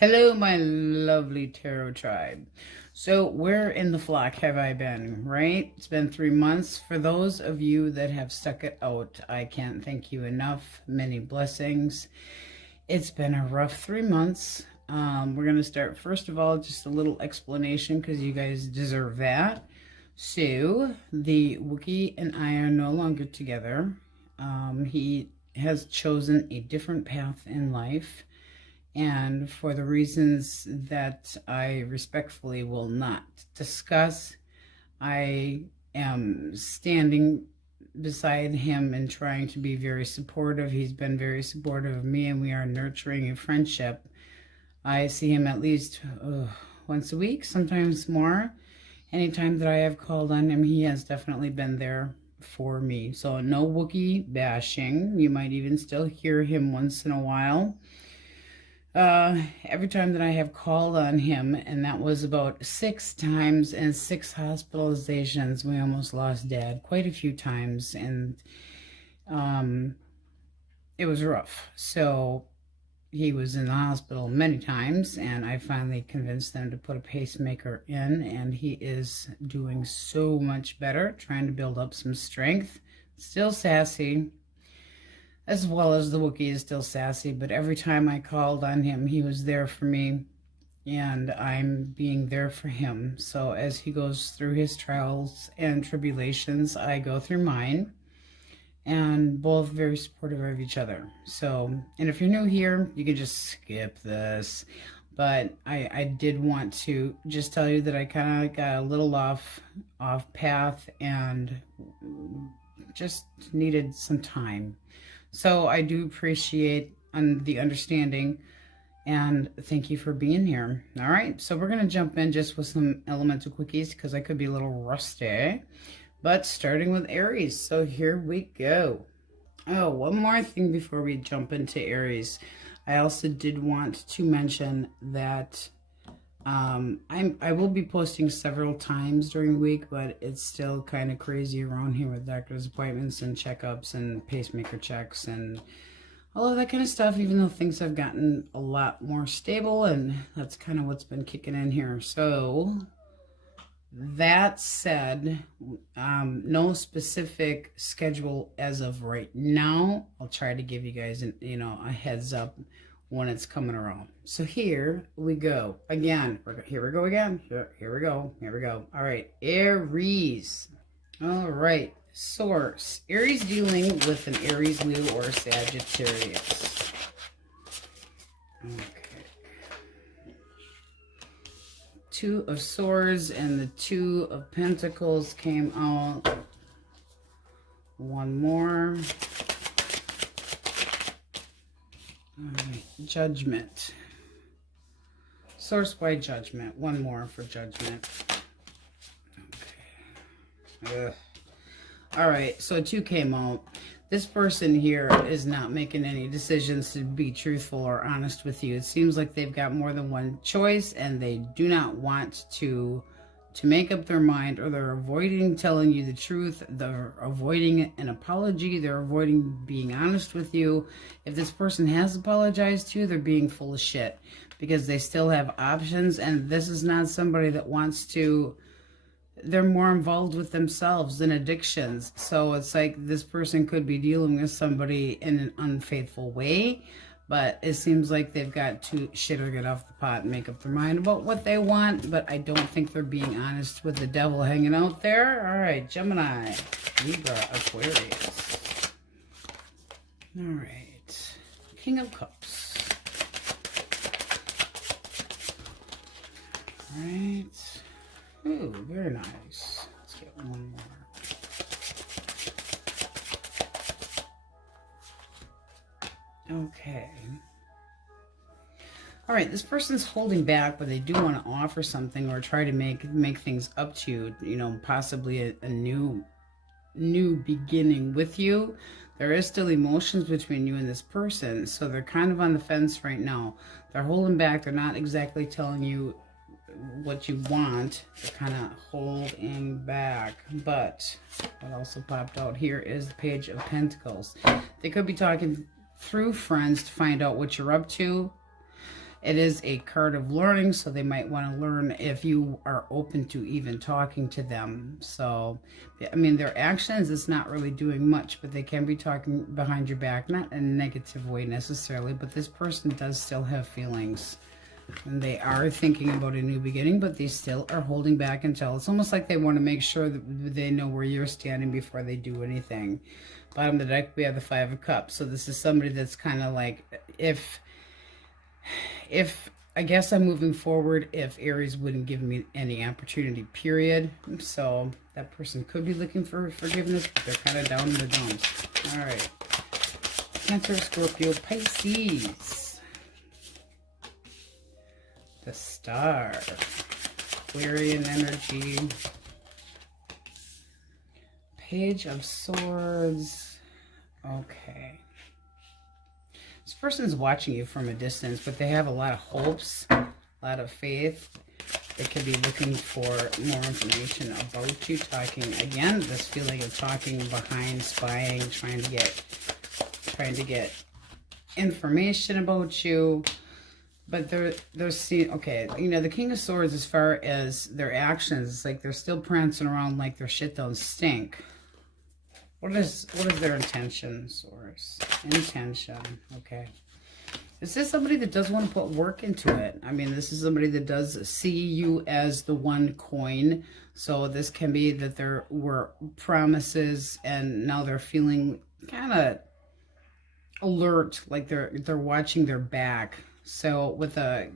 Hello, my lovely tarot tribe. So where in the flock have I been, right? It's been 3 months. For those of you that have stuck it out, I can't thank you enough. Many blessings. It's been a rough 3 months. We're going to start, first of all, just a little explanation because you guys deserve that. So the Wookiee and I are no longer together. He has chosen a different path in life. And for the reasons that I respectfully will not discuss, I am standing beside him and trying to be very supportive. He's been very supportive of me, and we are nurturing a friendship. I see him at least once a week, sometimes more. Anytime that I have called on him, he has definitely been there for me. So no Wookiee bashing. You might even still hear him once in a while. Every time that I have called on him, and that was about 6 times and 6 hospitalizations, we almost lost Dad quite a few times, and it was rough. So he was in the hospital many times, and I finally convinced them to put a pacemaker in, and he is doing so much better, trying to build up some strength. Still sassy, as well as the Wookiee is still sassy, but every time I called on him, he was there for me, and I'm being there for him. So as he goes through his trials and tribulations, I go through mine, and both very supportive of each other. So, and if you're new here, you can just skip this, but I did want to just tell you that I kind of got a little off path and just needed some time. So I do appreciate the understanding, and thank you for being here. All right, so we're going to jump in just with some elemental quickies because I could be a little rusty, but starting with Aries. So here we go. Oh, one more thing before we jump into Aries. I also did want to mention that I will be posting several times during the week, but it's still kind of crazy around here with doctor's appointments and checkups and pacemaker checks and all of that kind of stuff, even though things have gotten a lot more stable, and that's kind of what's been kicking in here. So that said, no specific schedule as of right now. I'll try to give you guys a heads up when it's coming around. So here we go again. Here we go again. Here we go. All right, Aries. All right, source. Aries dealing with an Aries, Leo, or Sagittarius. Okay. 2 of Swords and the 2 of Pentacles came out. One more. Judgment. Source by Judgment. One more for Judgment. Okay. All right, so 2 came out. This person here is not making any decisions to be truthful or honest with you. It seems like they've got more than one choice, and they do not want to make up their mind, or they're avoiding telling you the truth. They're avoiding an apology. They're avoiding being honest with you. If this person has apologized to you, they're being full of shit because they still have options, and this is not somebody that wants to. They're more involved with themselves than addictions. So it's like this person could be dealing with somebody in an unfaithful way, but it seems like they've got to shit or get off the pot and make up their mind about what they want, but I don't think they're being honest with the devil hanging out there. All right, Gemini, Libra, Aquarius. All right, King of Cups. All right. Ooh, very nice. Let's get one more. Okay. All right, this person's holding back, but they do want to offer something or try to make things up to you, possibly a new beginning with you. There is still emotions between you and this person, so they're kind of on the fence right now. They're holding back. They're not exactly telling you what you want. They're kind of holding back. But what also popped out here is the Page of Pentacles. They could be talking through friends to find out what you're up to. It is a card of learning, so they might want to learn if you are open to even talking to them. So, I mean, their actions is not really doing much, but they can be talking behind your back, not in a negative way necessarily, but this person does still have feelings. And they are thinking about a new beginning, but they still are holding back until it's almost like they want to make sure that they know where you're standing before they do anything. Bottom of the deck, we have the Five of Cups. So this is somebody that's kind of like, if I guess I'm moving forward if Aries wouldn't give me any opportunity, period. So that person could be looking for forgiveness, but they're kind of down in the dumps. All right. Cancer, Scorpio, Pisces. The Star. Aquarian energy. Page of Swords. Okay. This person is watching you from a distance, but they have a lot of hopes, a lot of faith. They could be looking for more information about you, talking, again, this feeling of talking behind, spying, trying to get information about you. But they're seeing, okay, you know, the King of Swords, as far as their actions, it's like they're still prancing around like their shit don't stink. What is their intention, Source? Intention, okay. This is somebody that does want to put work into it. I mean, this is somebody that does see you as the one coin. So this can be that there were promises and now they're feeling kind of alert, like they're watching their back. So with a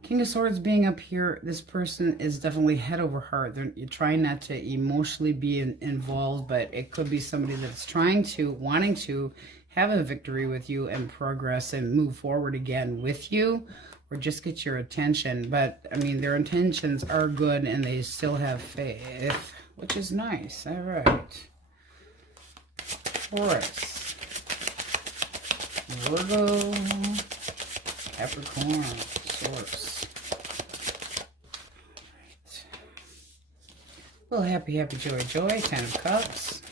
King of Swords being up here, this person is definitely head over heart. You're trying not to emotionally be involved, but it could be somebody that's wanting to have a victory with you and progress and move forward again with you, or just get your attention. But, I mean, their intentions are good and they still have faith, which is nice. All right. Taurus. Virgo. Capricorn. Source. Right. Well, happy, happy, joy, joy. 10 of Cups.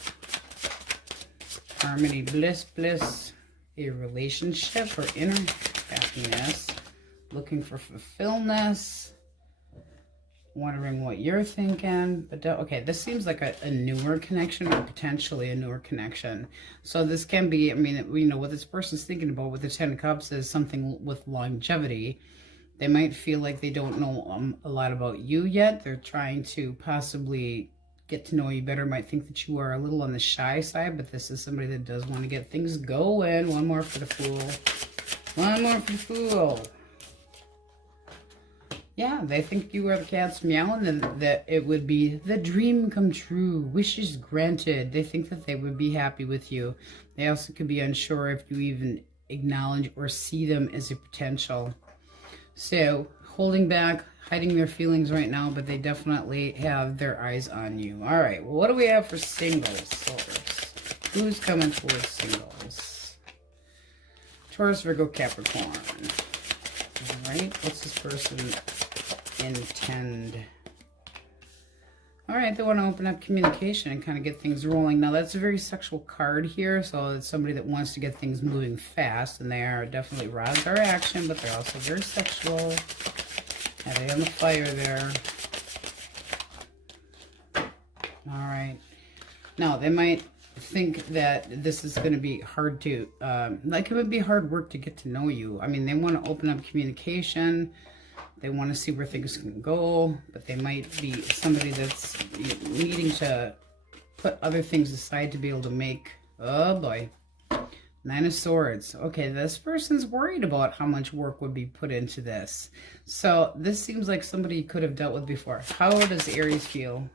Harmony, bliss, bliss. A relationship or inner happiness. Looking for fulfillment. Wondering what you're thinking. But okay, this seems like a newer connection, or potentially a newer connection. So this can be, I mean, you know, what this person's thinking about with the 10 of Cups is something with longevity. They might feel like they don't know a lot about you yet. They're trying to possibly get to know you better. Might think that you are a little on the shy side, but this is somebody that does want to get things going. One more for the Fool. One more for the Fool. Yeah, they think you are the cat's meowing and that it would be the dream come true, wishes granted. They think that they would be happy with you. They also could be unsure if you even acknowledge or see them as a potential. So, holding back, hiding their feelings right now, but they definitely have their eyes on you. All right, well, what do we have for singles? Taurus. Who's coming towards singles? Taurus, Virgo, Capricorn. All right, what's this person intend? All right, they want to open up communication and kind of get things rolling. Now, that's a very sexual card here, so it's somebody that wants to get things moving fast, and they are definitely rods are action, but they're also very sexual. Heavy on the fire there. All right. Now, they might think that this is going to be hard to, like it would be hard work to get to know you. I mean, they want to open up communication. They want to see where things can go, but they might be somebody that's needing to put other things aside to be able to make, oh boy, 9 of Swords. Okay, this person's worried about how much work would be put into this. So this seems like somebody you could have dealt with before. How does Aries feel?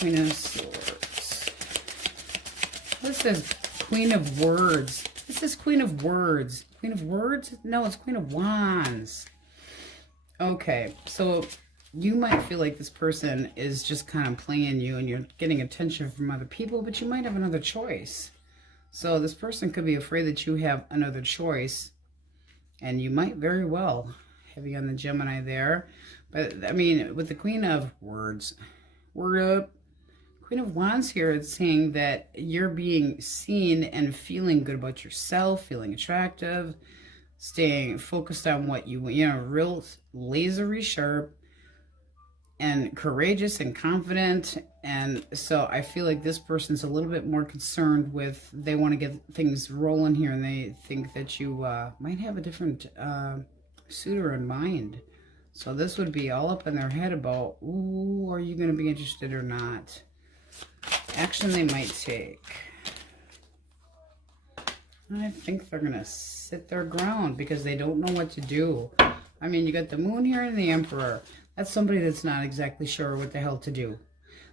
Queen of Swords. This is Queen of Words. This is Queen of Words. Queen of Words? No, it's Queen of Wands. Okay, so you might feel like this person is just kind of playing you and you're getting attention from other people, but you might have another choice. So this person could be afraid that you have another choice, and you might very well. Heavy on the Gemini there. But, I mean, with the Queen of Words, word up. Queen of Wands here, it's saying that you're being seen and feeling good about yourself, feeling attractive, staying focused on what you know, real lasery sharp and courageous and confident. And so I feel like this person's a little bit more concerned with, they want to get things rolling here, and they think that you might have a different suitor in mind. So this would be all up in their head about, ooh, are you going to be interested or not? Action they might take. I think they're going to sit their ground because they don't know what to do. I mean, you got the Moon here and the Emperor. That's somebody that's not exactly sure what the hell to do.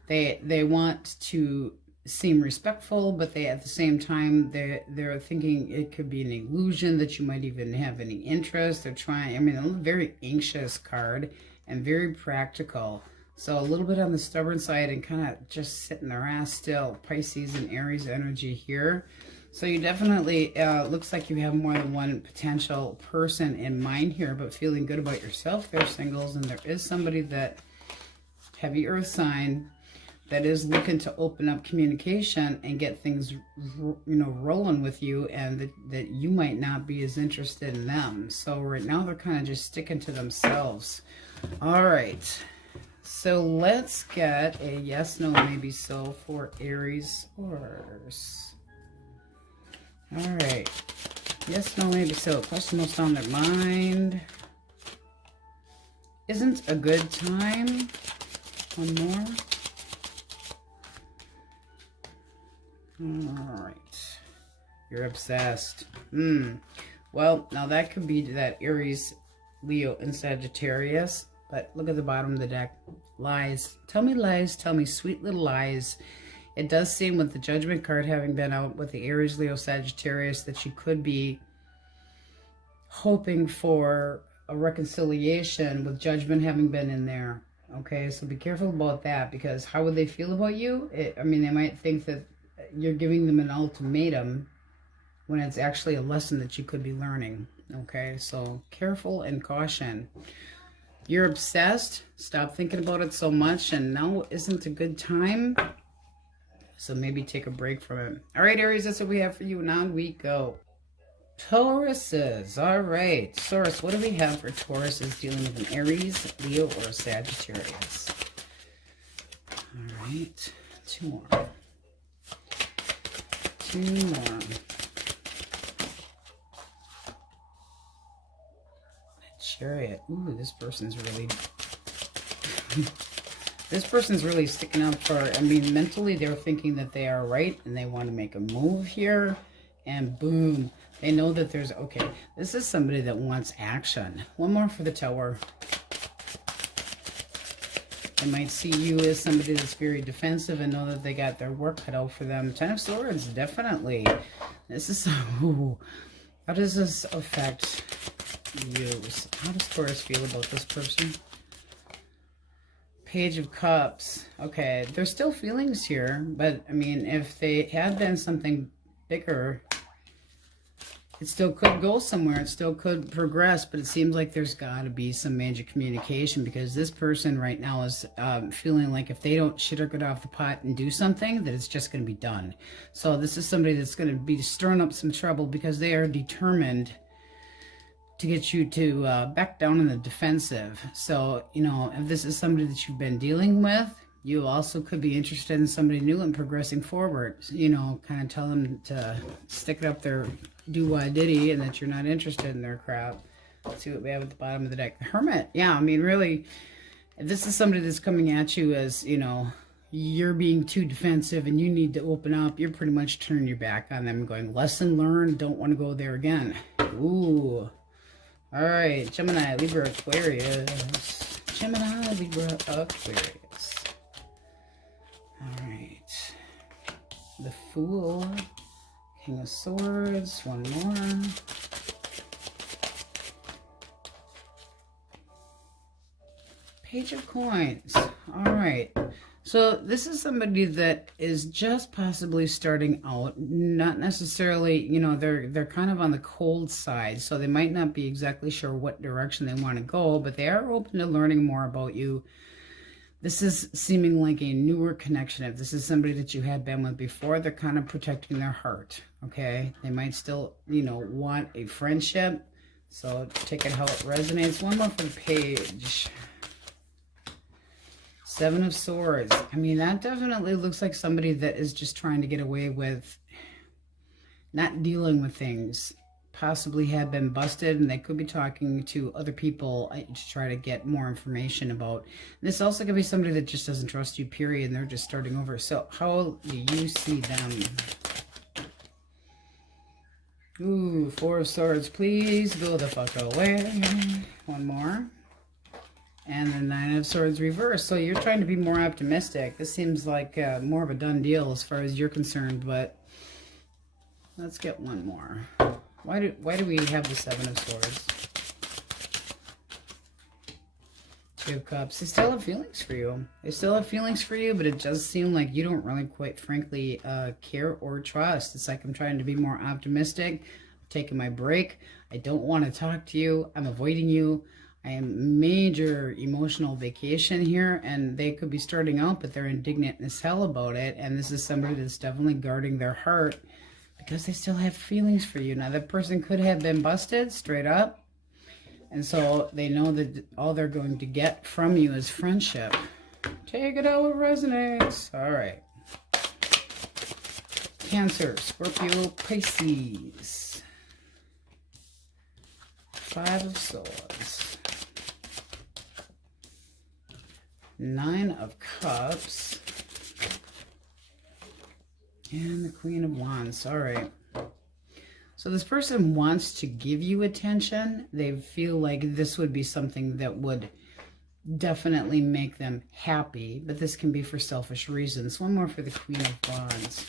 They want to seem respectful, but they at the same time they're thinking it could be an illusion that you might even have any interest. They're trying, I mean, a very anxious card and very practical. So a little bit on the stubborn side and kind of just sitting their ass still. Pisces and Aries energy here. So you definitely, looks like you have more than one potential person in mind here, but feeling good about yourself. They're singles, and there is somebody that, heavy earth sign, that is looking to open up communication and get things, you know, rolling with you, and that you might not be as interested in them. So right now they're kind of just sticking to themselves. All right. So let's get a yes, no, maybe so for Aries Taurus. All right. Yes, no, maybe so. Question most on their mind. Isn't a good time. One more. All right. You're obsessed. Well, now that could be that Aries, Leo, and Sagittarius. But look at the bottom of the deck. Lies. Tell me lies. Tell me sweet little lies. It does seem, with the Judgment card having been out with the Aries, Leo, Sagittarius, that you could be hoping for a reconciliation with Judgment having been in there. Okay, so be careful about that, because how would they feel about you? I mean, they might think that you're giving them an ultimatum when it's actually a lesson that you could be learning. Okay, so careful and caution. You're obsessed. Stop thinking about it so much, and now isn't a good time. So maybe take a break from it. All right, Aries, that's what we have for you. And on we go. Tauruses. All right. Taurus, what do we have for Tauruses dealing with an Aries, Leo, or Sagittarius? All right. Two more. Two more. Chariot. Ooh, this person's really... This person's really sticking up for, I mean, mentally they're thinking that they are right and they want to make a move here, and boom, they know that there's, okay, this is somebody that wants action. One more for the Tower. They might see you as somebody that's very defensive and know that they got their work cut out for them. Ten of Swords, definitely. This is, ooh, how does this affect you? How does Taurus feel about this person? Page of Cups. Okay, there's still feelings here, but I mean, if they had been something bigger, it still could go somewhere. It still could progress, but it seems like there's got to be some major communication, because this person right now is feeling like if they don't shit or get off the pot and do something, that it's just going to be done. So this is somebody that's going to be stirring up some trouble, because they are determined to get you to back down in the defensive. So, you know, if this is somebody that you've been dealing with, you also could be interested in somebody new and progressing forward. You know, kind of tell them to stick it up their do-wah-diddy and that you're not interested in their crap. Let's see what we have at the bottom of the deck. The Hermit. Yeah, I mean, really, if this is somebody that's coming at you as, you know, you're being too defensive and you need to open up, you're pretty much turning your back on them, going, lesson learned, don't want to go there again. Ooh. All right, Gemini, Libra, Aquarius. Gemini, Libra, Aquarius. All right. The Fool. King of Swords. One more. Page of Coins. All right. So this is somebody that is just possibly starting out, not necessarily, you know, they're kind of on the cold side, so they might not be exactly sure what direction they want to go, but they are open to learning more about you. This is seeming like a newer connection. If this is somebody that you had been with before, they're kind of protecting their heart, okay? They might still, you know, want a friendship. So take it how it resonates. One more for the page. Seven of Swords. I mean, that definitely looks like somebody that is just trying to get away with not dealing with things. Possibly have been busted, and they could be talking to other people to try to get more information about. This also could be somebody that just doesn't trust you, period, and they're just starting over. So how do you see them? Ooh, Four of Swords. Please go the fuck away. One more. And the Nine of Swords reverse. So you're trying to be more optimistic. This seems like more of a done deal as far as you're concerned, but let's get one more. Why do we have the Seven of Swords? Two of Cups. They still have feelings for you. They still have feelings for you, but it does seem like you don't really, quite frankly, care or trust. It's like I'm trying to be more optimistic. I'm taking my break. I don't want to talk to you. I'm avoiding you. I am major emotional vacation here, and they could be starting out, but they're indignant as hell about it. And this is somebody that's definitely guarding their heart, because they still have feelings for you. Now, that person could have been busted straight up. And so they know that all they're going to get from you is friendship. Take it how it resonates. All right. Cancer, Scorpio, Pisces. Five of Swords. Nine of Cups. And the Queen of Wands. All right. So this person wants to give you attention. They feel like this would be something that would definitely make them happy. But this can be for selfish reasons. One more for the Queen of Wands.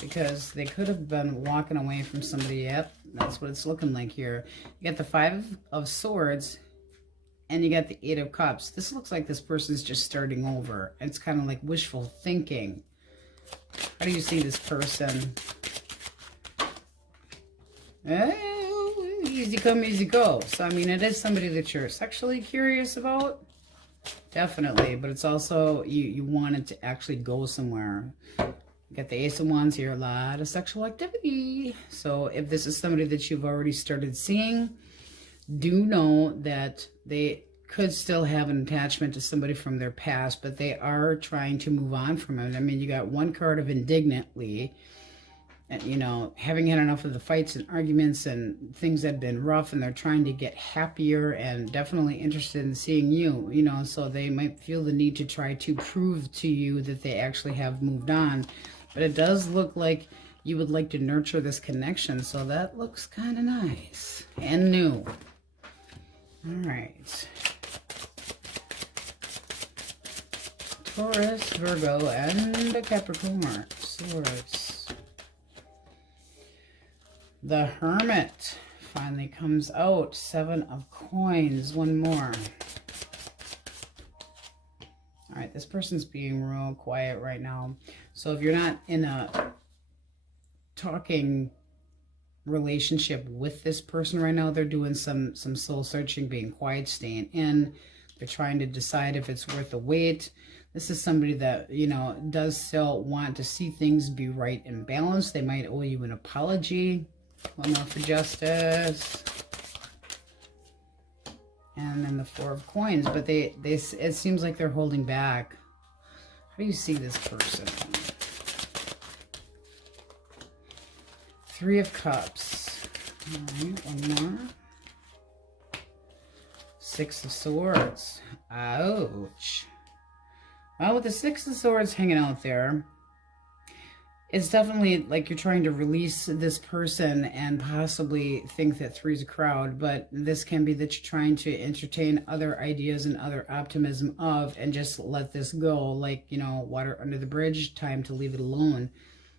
Because they could have been walking away from somebody. Yep, that's what it's looking like here. You got the Five of Swords. And you got the Eight of Cups. This looks like this person's just starting over. It's kind of like wishful thinking. How do you see this person? Oh, easy come, easy go. So, I mean, it is somebody that you're sexually curious about. Definitely. But it's also, you want it to actually go somewhere. You got the Ace of Wands here. A lot of sexual activity. So, if this is somebody that you've already started seeing, do know that they could still have an attachment to somebody from their past, but they are trying to move on from it. I mean, you got one card of indignantly, and, you know, having had enough of the fights and arguments and things that have been rough, and they're trying to get happier and definitely interested in seeing you, you know, so they might feel the need to try to prove to you that they actually have moved on. But it does look like you would like to nurture this connection, so that looks kind of nice and new. All right. Taurus, Virgo, and Capricorn. Swords. The Hermit finally comes out. Seven of Coins. One more. All right, this person's being real quiet right now. So if you're not in a talking relationship with this person right now, they're doing some soul searching, being quiet, staying in. They're trying to decide if it's worth the wait. This is somebody that, you know, does still want to see things be right and balanced. They might owe you an apology. One more for Justice. And then the Four of Coins. But it seems like they're holding back. How do you see this person? Three of Cups. All right, one more. Six of Swords. Ouch. Well, with the Six of Swords hanging out there, it's definitely like you're trying to release this person and possibly think that three's a crowd, but this can be that you're trying to entertain other ideas and other optimism of, and just let this go, like, you know, water under the bridge, time to leave it alone.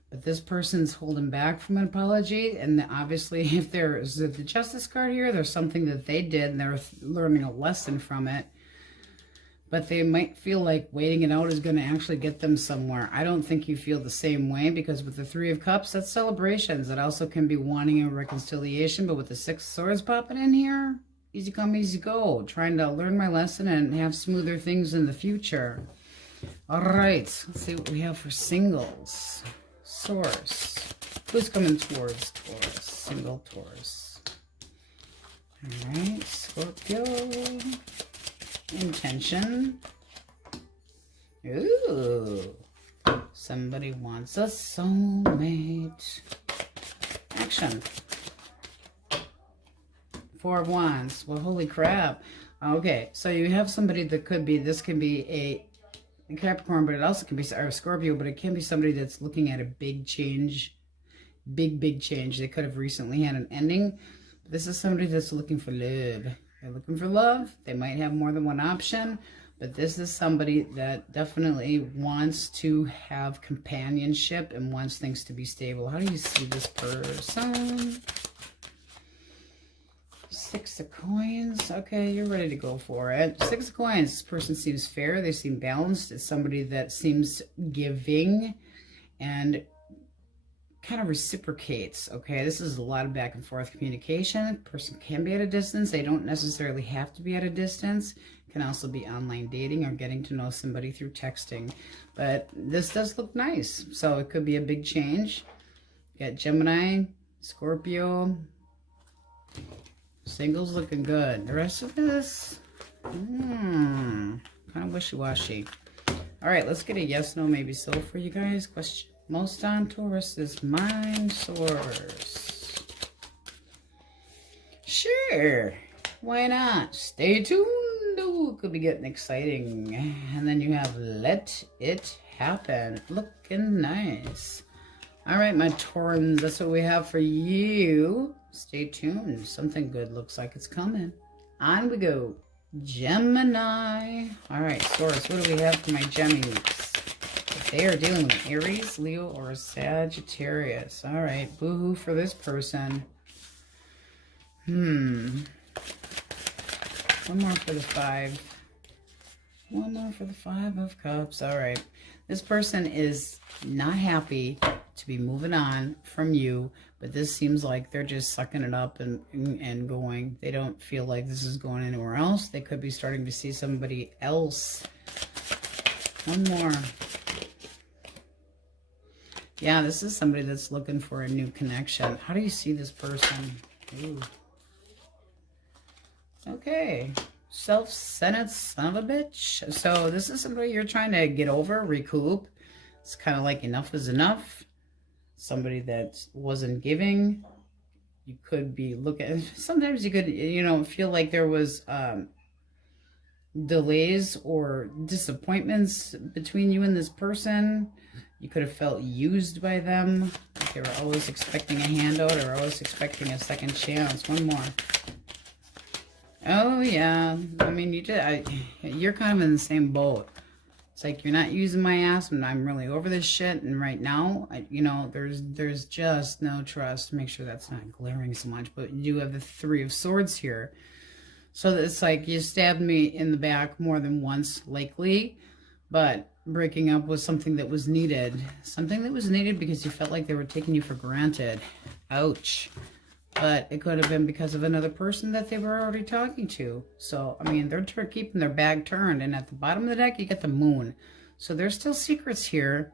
But this person's holding back from an apology, and obviously if there's the Justice card here, there's something that they did and they're learning a lesson from it. But they might feel like waiting it out is going to actually get them somewhere. I don't think you feel the same way, because with the Three of Cups, that's celebrations. It also can be wanting a reconciliation, but with the Six of Swords popping in here, easy come, easy go. Trying to learn my lesson and have smoother things in the future. All right, let's see what we have for singles. Source. Who's coming towards Taurus? Single Taurus. All right, Scorpio. Intention. Ooh. Somebody wants a soulmate. Action. Four of Wands. Well, holy crap. Okay, so you have somebody that could be, this can be a Capricorn, but it also can be, or Scorpio, but it can be somebody that's looking at a big change. Big change. They could have recently had an ending. This is somebody that's looking for love. They're looking for love. They might have more than one option, but this is somebody that definitely wants to have companionship and wants things to be stable. How do you see this person? Six of Coins. Okay, you're ready to go for it. Six of Coins. This person seems fair. They seem balanced. It's somebody that seems giving and kind of reciprocates. Okay, this is a lot of back and forth communication. Person can be at a distance. They don't necessarily have to be at a distance. Can also be online dating or getting to know somebody through texting. But this does look nice. So it could be a big change. You got Gemini, Scorpio. Singles looking good. The rest of this, kind of wishy-washy. All right, let's get a yes, no, maybe so for you guys. Question most on Taurus is mind source. Sure, why not? Stay tuned. Ooh, could be getting exciting. And then you have let it happen. Looking nice. All right, my Taurans, that's what we have for you. Stay tuned. Something good looks like it's coming. On we go. Gemini. All right, Source, what do we have for my Geminis? If they are dealing with Aries, Leo, or Sagittarius. All right, boo-hoo for this person. One more for the 5. One more for the 5 of Cups. All right. This person is not happy to be moving on from you, but this seems like they're just sucking it up and going. They don't feel like this is going anywhere else. They could be starting to see somebody else. One more. Yeah, this is somebody that's looking for a new connection. How do you see this person? Ooh. Okay. Self-centered son of a bitch. So this is somebody you're trying to get over, recoup. It's kind of like enough is enough. Somebody that wasn't giving. You could be looking, sometimes you could, you know, feel like there was delays or disappointments between you and this person. You could have felt used by them. Like they were always expecting a handout or always expecting a second chance. One more. Oh, yeah. I mean, you're kind of in the same boat. It's like you're not using my ass and I'm really over this shit. And right now, you know, there's just no trust. Make sure that's not glaring so much. But you do have the 3 of Swords here. So it's like you stabbed me in the back more than once, likely. But breaking up was something that was needed. Something that was needed because you felt like they were taking you for granted. Ouch. But it could have been because of another person that they were already talking to. So, I mean, they're keeping their bag turned. And at the bottom of the deck, you get the Moon. So there's still secrets here.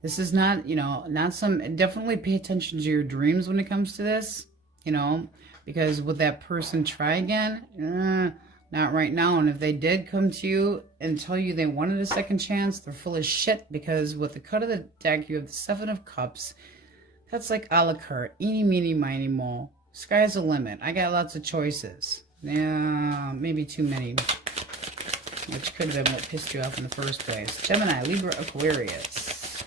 This is not, you know, not some... Definitely pay attention to your dreams when it comes to this. You know, because would that person try again? Not right now. And if they did come to you and tell you they wanted a second chance, they're full of shit. Because with the cut of the deck, you have the 7 of Cups. That's like a la carte. Eeny, meeny, miny, mo. Sky's the limit. I got lots of choices. Yeah, maybe too many. Which could have been what pissed you off in the first place. Gemini, Libra, Aquarius.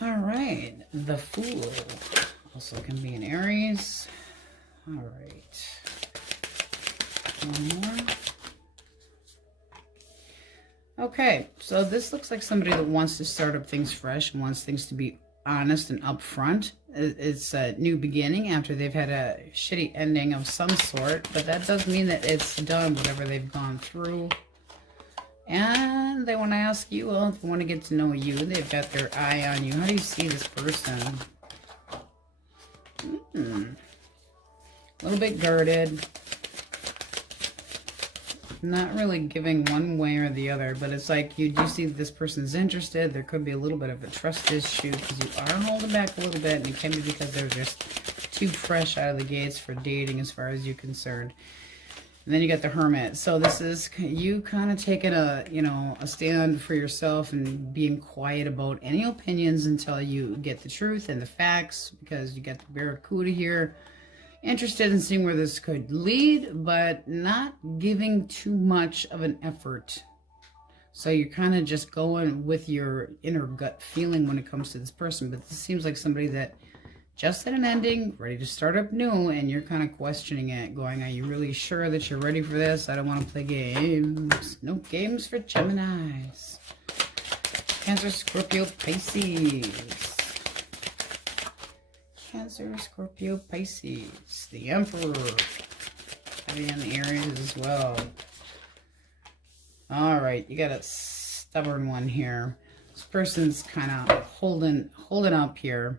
All right. The Fool. Also can be an Aries. All right. One more. Okay, so this looks like somebody that wants to start up things fresh and wants things to be honest and upfront. It's a new beginning after they've had a shitty ending of some sort, but that does mean that it's done, whatever they've gone through. And they want to ask you, well, if they want to get to know you, they've got their eye on you. How do you see this person? Well, little bit guarded. Not really giving one way or the other, but it's like you do see that this person's interested. There could be a little bit of a trust issue because you are holding back a little bit, and it can be because they're just too fresh out of the gates for dating as far as you're concerned. And then you got the Hermit. So this is you kind of taking a, you know, a stand for yourself and being quiet about any opinions until you get the truth and the facts, because you got the Barracuda here. Interested in seeing where this could lead, but not giving too much of an effort. So you're kind of just going with your inner gut feeling when it comes to this person. But this seems like somebody that just had an ending, ready to start up new, and you're kind of questioning it, going, are you really sure that you're ready for this? I don't want to play games. No games for Geminis. Cancer, Scorpio, Pisces. Cancer, Scorpio, Pisces. The Emperor. Heavy on the Aries as well. Alright, you got a stubborn one here. This person's kind of holding up here.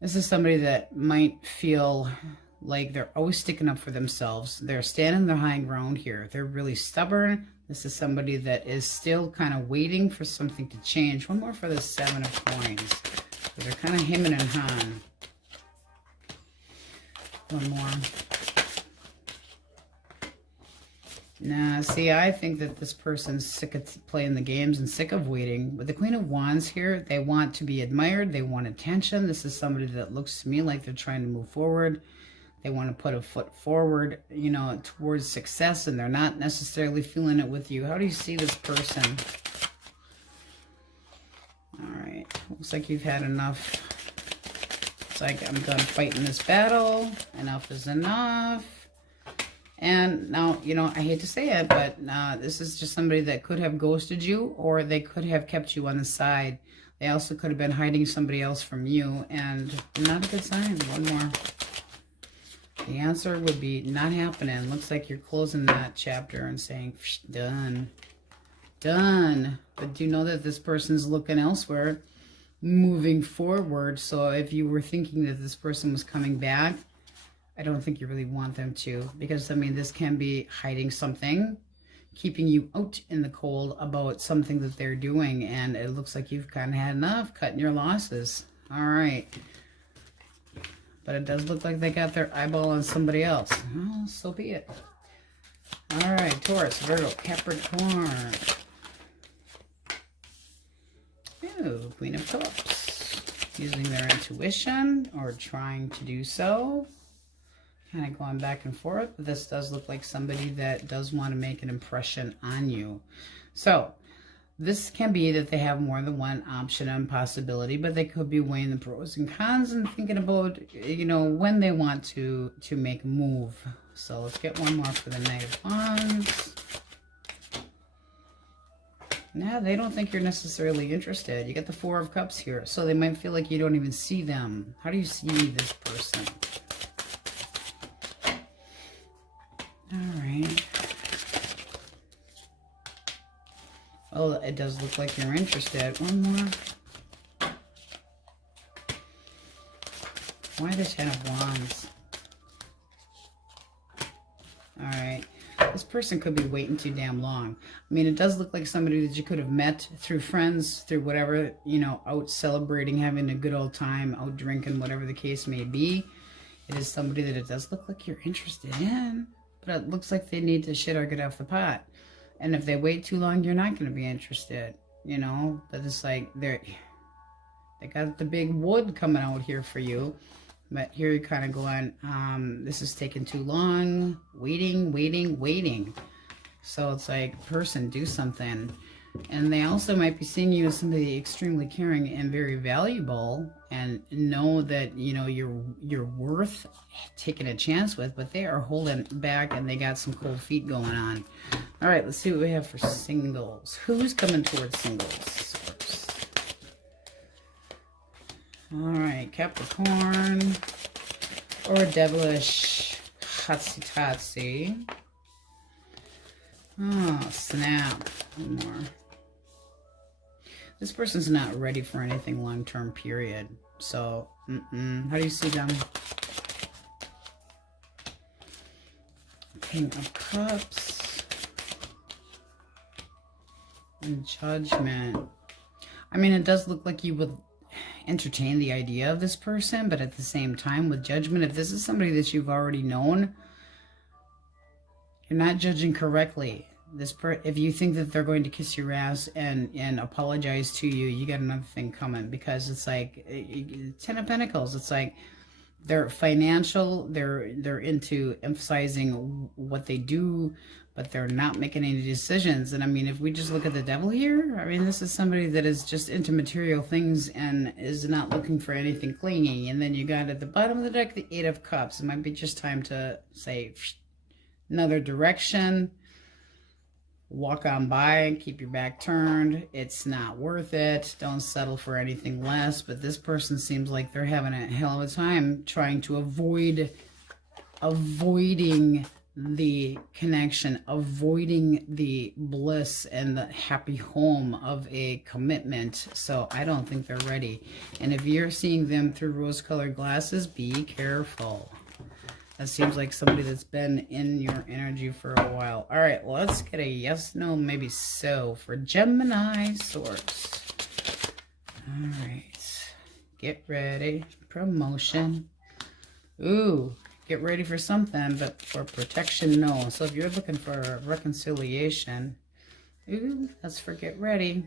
This is somebody that might feel like they're always sticking up for themselves. They're standing their high ground here. They're really stubborn. This is somebody that is still kind of waiting for something to change. One more for the Seven of Coins. They're kind of hemming and hawing. One more. Nah, see, I think that this person's sick of playing the games and sick of waiting. With the Queen of Wands here, they want to be admired. They want attention. This is somebody that looks to me like they're trying to move forward. They want to put a foot forward, you know, towards success, and they're not necessarily feeling it with you. How do you see this person? Alright, looks like you've had enough. It's like, I'm done fighting this battle. Enough is enough. And now, you know, I hate to say it, but this is just somebody that could have ghosted you, or they could have kept you on the side. They also could have been hiding somebody else from you, and not a good sign. One more. The answer would be not happening. Looks like you're closing that chapter and saying, done. Done. But do know that this person's looking elsewhere, moving forward. So if you were thinking that this person was coming back, I don't think you really want them to, because I mean, this can be hiding something, keeping you out in the cold about something that they're doing, and it looks like you've kind of had enough, cutting your losses. All right. But it does look like they got their eyeball on somebody else. Well, so be it. All right, Taurus, Virgo, Capricorn. Ooh, Queen of Cups. Using their intuition or trying to do so. Kind of going back and forth. But this does look like somebody that does want to make an impression on you. So, this can be that they have more than one option and possibility, but they could be weighing the pros and cons and thinking about, you know, when they want to make a move. So let's get one more for the Knight of Wands. Now, they don't think you're necessarily interested. You get the Four of Cups here, so they might feel like you don't even see them. How do you see this person? All right. Oh, it does look like you're interested. One more. Why the Ten of Wands? All right. This person could be waiting too damn long. I mean, it does look like somebody that you could have met through friends, through whatever, you know, out celebrating, having a good old time, out drinking, whatever the case may be. It is somebody that it does look like you're interested in, but it looks like they need to shit or get off the pot. And if they wait too long, you're not going to be interested, you know. But it's like they got the big wood coming out here for you. But here you're kind of going, this is taking too long. Waiting, waiting, waiting. So it's like, person, do something. And they also might be seeing you as somebody extremely caring and very valuable, and know that, you know, you're worth taking a chance with, but they are holding back and they got some cold feet going on. All right, let's see what we have for singles. Who's coming towards singles first? All right, Capricorn or devilish hotsy-totsy. Oh, snap. One more. This person's not ready for anything long-term, period. So, how do you see them? King of Cups. And Judgment. I mean, it does look like you would entertain the idea of this person, but at the same time, with Judgment, if this is somebody that you've already known, you're not judging correctly. If you think that they're going to kiss your ass and apologize to you, you got another thing coming, because it's like Ten of Pentacles. It's like they're financial, they're into emphasizing what they do, but they're not making any decisions. And I mean, if we just look at the Devil here, I mean, this is somebody that is just into material things and is not looking for anything clingy. And then you got at the bottom of the deck the Eight of Cups. It might be just time to say another direction. Walk on by, keep your back turned. It's not worth it. Don't settle for anything less. But this person seems like they're having a hell of a time trying to avoiding the connection, avoiding the bliss and the happy home of a commitment. So I don't think they're ready. And if you're seeing them through rose-colored glasses, be careful. That seems like somebody that's been in your energy for a while. All right, let's get a yes, no, maybe so for Gemini Swords. All right, get ready. Promotion. Ooh, get ready for something, but for protection, no. So if you're looking for reconciliation, ooh, that's for get ready.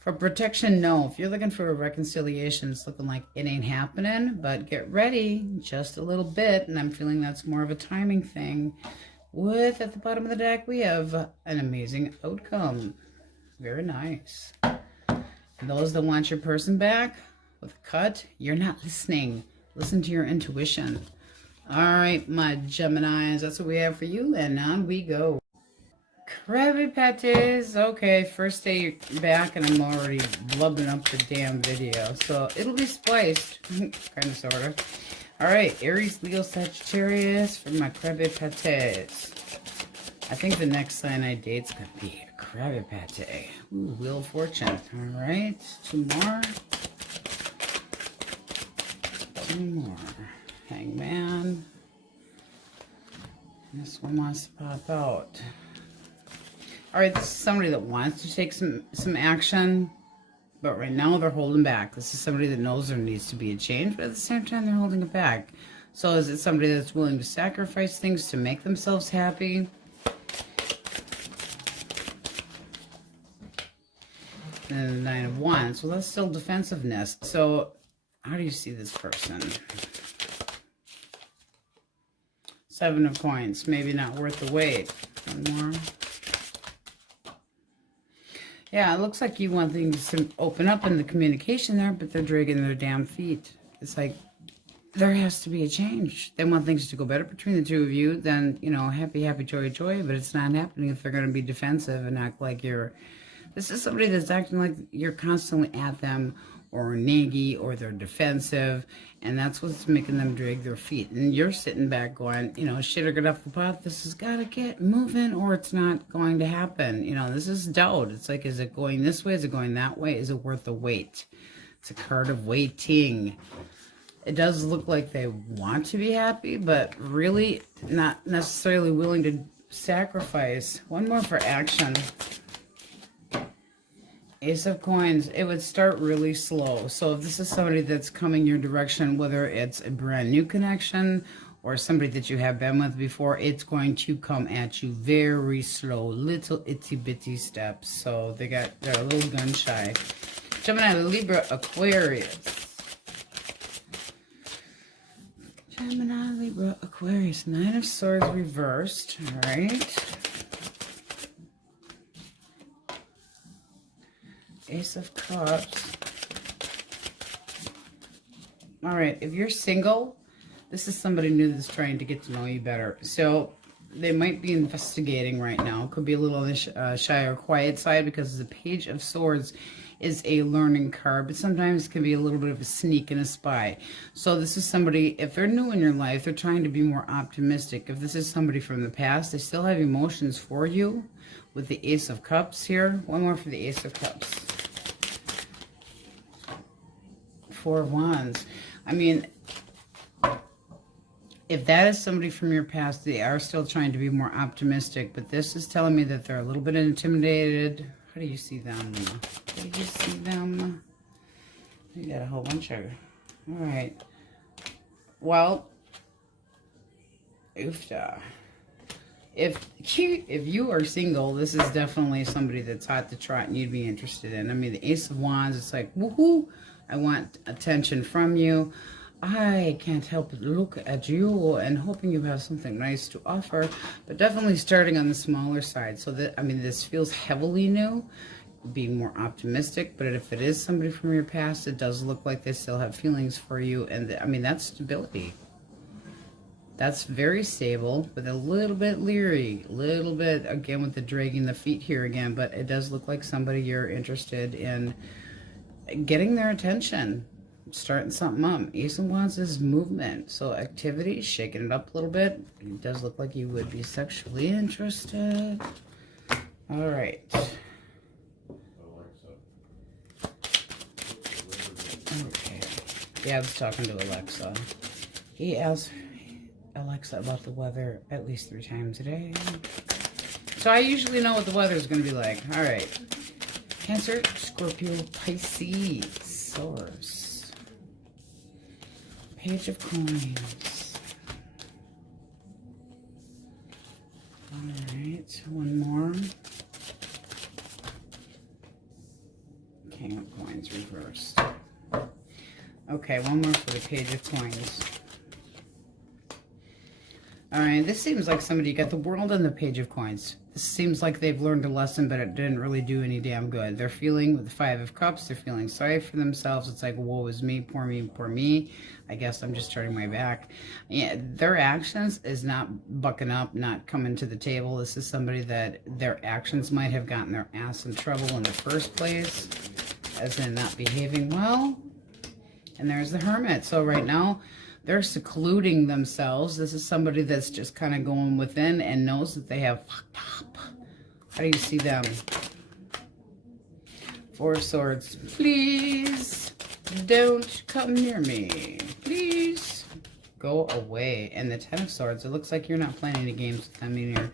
For protection, no. If you're looking for a reconciliation, it's looking like it ain't happening, but get ready just a little bit, and I'm feeling that's more of a timing thing. With, at the bottom of the deck, we have an amazing outcome. Very nice. And those that want your person back with a cut, you're not listening. Listen to your intuition. All right, my Geminis, that's what we have for you, and on we go. Krabby Patties. Okay, first day back and I'm already blubbing up the damn video. So it'll be spliced. kind of, sort of. Alright, Aries, Leo, Sagittarius for my Krabby Patties. I think the next sign I date's going to be a Krabby Patty. Ooh, Wheel of Fortune. Alright, two more. Two more. Hangman. This one wants to pop out. All right, this is somebody that wants to take some action, but right now they're holding back. This is somebody that knows there needs to be a change, but at the same time they're holding it back. So is it somebody that's willing to sacrifice things to make themselves happy? And the Nine of Wands. Well, that's still defensiveness. So how do you see this person? Seven of Coins. Maybe not worth the wait. One more. Yeah, it looks like you want things to open up in the communication there, but they're dragging their damn feet. It's like, there has to be a change. They want things to go better between the two of you, then, you know, happy, happy, joy, joy, but it's not happening if they're going to be defensive and act like you're... This is somebody that's acting like you're constantly at them, or naggy, or they're defensive, and that's what's making them drag their feet. And you're sitting back going, you know, shit or get off the pot, this has got to get moving, or it's not going to happen. You know, this is doubt. It's like, is it going this way? Is it going that way? Is it worth the wait? It's a card of waiting. It does look like they want to be happy, but really not necessarily willing to sacrifice. One more for action. Ace of Coins, it would start really slow. So if this is somebody that's coming your direction, whether it's a brand new connection or somebody that you have been with before, it's going to come at you very slow, little itty bitty steps. So they're a little gun shy. Gemini, Libra, Aquarius. Gemini, Libra, Aquarius. Nine of Swords reversed. All right. Ace of Cups. All right, if you're single, this is somebody new that's trying to get to know you better. So they might be investigating right now. Could be a little on the shy or quiet side, because the Page of Swords is a learning card, but sometimes it can be a little bit of a sneak and a spy. So this is somebody, if they're new in your life, they're trying to be more optimistic. If this is somebody from the past, they still have emotions for you with the Ace of Cups here. One more for the Ace of Cups. Four of Wands. I mean, If that is somebody from your past, they are still trying to be more optimistic, but this is telling me that they're a little bit intimidated. How do you see them? How do you see them? You got a whole bunch of... All right. Well, if you are single, this is definitely somebody that's hot to trot and you'd be interested in. I mean, the Ace of Wands, it's like, woohoo, I want attention from you. I can't help but look at you and hoping you have something nice to offer, but definitely starting on the smaller side. So that, I mean, this feels heavily new, being more optimistic, but if it is somebody from your past, it does look like they still have feelings for you. And I mean, that's stability. That's very stable, but a little bit leery, a little bit, again, with the dragging the feet here again, but it does look like somebody you're interested in getting their attention. Starting something up. Ace of Wands is movement. So activity, shaking it up a little bit. It does look like you would be sexually interested. All right. Okay. Yeah, I was talking to Alexa. He asked Alexa about the weather at least 3 times a day. So I usually know what the weather is going to be like. All right. Cancer, Scorpio, Pisces, Taurus. Page of Coins. Alright, one more. King of Coins reversed. Okay, one more for the Page of Coins. Alright, this seems like somebody got the World and the Page of Coins. This seems like they've learned a lesson, but it didn't really do any damn good. They're feeling, with the 5 of Cups, they're feeling sorry for themselves. It's like, woe is me, poor me, poor me. I guess I'm just turning my back. Yeah, their actions is not bucking up, not coming to the table. This is somebody that their actions might have gotten their ass in trouble in the first place, as in not behaving well. And there's the Hermit. So right now, they're secluding themselves. This is somebody that's just kind of going within and knows that they have fucked up. How do you see them? 4 of Swords. Please don't come near me. Please go away. And the 10 of Swords. It looks like you're not playing any games with them either.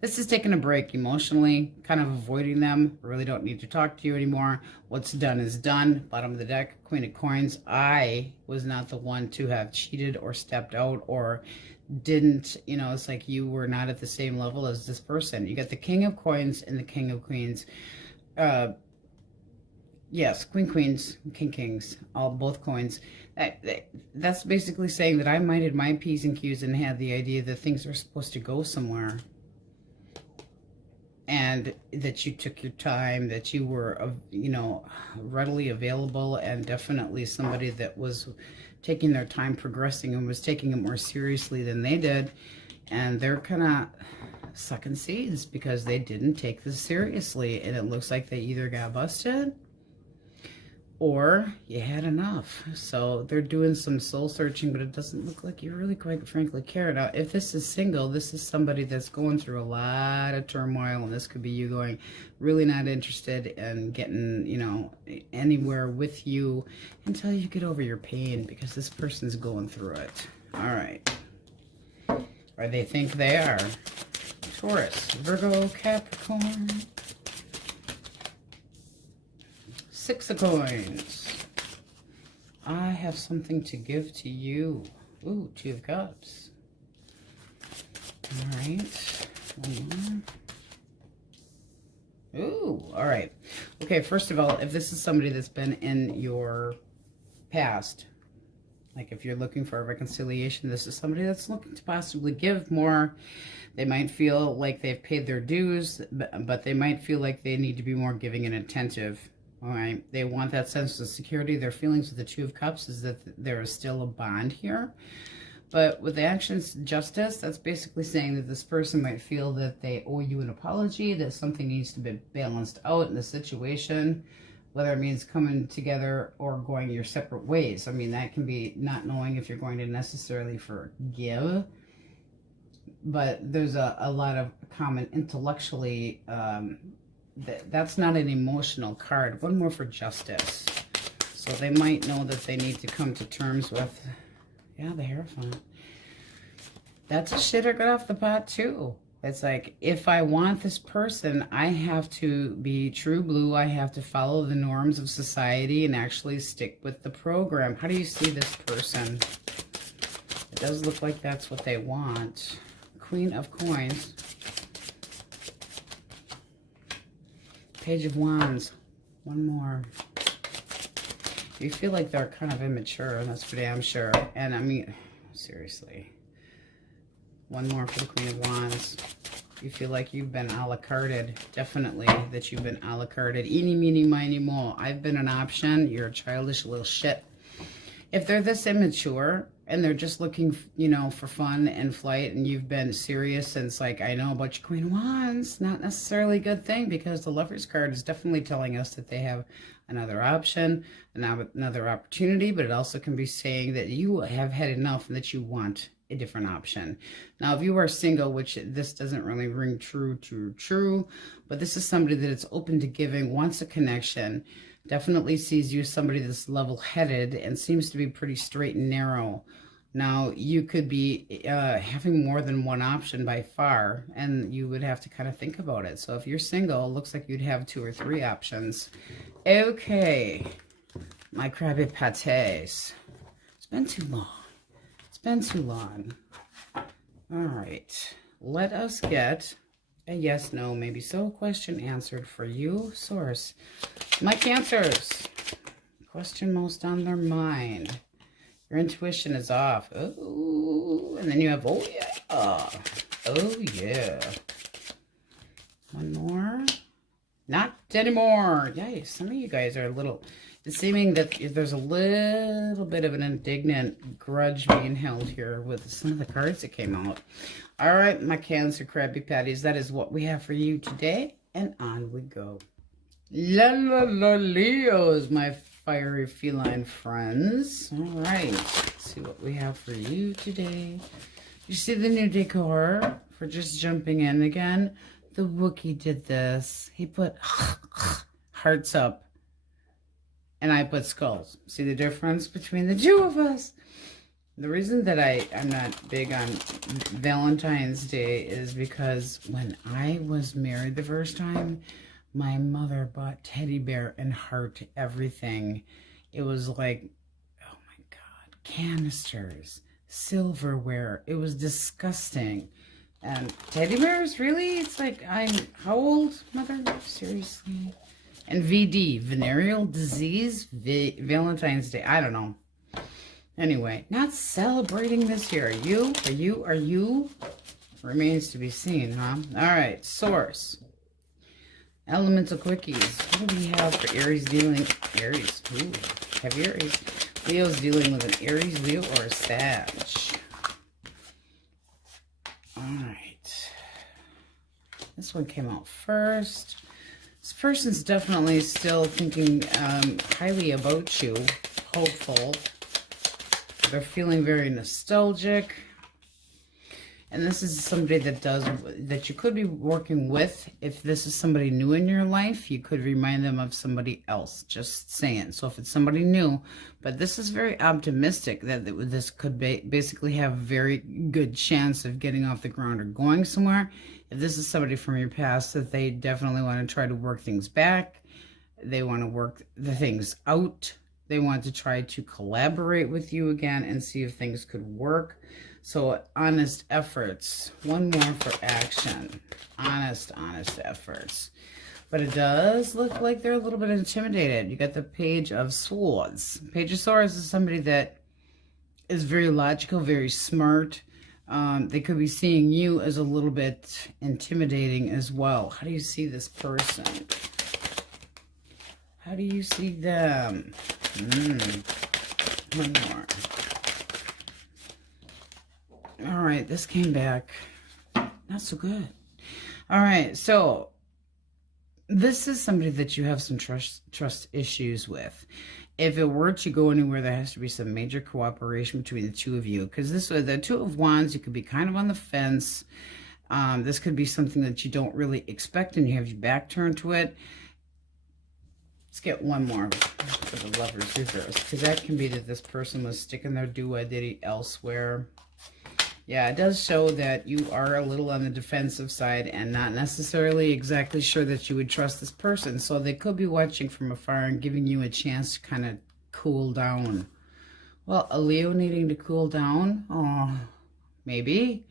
This is taking a break emotionally, kind of avoiding them. Really don't need to talk to you anymore. What's done is done. Bottom of the deck, Queen of Coins. I was not the one to have cheated or stepped out or didn't, you know, it's like you were not at the same level as this person. You got the King of Coins and the King of Queens. Yes, Queen Queens, King Kings, both coins. That's basically saying that I minded my P's and Q's and had the idea that things are supposed to go somewhere. And that you took your time, that you were, you know, readily available, and definitely somebody that was taking their time progressing and was taking it more seriously than they did. And they're kind of sucking seeds because they didn't take this seriously. And it looks like they either got busted or you had enough. So they're doing some soul searching, but it doesn't look like you really, quite frankly, care. Now, if this is single, this is somebody that's going through a lot of turmoil, and this could be you going really not interested in getting, you know, anywhere with you until you get over your pain, because this person's going through it. All right. Or they think they are. Taurus, Virgo, Capricorn. 6 of Coins. I have something to give to you. Ooh, 2 of Cups. All right. One more. Ooh, all right. Okay, first of all, if this is somebody that's been in your past, like if you're looking for a reconciliation, this is somebody that's looking to possibly give more. They might feel like they've paid their dues, but they might feel like they need to be more giving and attentive. All right, they want that sense of security. Their feelings with the 2 of Cups is that there is still a bond here. But with the actions justice, that's basically saying that this person might feel that they owe you an apology, that something needs to be balanced out in the situation, whether it means coming together or going your separate ways. I mean, that can be not knowing if you're going to necessarily forgive, but there's a lot of common intellectually, that's not an emotional card. One more for justice. So they might know that they need to come to terms with, yeah, the Hierophant. That's a shitter got off the pot too. It's like, if I want this person, I have to be true blue. I have to follow the norms of society and actually stick with the program. How do you see this person? It does look like that's what they want. Queen of Coins. Page of Wands. One more. You feel like they're kind of immature, and that's for damn sure. And I mean, seriously. One more for the Queen of Wands. You feel like you've been a la carted. Definitely that you've been a la carted. Eeny, meeny, miny, mo. I've been an option. You're a childish little shit. If they're this immature and they're just looking, you know, for fun and flight, and you've been serious since, like, I know about your Queen of Wands, not necessarily a good thing, because the Lover's card is definitely telling us that they have another option, another opportunity, but it also can be saying that you have had enough and that you want a different option. Now, if you are single, which this doesn't really ring true, but this is somebody that is open to giving, wants a connection, definitely sees you as somebody that's level-headed and seems to be pretty straight and narrow. Now, you could be having more than one option by far, and you would have to kind of think about it. So if you're single, it looks like you'd have 2 or 3 options. Okay, my Krabby Pates. It's been too long. It's been too long. All right, let us get a yes, no, maybe so question answered for you, source. My Cancers. Question most on their mind. Your intuition is off. Oh, and then you have, oh yeah. Oh yeah. One more. Not anymore. Yikes. Some of you guys are a little, it's seeming that there's a little bit of an indignant grudge being held here with some of the cards that came out. All right, my Cancer Krabby Patties, that is what we have for you today. And on we go. La la la Leos, my fiery feline friends. All right, let's see what we have for you today. You see the new decor for just jumping in again? The Wookiee did this. He put hearts up, and I put skulls. See the difference between the two of us? The reason that I'm not big on Valentine's Day is because when I was married the first time, my mother bought teddy bear and heart everything. It was like, oh my God, canisters, silverware. It was disgusting. And teddy bears, really? It's like, how old, mother? Seriously? And VD, venereal disease, Valentine's Day. I don't know. Anyway, not celebrating this year. Are you? Remains to be seen, huh? All right, source. Elemental Quickies. What do we have for Aries dealing? Aries. Ooh, heavy Aries. Leo's dealing with an Aries, Leo, or a Sag. All right. This one came out first. This person's definitely still thinking highly about you. Hopeful. They're feeling very nostalgic. And this is somebody that you could be working with. If this is somebody new in your life, you could remind them of somebody else. Just saying. So if it's somebody new, but this is very optimistic that this could basically have a very good chance of getting off the ground or going somewhere. If this is somebody from your past, that they definitely want to try to work things back. They want to work the things out. They want to try to collaborate with you again and see if things could work. So honest efforts. One more for action. Honest efforts. But it does look like they're a little bit intimidated. You got the Page of Swords. Page of Swords is somebody that is very logical, very smart. They could be seeing you as a little bit intimidating as well. How do you see this person? How do you see them? One more. All right, this came back not so good. All right, so this is somebody that you have some trust issues with. If it were to go anywhere, there has to be some major cooperation between the two of you, because the Two of Wands, you could be kind of on the fence. This could be something that you don't really expect, and you have your back turned to it. Let's get one more for the Lovers reverse, because that can be that this person was sticking their do-a-diddy elsewhere. Yeah, it does show that you are a little on the defensive side and not necessarily exactly sure that you would trust this person. So they could be watching from afar and giving you a chance to kind of cool down. Well, a Leo needing to cool down? Oh, maybe.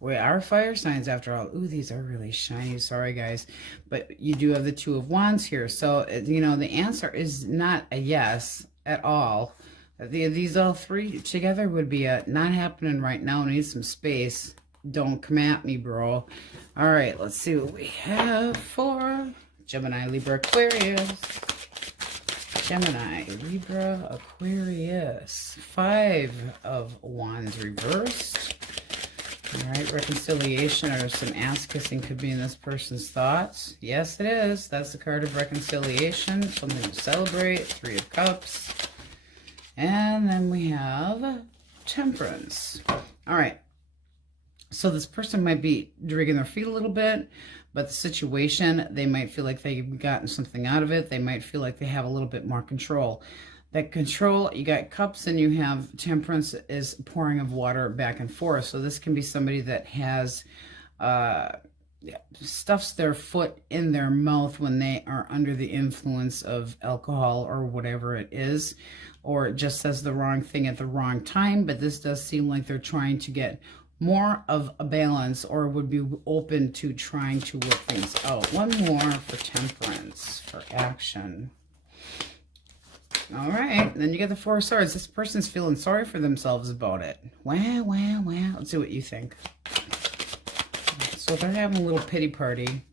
We are fire signs after all. Ooh, these are really shiny. Sorry, guys. But you do have the Two of Wands here. So, you know, the answer is not a yes at all. These all three together would be a not happening right now. Need some space. Don't come at me, bro. All right, let's see what we have for Gemini, Libra, Aquarius. Gemini, Libra, Aquarius. 5 of Wands reversed. All right, reconciliation or some ass kissing could be in this person's thoughts. Yes, it is. That's the card of reconciliation. Something to celebrate. 3 of Cups. And then we have Temperance. All right. So this person might be dragging their feet a little bit, but the situation, they might feel like they've gotten something out of it. They might feel like they have a little bit more control. That control, you got Cups and you have Temperance is pouring of water back and forth. So this can be somebody that has stuffs their foot in their mouth when they are under the influence of alcohol or whatever it is, or just says the wrong thing at the wrong time. But this does seem like they're trying to get more of a balance or would be open to trying to work things out. One more for Temperance, for action. All right, then you get the 4 of Swords. This person's feeling sorry for themselves about it. Wow, wow, wow. Let's see what you think. So they're having a little pity party.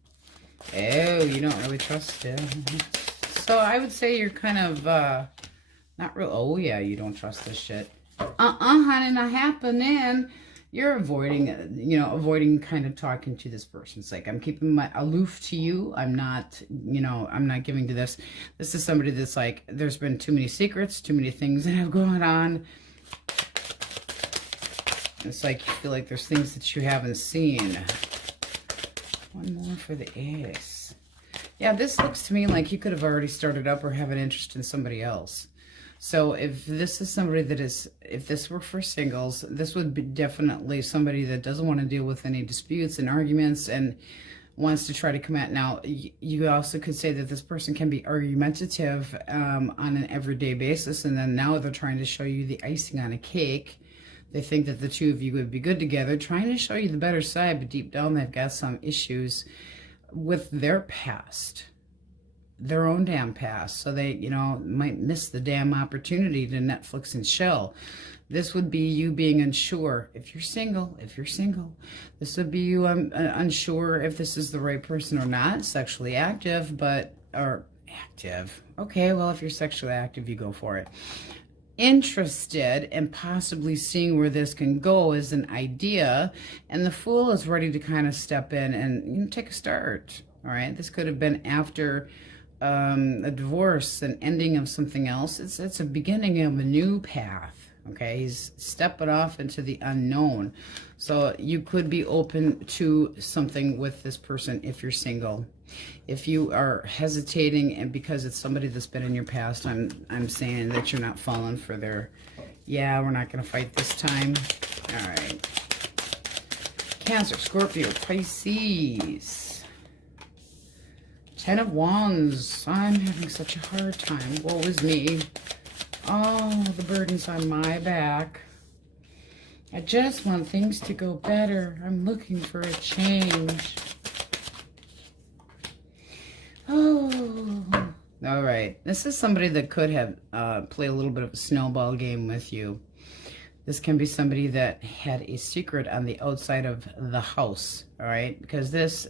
Oh, you don't really trust him. So I would say you're kind of not real. Oh, yeah, you don't trust this shit. Honey, not happening. You're avoiding, avoiding kind of talking to this person. It's like, I'm keeping my aloof to you. I'm not, I'm not giving to this. This is somebody that's like, there's been too many secrets, too many things that have gone on. It's like you feel like there's things that you haven't seen. One more for the Ace. Yeah, this looks to me like you could have already started up or have an interest in somebody else. So if this is somebody that is, if this were for singles, this would be definitely somebody that doesn't want to deal with any disputes and arguments and wants to try to come at. Now, you also could say that this person can be argumentative on an everyday basis, and then now they're trying to show you the icing on a cake. They think that the two of you would be good together, trying to show you the better side, but deep down they've got some issues with their past. Their own damn past, so they might miss the damn opportunity to Netflix and chill. This would be you being unsure if you're single. This would be you unsure if this is the right person or not. Sexually active, or active. Okay, well, if you're sexually active, you go for it. Interested and possibly seeing where this can go is an idea, and the Fool is ready to kind of step in and take a start. All right, this could have been after a divorce, an ending of something else. It's a beginning of a new path. Okay, he's stepping off into the unknown. So you could be open to something with this person if you're single. If you are hesitating and because it's somebody that's been in your past, I'm saying that you're not falling for their, yeah, we're not going to fight this time. All right. Cancer, Scorpio, Pisces. 10 of Wands. I'm having such a hard time. Woe is me. Oh, the burden's on my back. I just want things to go better. I'm looking for a change. Oh. All right. This is somebody that could have played a little bit of a snowball game with you. This can be somebody that had a secret on the outside of the house, all right? Because this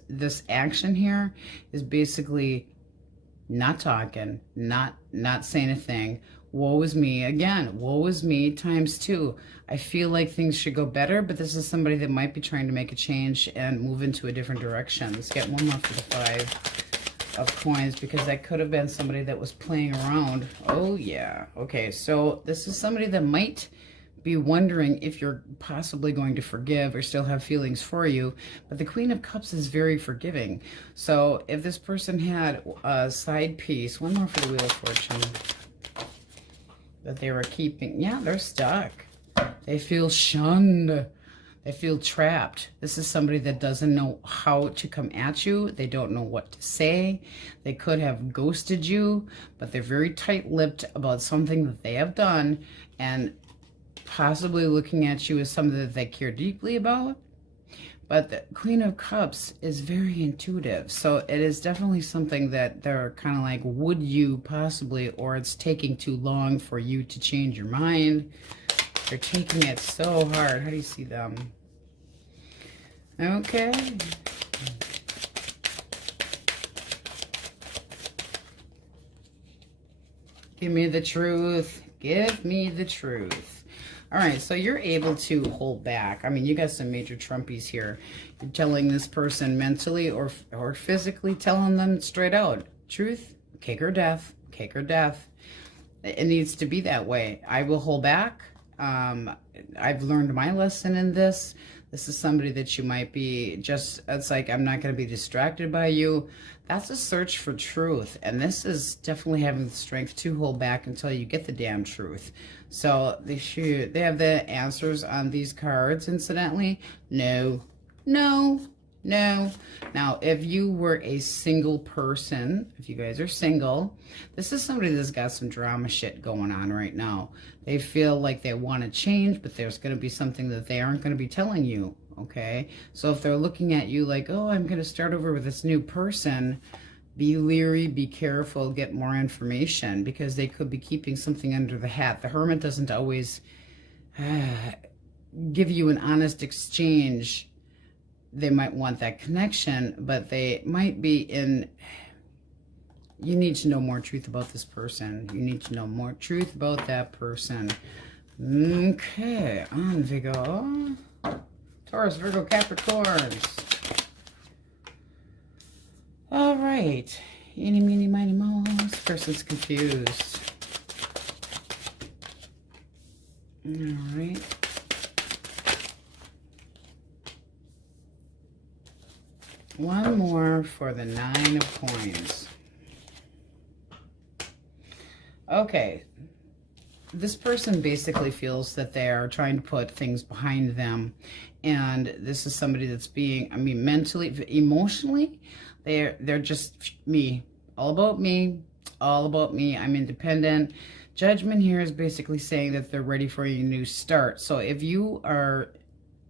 action here is basically not talking, not saying a thing. Woe is me. Again, woe is me times 2. I feel like things should go better, but this is somebody that might be trying to make a change and move into a different direction. Let's get one more for the 5 of Coins, because that could have been somebody that was playing around. Oh, yeah. Okay, so this is somebody that might be wondering if you're possibly going to forgive or still have feelings for you, but the Queen of Cups is very forgiving. So if this person had a side piece, one more for the Wheel of Fortune, that they were keeping, yeah, they're stuck. They feel shunned. They feel trapped. This is somebody that doesn't know how to come at you. They don't know what to say. They could have ghosted you, but they're very tight-lipped about something that they have done and possibly looking at you as something that they care deeply about. But the Queen of Cups is very intuitive. So it is definitely something that they're kind of like, would you possibly, or it's taking too long for you to change your mind. They're taking it so hard. How do you see them? Okay. Give me the truth. Give me the truth. All right, so you're able to hold back. I mean, you got some major Trumpies here. You're telling this person mentally or physically, telling them straight out. Truth, cake or death, cake or death. It needs to be that way. I will hold back. I've learned my lesson in this. This is somebody that you might be just, it's like, I'm not going to be distracted by you. That's a search for truth. And this is definitely having the strength to hold back until you get the damn truth. So they have the answers on these cards, incidentally. No, no, no. Now, if you were a single person, if you guys are single, this is somebody that's got some drama shit going on right now. They feel like they want to change, but there's going to be something that they aren't going to be telling you, okay? So if they're looking at you like, oh, I'm going to start over with this new person, be leery, be careful, get more information, because they could be keeping something under the hat. The Hermit doesn't always give you an honest exchange. They might want that connection, but they might be in... You need to know more truth about this person. You need to know more truth about that person. Okay, on Virgo. Taurus, Virgo, Capricorns. All right. Eeny, meeny, miny, moe. This person's confused. All right. One more for the 9 of Coins. Okay. This person basically feels that they are trying to put things behind them. And this is somebody that's being, I mean, mentally, emotionally, they're just me. All about me. All about me. I'm independent. Judgment here is basically saying that they're ready for a new start. So if you are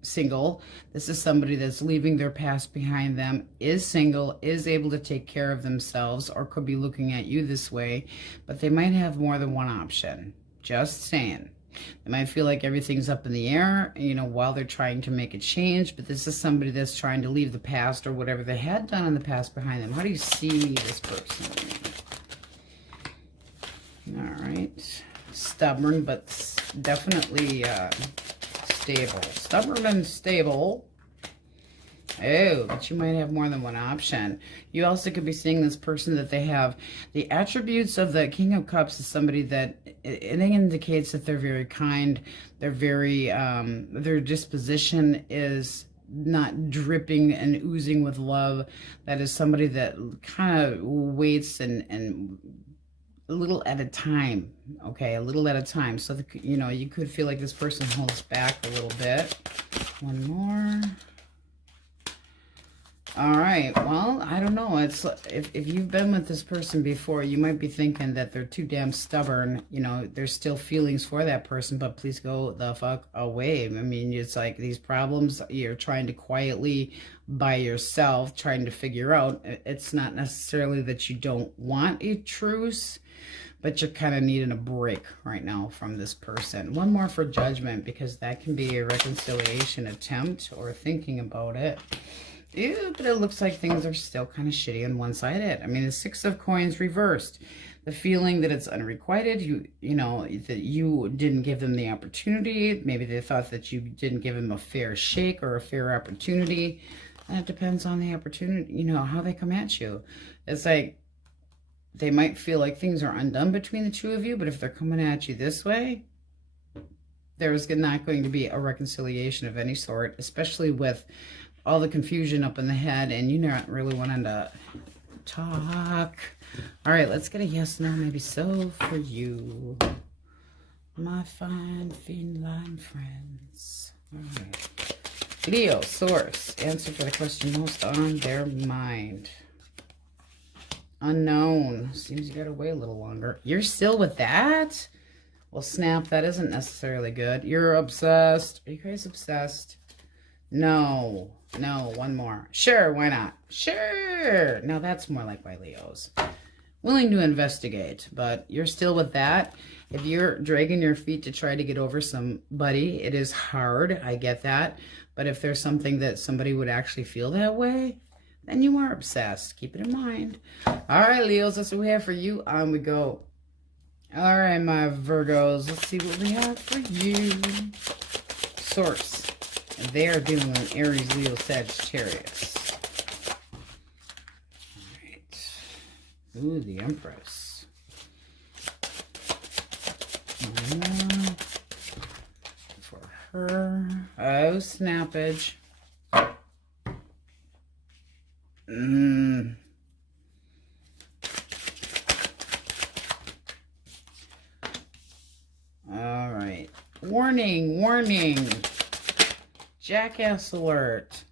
single, this is somebody that's leaving their past behind them, is single, is able to take care of themselves, or could be looking at you this way, but they might have more than one option. Just saying. They might feel like everything's up in the air, you know, while they're trying to make a change, but this is somebody that's trying to leave the past or whatever they had done in the past behind them. How do you see this person? All right. Stubborn, but definitely stable. Stubborn and stable. Oh, but you might have more than one option. You also could be seeing this person that they have the attributes of the King of Cups is somebody that it indicates that they're very kind. They're very, their disposition is not dripping and oozing with love. That is somebody that kind of waits and a little at a time, okay, a little at a time. So, you know, you could feel like this person holds back a little bit. One more. All right, well, I don't know. It's if you've been with this person before, you might be thinking that they're too damn stubborn. You know, there's still feelings for that person, but please go the fuck away. I mean, it's like these problems you're trying to quietly by yourself, trying to figure out. It's not necessarily that you don't want a truce, but you're kind of needing a break right now from this person. One more for Judgment, because that can be a reconciliation attempt or thinking about it. Ew, but it looks like things are still kind of shitty and one-sided. I mean, the 6 of Coins reversed. The feeling that it's unrequited, you know, that you didn't give them the opportunity. Maybe they thought that you didn't give them a fair shake or a fair opportunity. And it depends on the opportunity, you know, how they come at you. It's like they might feel like things are undone between the two of you, but if they're coming at you this way, there's not going to be a reconciliation of any sort, especially with all the confusion up in the head and you're not really wanting to talk. All right, let's get a yes, no, maybe so for you, my fine feline friends. All right. Leo, source. Answer for the question most on their mind. Unknown. Seems you gotta wait a little longer. You're still with that? Well, snap, that isn't necessarily good. You're obsessed. Are you guys obsessed? No. No, one more. Sure, why not? Sure. Now that's more like my Leos. Willing to investigate, but you're still with that. If you're dragging your feet to try to get over somebody, it is hard. I get that. But if there's something that somebody would actually feel that way, then you are obsessed. Keep it in mind. All right, Leos, that's what we have for you. On we go. All right, my Virgos, let's see what we have for you. Source. They are dealing with Aries, Leo, Sagittarius. All right. Ooh, the Empress. For her. Oh, snappage. All right. Warning, warning. Jackass alert.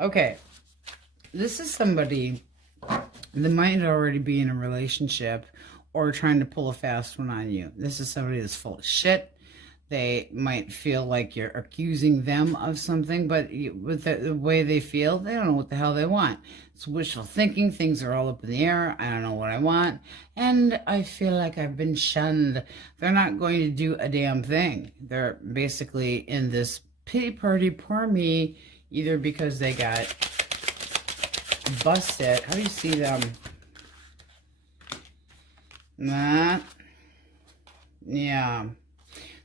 Okay. This is somebody that might already be in a relationship or trying to pull a fast one on you. This is somebody that's full of shit. They might feel like you're accusing them of something, but with the way they feel, they don't know what the hell they want. It's wishful thinking. Things are all up in the air. I don't know what I want. And I feel like I've been shunned. They're not going to do a damn thing. They're basically in this pity party, poor me, either because they got busted. How do you see them? Nah. Yeah.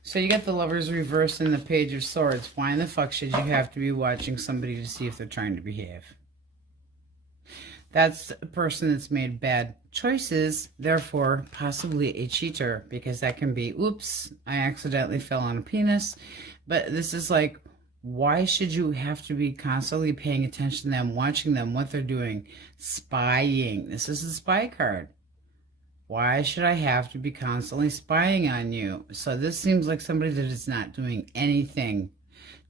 So you got the Lovers reversed and the Page of Swords. Why in the fuck should you have to be watching somebody to see if they're trying to behave? That's a person that's made bad choices, therefore possibly a cheater, because that can be, oops, I accidentally fell on a penis. But this is like, why should you have to be constantly paying attention to them, watching them, what they're doing? Spying. This is a spy card. Why should I have to be constantly spying on you? So this seems like somebody that is not doing anything,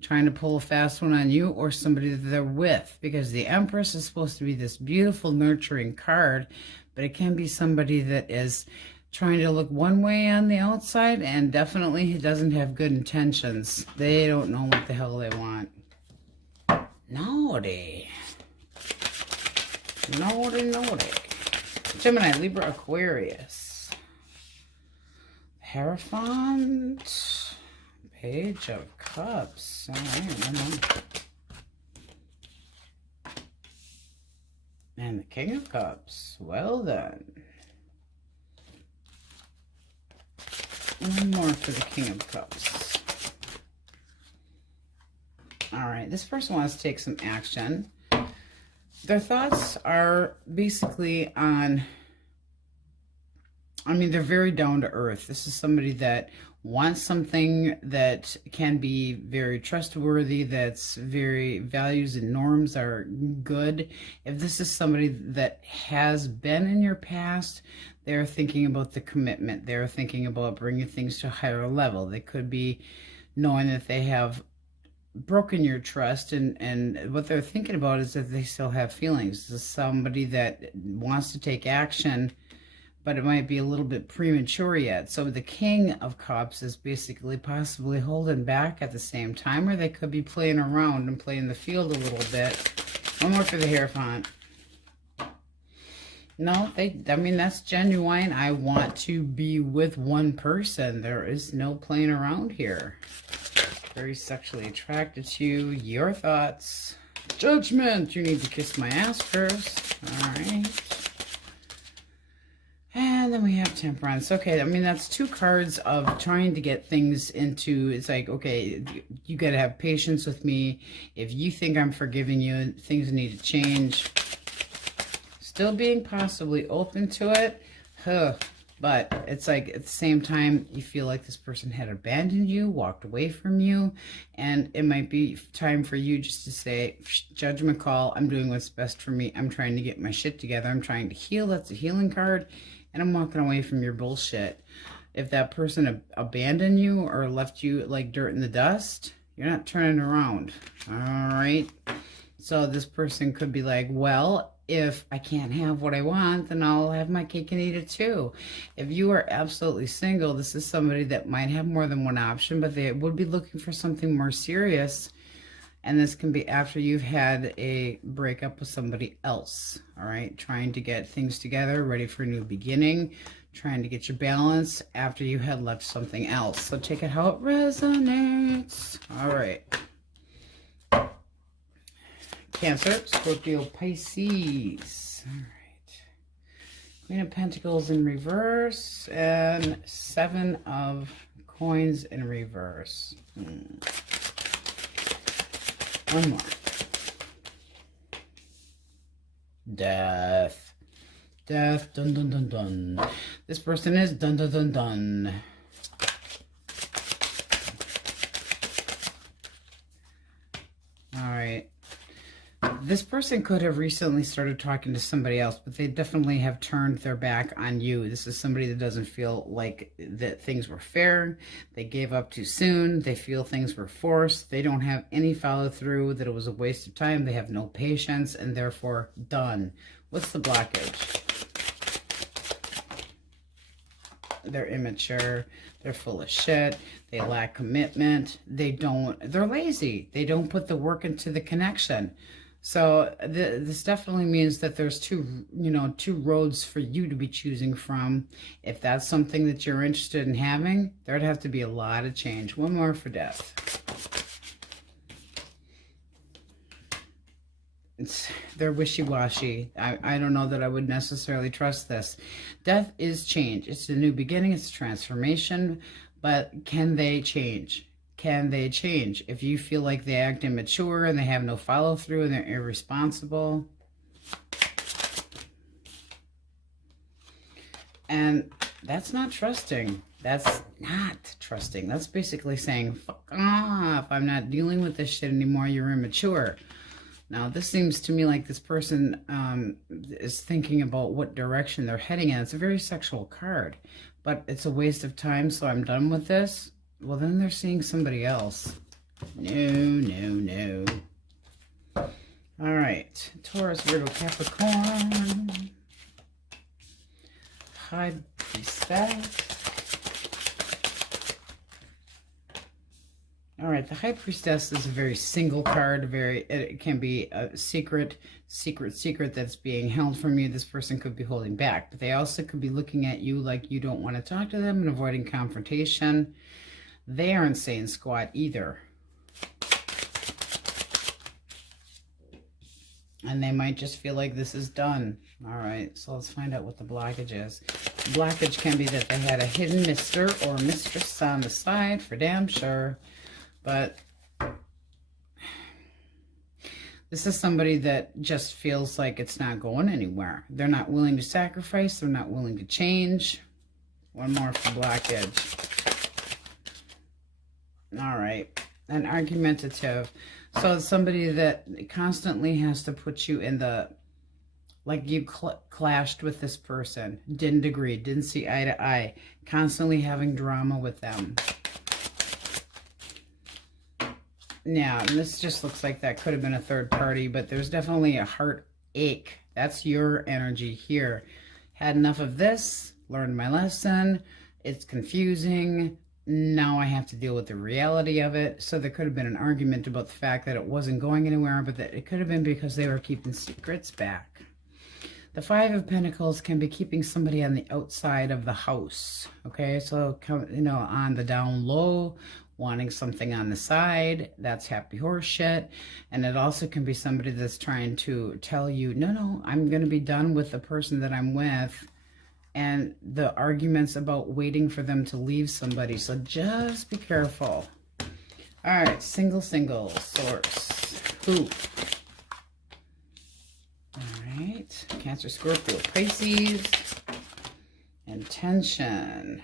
trying to pull a fast one on you or somebody that they're with, because the Empress is supposed to be this beautiful, nurturing card, but it can be somebody that is trying to look one way on the outside and definitely doesn't have good intentions. They don't know what the hell they want. Naughty. Naughty, naughty. Gemini, Libra, Aquarius. Hierophant. Page of Cups. All right, and the King of Cups. Well done. One more for the King of Cups. All right, this person wants to take some action. Their thoughts are basically on, I mean, they're very down to earth. This is somebody that wants something that can be very trustworthy, that's very, values and norms are good. If this is somebody that has been in your past, they're thinking about the commitment. They're thinking about bringing things to a higher level. They could be knowing that they have broken your trust, and what they're thinking about is that they still have feelings. This is somebody that wants to take action, but it might be a little bit premature yet. So the King of Cups is basically possibly holding back at the same time, or they could be playing around and playing the field a little bit. One more for the Hierophant. No, I mean, that's genuine. I want to be with one person. There is no playing around here. Very sexually attracted to you. Your thoughts. Judgment. You need to kiss my ass first. All right. And then we have Temperance. Okay, I mean, that's two cards of trying to get things into, it's like, okay, you got to have patience with me. If you think I'm forgiving you, things need to change. Still being possibly open to it. But it's like at the same time, you feel like this person had abandoned you, walked away from you, and it might be time for you just to say, judgment call, I'm doing what's best for me. I'm trying to get my shit together. I'm trying to heal. That's a healing card. And I'm walking away from your bullshit. If that person abandoned you or left you like dirt in the dust, You're not turning around. All right. So this person could be like, well, if I can't have what I want, then I'll have my cake and eat it too. If you are absolutely single, this is somebody that might have more than one option, but they would be looking for something more serious. And this can be after you've had a breakup with somebody else. All right. Trying to get things together, ready for a new beginning, trying to get your balance after you had left something else. So take it how it resonates. All right. Cancer, Scorpio, Pisces. All right. Queen of Pentacles in reverse and 7 of Coins in reverse. One more. Death. Death. Dun dun dun dun. This person is dun dun dun dun. All right. This person could have recently started talking to somebody else, but they definitely have turned their back on you. This is somebody that doesn't feel like that things were fair. They gave up too soon. They feel things were forced. They don't have any follow through, that it was a waste of time. They have no patience and therefore done. What's the blockage? They're immature. They're full of shit. They lack commitment. They're lazy. They don't put the work into the connection. So this definitely means that there's two roads for you to be choosing from. If that's something that you're interested in having, there'd have to be a lot of change. One more for death. They're wishy-washy. I don't know that I would necessarily trust this. Death is change. It's a new beginning. It's a transformation. But can they change? Can they change? If you feel like they act immature and they have no follow-through and they're irresponsible. And that's not trusting. That's not trusting. That's basically saying, fuck off. I'm not dealing with this shit anymore. You're immature. Now, this seems to me like this person is thinking about what direction they're heading in. It's a very sexual card, but it's a waste of time, so I'm done with this. Well, then they're seeing somebody else. No, no, no. All right. Taurus, Virgo, Capricorn. High Priestess. All right, the High Priestess is a very single card. It can be a secret that's being held from you. This person could be holding back, but they also could be looking at you like you don't want to talk to them and avoiding confrontation. They aren't saying squat either. And they might just feel like this is done. All right, so let's find out what the blockage is. The blockage can be that they had a hidden Mr. or Mistress on the side, for damn sure. But this is somebody that just feels like it's not going anywhere. They're not willing to sacrifice. They're not willing to change. One more for blockage. All right. And argumentative. So it's somebody that constantly has to put you in the, like you clashed with this person, didn't agree, didn't see eye to eye, constantly having drama with them. Now, this just looks like that could have been a third party, but there's definitely a heartache. That's your energy here. Had enough of this, learned my lesson. It's confusing. Now I have to deal with the reality of it. So there could have been an argument about the fact that it wasn't going anywhere, but that it could have been because they were keeping secrets back. The Five of Pentacles can be keeping somebody on the outside of the house. Okay, so, on the down low, wanting something on the side. That's happy horse shit. And it also can be somebody that's trying to tell you, no, I'm going to be done with the person that I'm with. And the arguments about waiting for them to leave somebody. So just be careful. All right, single, source. Who? All right, Cancer, Scorpio, Pisces. Intention.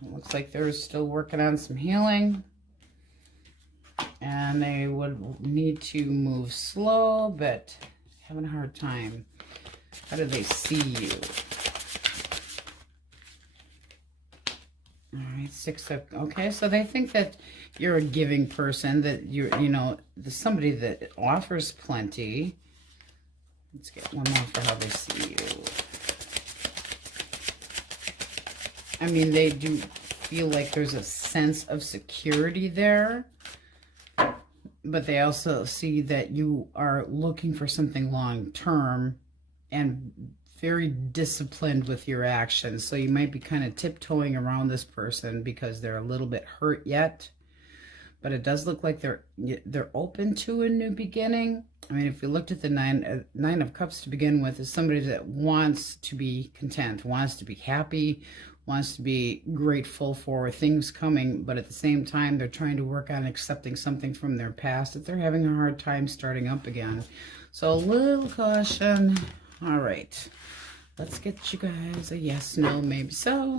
Looks like they're still working on some healing. And they would need to move slow, but having a hard time. How do they see you? All right, 6 of, okay, so they think that you're a giving person, that you're, you know, somebody that offers plenty. Let's get one more for how they see you. I mean, they do feel like there's a sense of security there, but they also see that you are looking for something long-term and very disciplined with your actions. So you might be kind of tiptoeing around this person because they're a little bit hurt yet, but it does look like they're open to a new beginning. I mean, if you looked at the nine of cups to begin with, is somebody that wants to be content, wants to be happy, wants to be grateful for things coming, but at the same time, they're trying to work on accepting something from their past that they're having a hard time starting up again. So a little caution. All right, let's get you guys a yes, no, maybe so.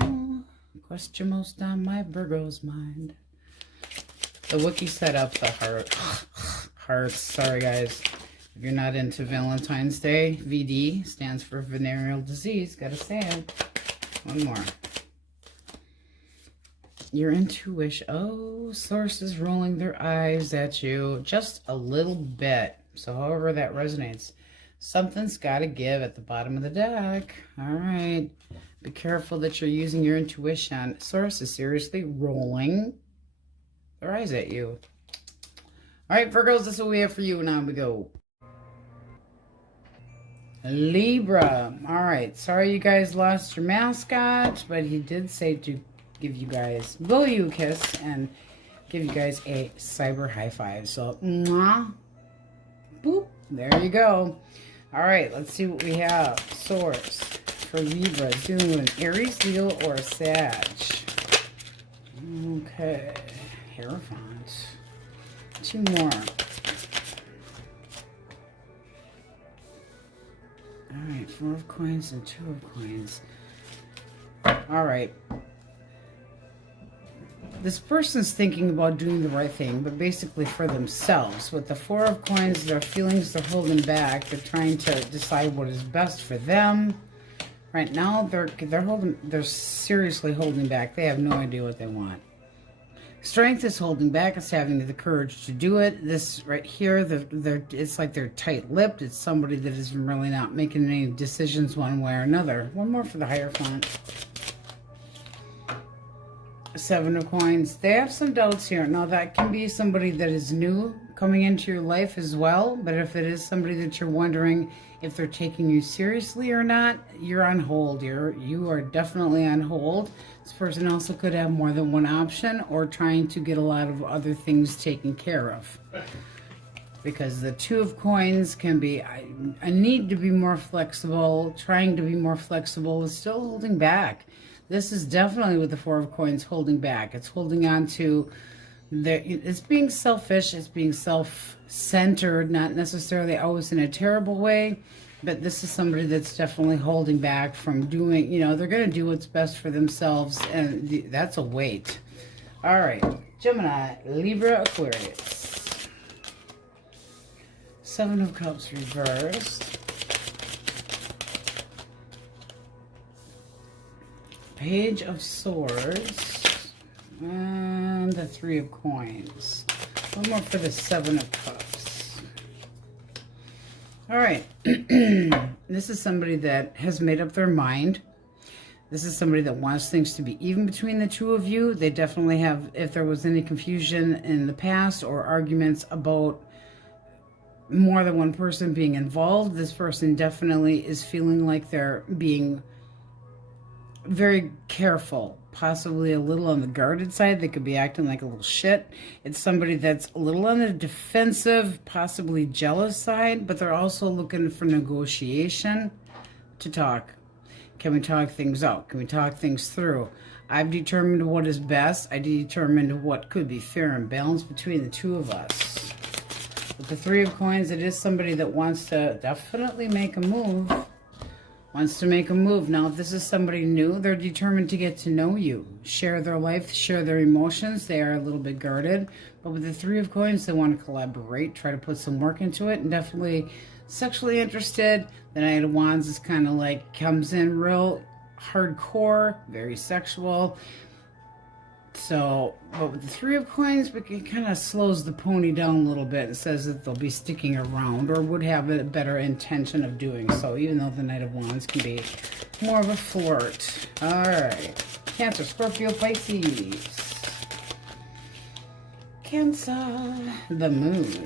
Question most on my Virgo's mind. The Wiki set up the hearts. Sorry, guys. If you're not into Valentine's Day, VD stands for venereal disease. Gotta say it. One more. Your intuition. Oh, source is rolling their eyes at you just a little bit. So however that resonates. Something's got to give at the bottom of the deck. All right. Be careful that you're using your intuition. Source is seriously rolling their eyes at you. All right, Virgos, this is what we have for you. Now we go. Libra. All right. Sorry you guys lost your mascot, but he did say to give you guys, blow you a kiss and give you guys a cyber high five. So, mwah, boop, there you go. All right, let's see what we have. Source for Libra. Doing an Aries, Leo, or Sag. Okay. Hierophant. 2 more. All right, 4 of coins and 2 of coins. All right. This person's thinking about doing the right thing, but basically for themselves. With the 4 of coins, their feelings they're holding back. They're trying to decide what is best for them. Right now, they're seriously holding back. They have no idea what they want. Strength is holding back. It's having the courage to do it. This right here, it's like they're tight-lipped. It's somebody that is really not making any decisions one way or another. One more for the Hierophant. 7 of coins. They have some doubts here. Now, that can be somebody that is new coming into your life as well. But if it is somebody that you're wondering if they're taking you seriously or not, you're on hold. You are definitely on hold. This person also could have more than one option or trying to get a lot of other things taken care of. Because the 2 of coins can be a need to be more flexible, trying to be more flexible, is still holding back. This is definitely with the 4 of coins holding back. It's holding on to, it's being selfish, it's being self-centered, not necessarily always in a terrible way, but this is somebody that's definitely holding back from doing, they're going to do what's best for themselves, and that's a weight. All right, Gemini, Libra, Aquarius. 7 of Cups reversed. Page of Swords and the 3 of Coins. One more for the 7 of Cups. All right. This is somebody that has made up their mind. This is somebody that wants things to be even between the 2 of you. They definitely have, if there was any confusion in the past or arguments about more than one person being involved, this person definitely is feeling like they're being very careful, possibly a little on the guarded side. They could be acting like a little shit. It's somebody that's a little on the defensive, possibly jealous side, but they're also looking for negotiation to talk. Can we talk things out? Can we talk things through? I've determined what is best. I determined what could be fair and balanced between the 2 of us. With the 3 of Coins, it is somebody that wants to definitely make a move. Wants to make a move. Now, if this is somebody new, they're determined to get to know you, share their life, share their emotions. They are a little bit guarded. But with the 3 of Coins, they want to collaborate, try to put some work into it, and definitely sexually interested. The Knight of Wands is kind of like, comes in real hardcore, very sexual. So, but with the Three of Coins, it kind of slows the pony down a little bit and says that they'll be sticking around or would have a better intention of doing so, even though the Knight of Wands can be more of a flirt. All right. Cancer, Scorpio, Pisces. Cancer, the Moon.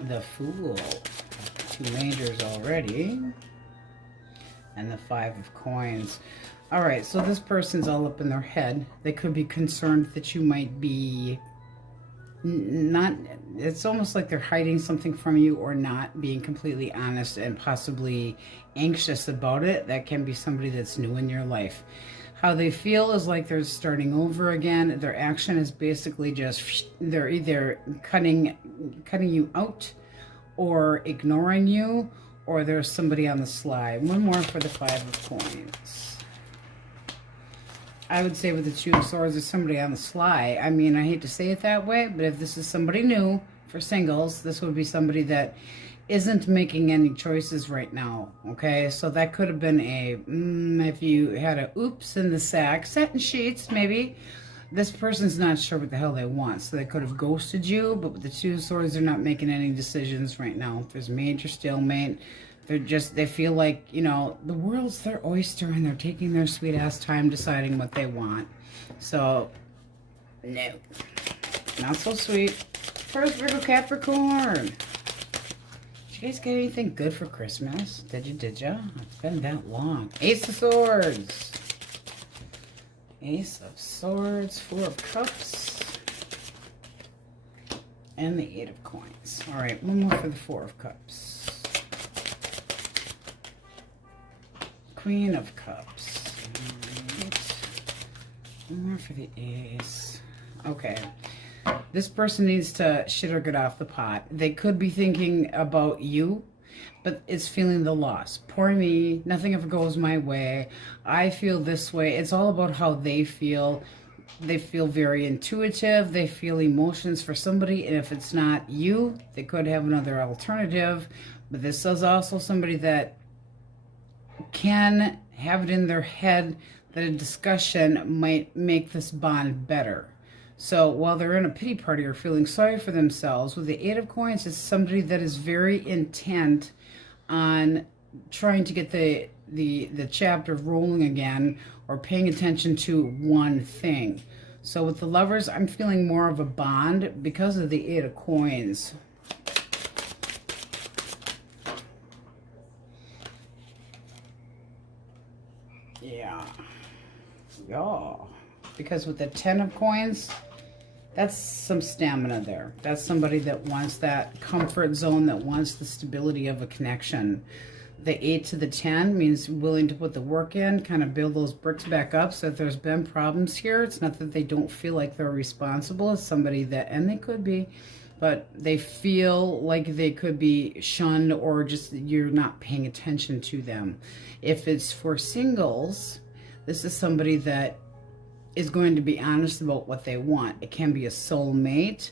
The Fool. 2 majors already. And the Five of Coins. All right, so this person's all up in their head. They could be concerned that you might be not, it's almost like they're hiding something from you or not being completely honest and possibly anxious about it. That can be somebody that's new in your life. How they feel is like they're starting over again. Their action is basically just, they're either cutting you out or ignoring you, or there's somebody on the sly. One more for the Five of Coins. I would say with the Two of Swords, there's somebody on the sly. I mean, I hate to say it that way, but if this is somebody new for singles, this would be somebody that isn't making any choices right now, okay? So that could have been a, if you had a oops in the sack, set in sheets, maybe. This person's not sure what the hell they want, so they could have ghosted you, but with the Two of Swords, they're not making any decisions right now. There's major stalemate. They feel like, you know, the world's their oyster and they're taking their sweet ass time deciding what they want. So, no. Not so sweet. First, Virgo, Capricorn. Did you guys get anything good for Christmas? Did you? It's been that long. Ace of Swords. Ace of Swords, Four of Cups, and the Eight of Coins. All right, one more for the Four of Cups. Queen of Cups. Right. One more for the Ace. Okay. This person needs to shit or get off the pot. They could be thinking about you, but it's feeling the loss. Poor me, nothing ever goes my way. I feel this way. It's all about how they feel. They feel very intuitive. They feel emotions for somebody. And if it's not you, they could have another alternative. But this is also somebody that can have it in their head that a discussion might make this bond better. So while they're in a pity party or feeling sorry for themselves, with the Eight of Coins, it's somebody that is very intent on trying to get the chapter rolling again or paying attention to one thing. So with the Lovers, I'm feeling more of a bond because of the Eight of Coins. Yeah. Because with the Ten of Coins, that's some stamina there. That's somebody that wants that comfort zone, that wants the stability of a connection. The 8 to the 10 means willing to put the work in, kind of build those bricks back up. So if there's been problems here, it's not that they don't feel like they're responsible. It's somebody that, and they could be, but they feel like they could be shunned or just you're not paying attention to them. If it's for singles, this is somebody that is going to be honest about what they want. It can be a soulmate.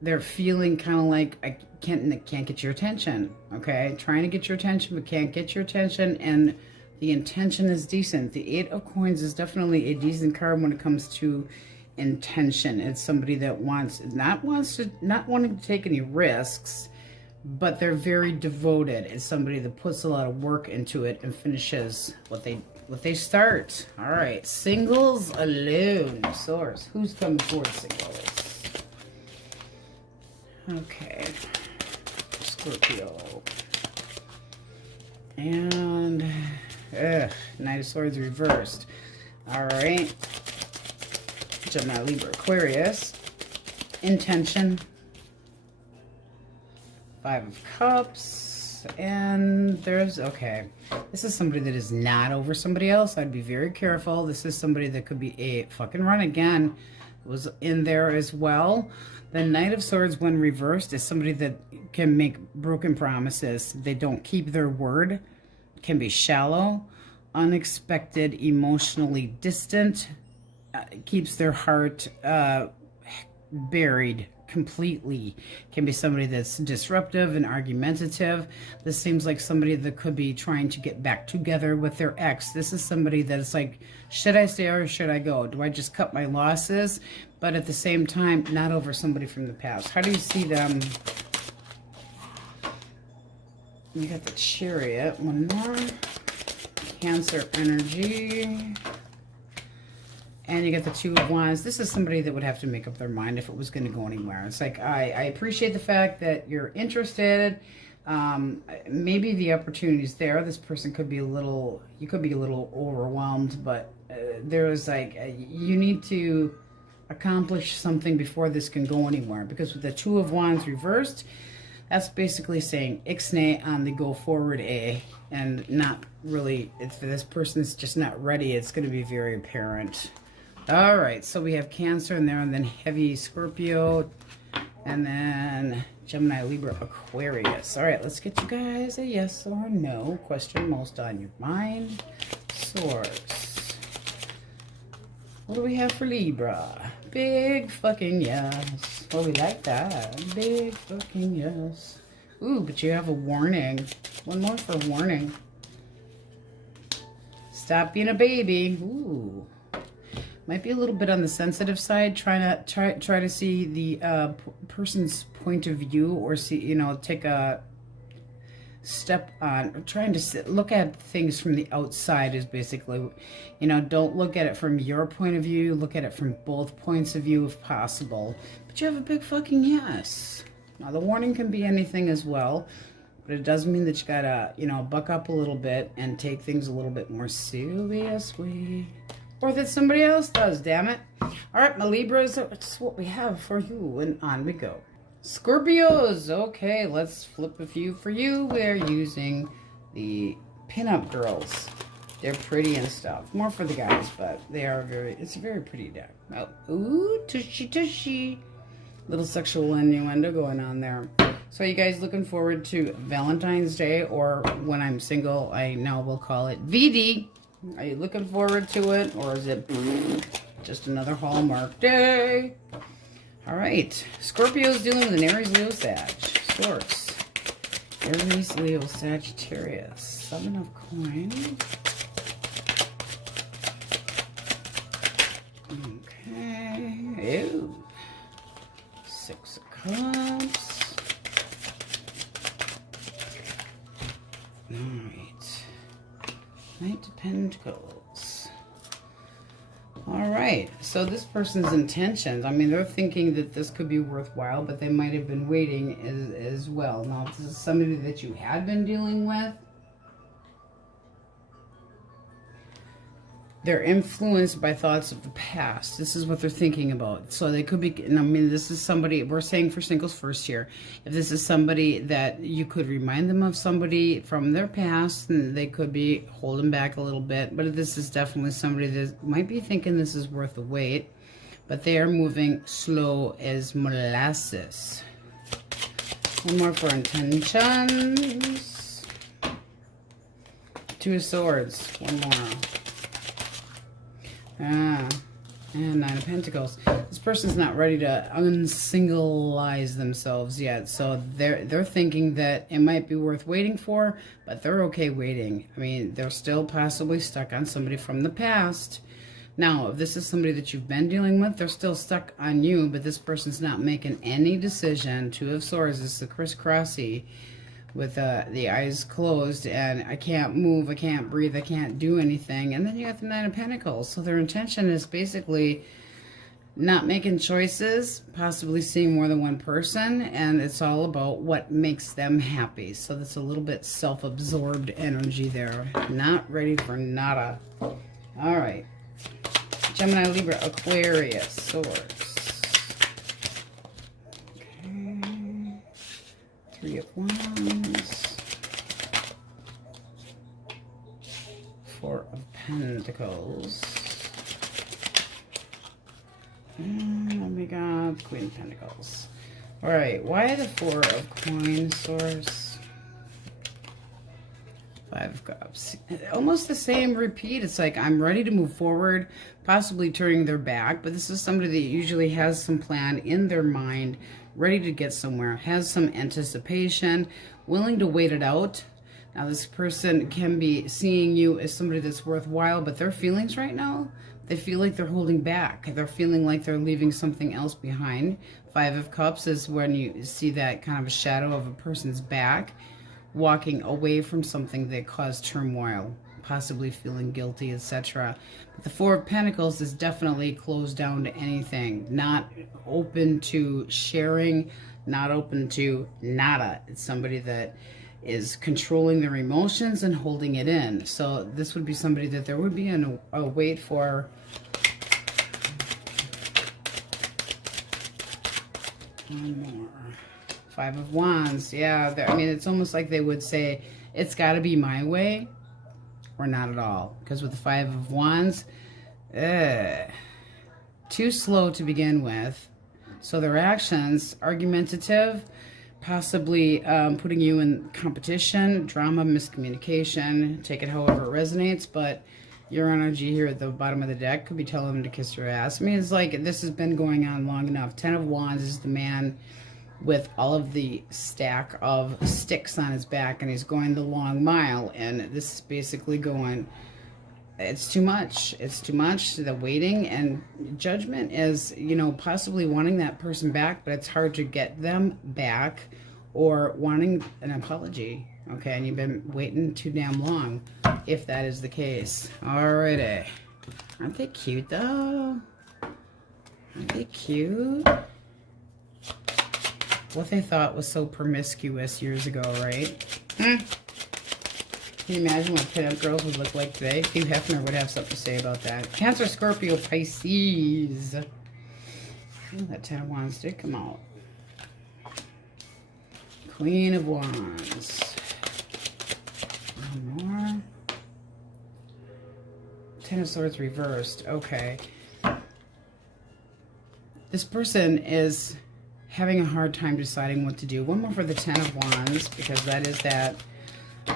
They're feeling kind of like, I can't get your attention, okay? Trying to get your attention, but can't get your attention, and the intention is decent. The Eight of Coins is definitely a decent card when it comes to intention. It's somebody that not wanting to take any risks, but they're very devoted. It's somebody that puts a lot of work into it and finishes what they start. All right, singles alone. Source, who's coming forward, singles? Okay, Scorpio. And Knight of Swords reversed. All right, Gemini, Libra, Aquarius. Intention. Five of Cups. And there's, okay, this is somebody that is not over somebody else. I'd be very careful. This is somebody that could be a fucking run again. It was in there as well. The Knight of Swords, when reversed, is somebody that can make broken promises. They don't keep their word. Can be shallow, unexpected, emotionally distant. Keeps their heart buried completely. Can be somebody that's disruptive and argumentative. This seems like somebody that could be trying to get back together with their ex. This is somebody that's like, should I stay or should I go? Do I just cut my losses? But at the same time, not over somebody from the past. How do you see them? You got the Chariot. One more. Cancer energy. And you get the Two of Wands. This is somebody that would have to make up their mind if it was going to go anywhere. It's like, I appreciate the fact that you're interested. Maybe the opportunity's there. This person could be a little, you could be a little overwhelmed, but there's like, you need to accomplish something before this can go anywhere. Because with the Two of Wands reversed, that's basically saying ixnay on the go forward and not really, if this person's just not ready, it's going to be very apparent. All right, so we have Cancer in there, and then heavy Scorpio, and then Gemini, Libra, Aquarius. All right, let's get you guys a yes or no question most on your mind. Source. What do we have for Libra? Big fucking yes. Oh, we like that. Big fucking yes. Ooh, but you have a warning. One more for warning. Stop being a baby. Ooh. Might be a little bit on the sensitive side. Try to see the person's point of view, or see, you know, take a step on, or trying to look at things from the outside is basically, you know, don't look at it from your point of view. Look at it from both points of view if possible. But you have a big fucking yes. Now the warning can be anything as well, but it does mean that you gotta, you know, buck up a little bit and take things a little bit more seriously. Or that somebody else does, damn it. All right, my Libras, that's what we have for you, and on we go. Scorpios, okay, let's flip a few for you. We're using the pinup girls. They're pretty and stuff. More for the guys, but they are it's a very pretty deck. Oh, ooh, tushy tushy. Little sexual innuendo going on there. So you guys looking forward to Valentine's Day, or when I'm single, I now will call it VD. Are you looking forward to it, or is it just another Hallmark day? All right, Scorpio's dealing with an Aries, Leo, Sag. Source. Aries, Leo, Sagittarius. Seven of Coins. Okay. Ew. Six of Cups. All right. Knight of Pentacles. All right, so this person's intentions, I mean, they're thinking that this could be worthwhile, but they might have been waiting as well. Now, if this is somebody that you had been dealing with, they're influenced by thoughts of the past. This is what they're thinking about. So they could be, and I mean, this is somebody, we're saying for singles first here. If this is somebody that you could remind them of somebody from their past, and they could be holding back a little bit. But this is definitely somebody that might be thinking this is worth the wait. But they are moving slow as molasses. One more for intentions. Two of Swords. One more. And Nine of Pentacles. This person's not ready to unsingleize themselves yet, so they're thinking that it might be worth waiting for, but they're okay waiting. I mean, they're still possibly stuck on somebody from the past. Now, if this is somebody that you've been dealing with, they're still stuck on you, but this person's not making any decision. Two of Swords is the crisscrossy, with the eyes closed, and I can't move, I can't breathe, I can't do anything. And then you got the Nine of Pentacles. So their intention is basically not making choices, possibly seeing more than one person, and it's all about what makes them happy. So that's a little bit self-absorbed energy there. Not ready for nada. All right. Gemini, Libra, Aquarius, Swords. Okay. Three of Wands. Four of Pentacles. And we got Queen of Pentacles. All right, why the Four of Coins, Source? Five of Cups. Almost the same repeat. It's like, I'm ready to move forward, possibly turning their back, but this is somebody that usually has some plan in their mind, ready to get somewhere, has some anticipation, willing to wait it out. Now, this person can be seeing you as somebody that's worthwhile, but their feelings right now, they feel like they're holding back. They're feeling like they're leaving something else behind. Five of Cups is when you see that kind of a shadow of a person's back, walking away from something that caused turmoil, possibly feeling guilty, etc. But the Four of Pentacles is definitely closed down to anything, not open to sharing, not open to nada. It's somebody that is controlling their emotions and holding it in. So this would be somebody that there would be a wait for. One more. Five of Wands. Yeah, I mean, it's almost like they would say, it's got to be my way or not at all. Because with the Five of Wands, too slow to begin with. So their actions, argumentative, possibly putting you in competition, drama, miscommunication, take it however it resonates, but your energy here at the bottom of the deck could be telling them to kiss your ass. I mean, it's like this has been going on long enough. Ten of Wands is the man with all of the stack of sticks on his back, and he's going the long mile, and this is basically going, it's too much. It's too much. The waiting and judgment is, you know, possibly wanting that person back, but it's hard to get them back, or wanting an apology. Okay, and you've been waiting too damn long, if that is the case. Alrighty. Aren't they cute, though? Aren't they cute? What they thought was so promiscuous years ago, right? Can you imagine what pinup girls would look like today? Hugh Hefner would have something to say about that. Cancer, Scorpio, Pisces. Oh, that Ten of Wands did come out. Queen of Wands. One more. Ten of Swords reversed. Okay. This person is having a hard time deciding what to do. One more for the Ten of Wands, because that is that.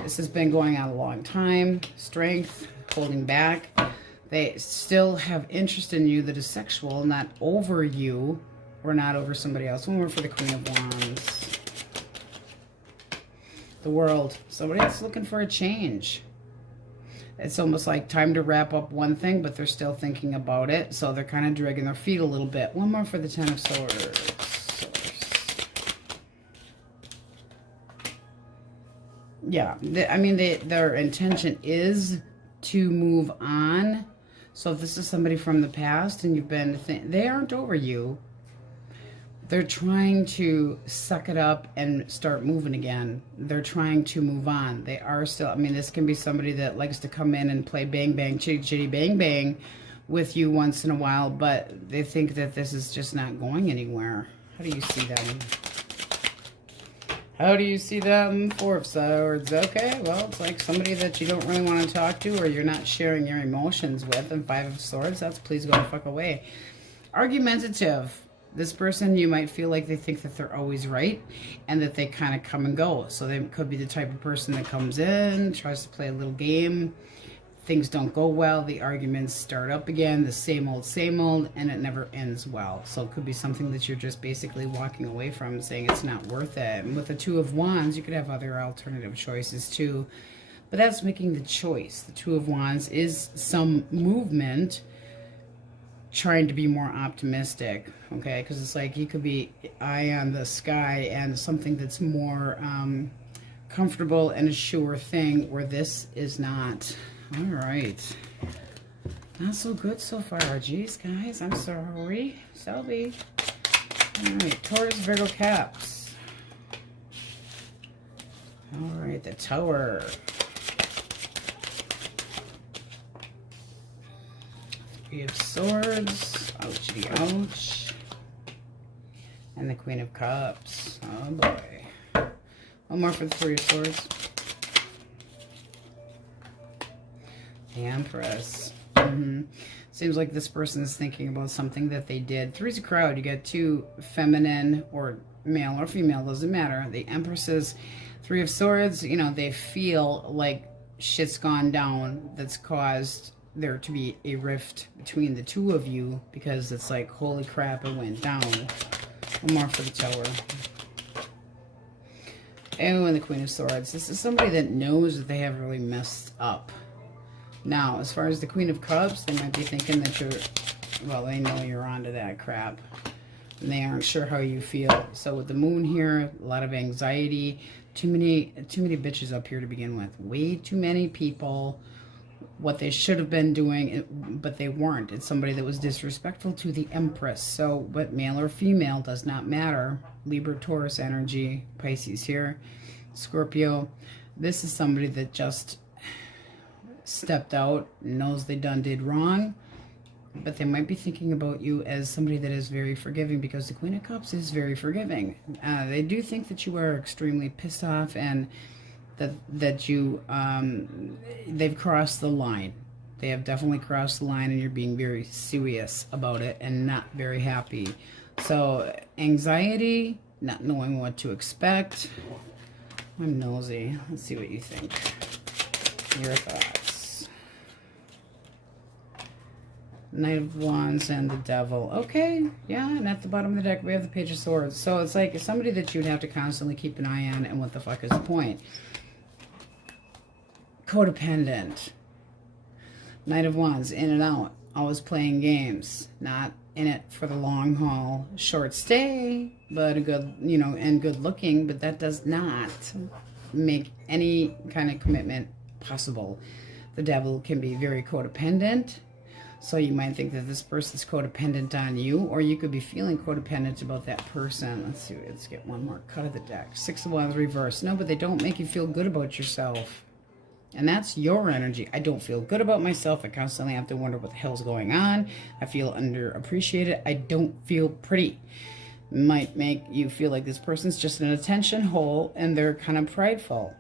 This has been going on a long time. Strength, holding back. They still have interest in you that is sexual, not over you, or not over somebody else. One more for the Queen of Wands. The World. Somebody that's looking for a change. It's almost like time to wrap up one thing, but they're still thinking about it. So they're kind of dragging their feet a little bit. One more for the Ten of Swords. Yeah, I mean, their intention is to move on. So if this is somebody from the past and you've been, they aren't over you. They're trying to suck it up and start moving again. They're trying to move on. They are still, I mean, this can be somebody that likes to come in and play bang, bang, chitty, chitty, bang, bang with you once in a while, but they think that this is just not going anywhere. How do you see them? How do you see them? Four of Swords. Okay, well, it's like somebody that you don't really want to talk to, or you're not sharing your emotions with. And Five of Swords, that's please go the fuck away. Argumentative. This person, you might feel like they think that they're always right, and that they kind of come and go. So they could be the type of person that comes in, tries to play a little game. Things don't go well, the arguments start up again, the same old, and it never ends well. So it could be something that you're just basically walking away from and saying it's not worth it. And with the Two of Wands, you could have other alternative choices too. But that's making the choice. The Two of Wands is some movement, trying to be more optimistic, okay? Because it's like you could be eye on the sky and something that's more comfortable and a sure thing, where this is not. All right. Not so good so far. Jeez, guys, I'm sorry. Selby. All right, Taurus, Virgo, Caps. All right, the Tower. Three of Swords. Ouchie, ouch. And the Queen of Cups. Oh, boy. One more for the Three of Swords. The Empress. Seems like this person is thinking about something that they did. Three's a crowd. You got two feminine, or male or female, doesn't matter. The Empresses, Three of Swords, you know, they feel like shit's gone down that's caused there to be a rift between the two of you, because it's like, holy crap, it went down. One more for the Tower. Oh, and the Queen of Swords. This is somebody that knows that they have really messed up. Now, as far as the Queen of Cups, they might be thinking that you're, well, they know you're onto that crap. And they aren't sure how you feel. So with the Moon here, a lot of anxiety. Too many bitches up here to begin with. Way too many people. What they should have been doing, but they weren't. It's somebody that was disrespectful to the Empress. So, but male or female does not matter. Libra, Taurus energy, Pisces here, Scorpio. This is somebody that just stepped out, knows they did wrong, but they might be thinking about you as somebody that is very forgiving, because the Queen of Cups is very forgiving. They do think that you are extremely pissed off, and that you, they've crossed the line. They have definitely crossed the line, and you're being very serious about it and not very happy. So, anxiety, not knowing what to expect. I'm nosy. Let's see what you think. Your thoughts. Knight of Wands and the Devil. Okay, yeah, and at the bottom of the deck we have the Page of Swords. So it's like somebody that you'd have to constantly keep an eye on, and what the fuck is the point? Codependent. Knight of Wands, in and out, always playing games, not in it for the long haul. Short stay, but a good, you know, and good looking, but that does not make any kind of commitment possible. The Devil can be very codependent, so you might think that this person's codependent on you, or you could be feeling codependent about that person. Let's see, let's get one more cut of the deck. Six of Wands reversed. No, but they don't make you feel good about yourself. And that's your energy. I don't feel good about myself. I constantly have to wonder what the hell's going on. I feel underappreciated. I don't feel pretty. Might make you feel like this person's just an attention hole, and they're kind of prideful.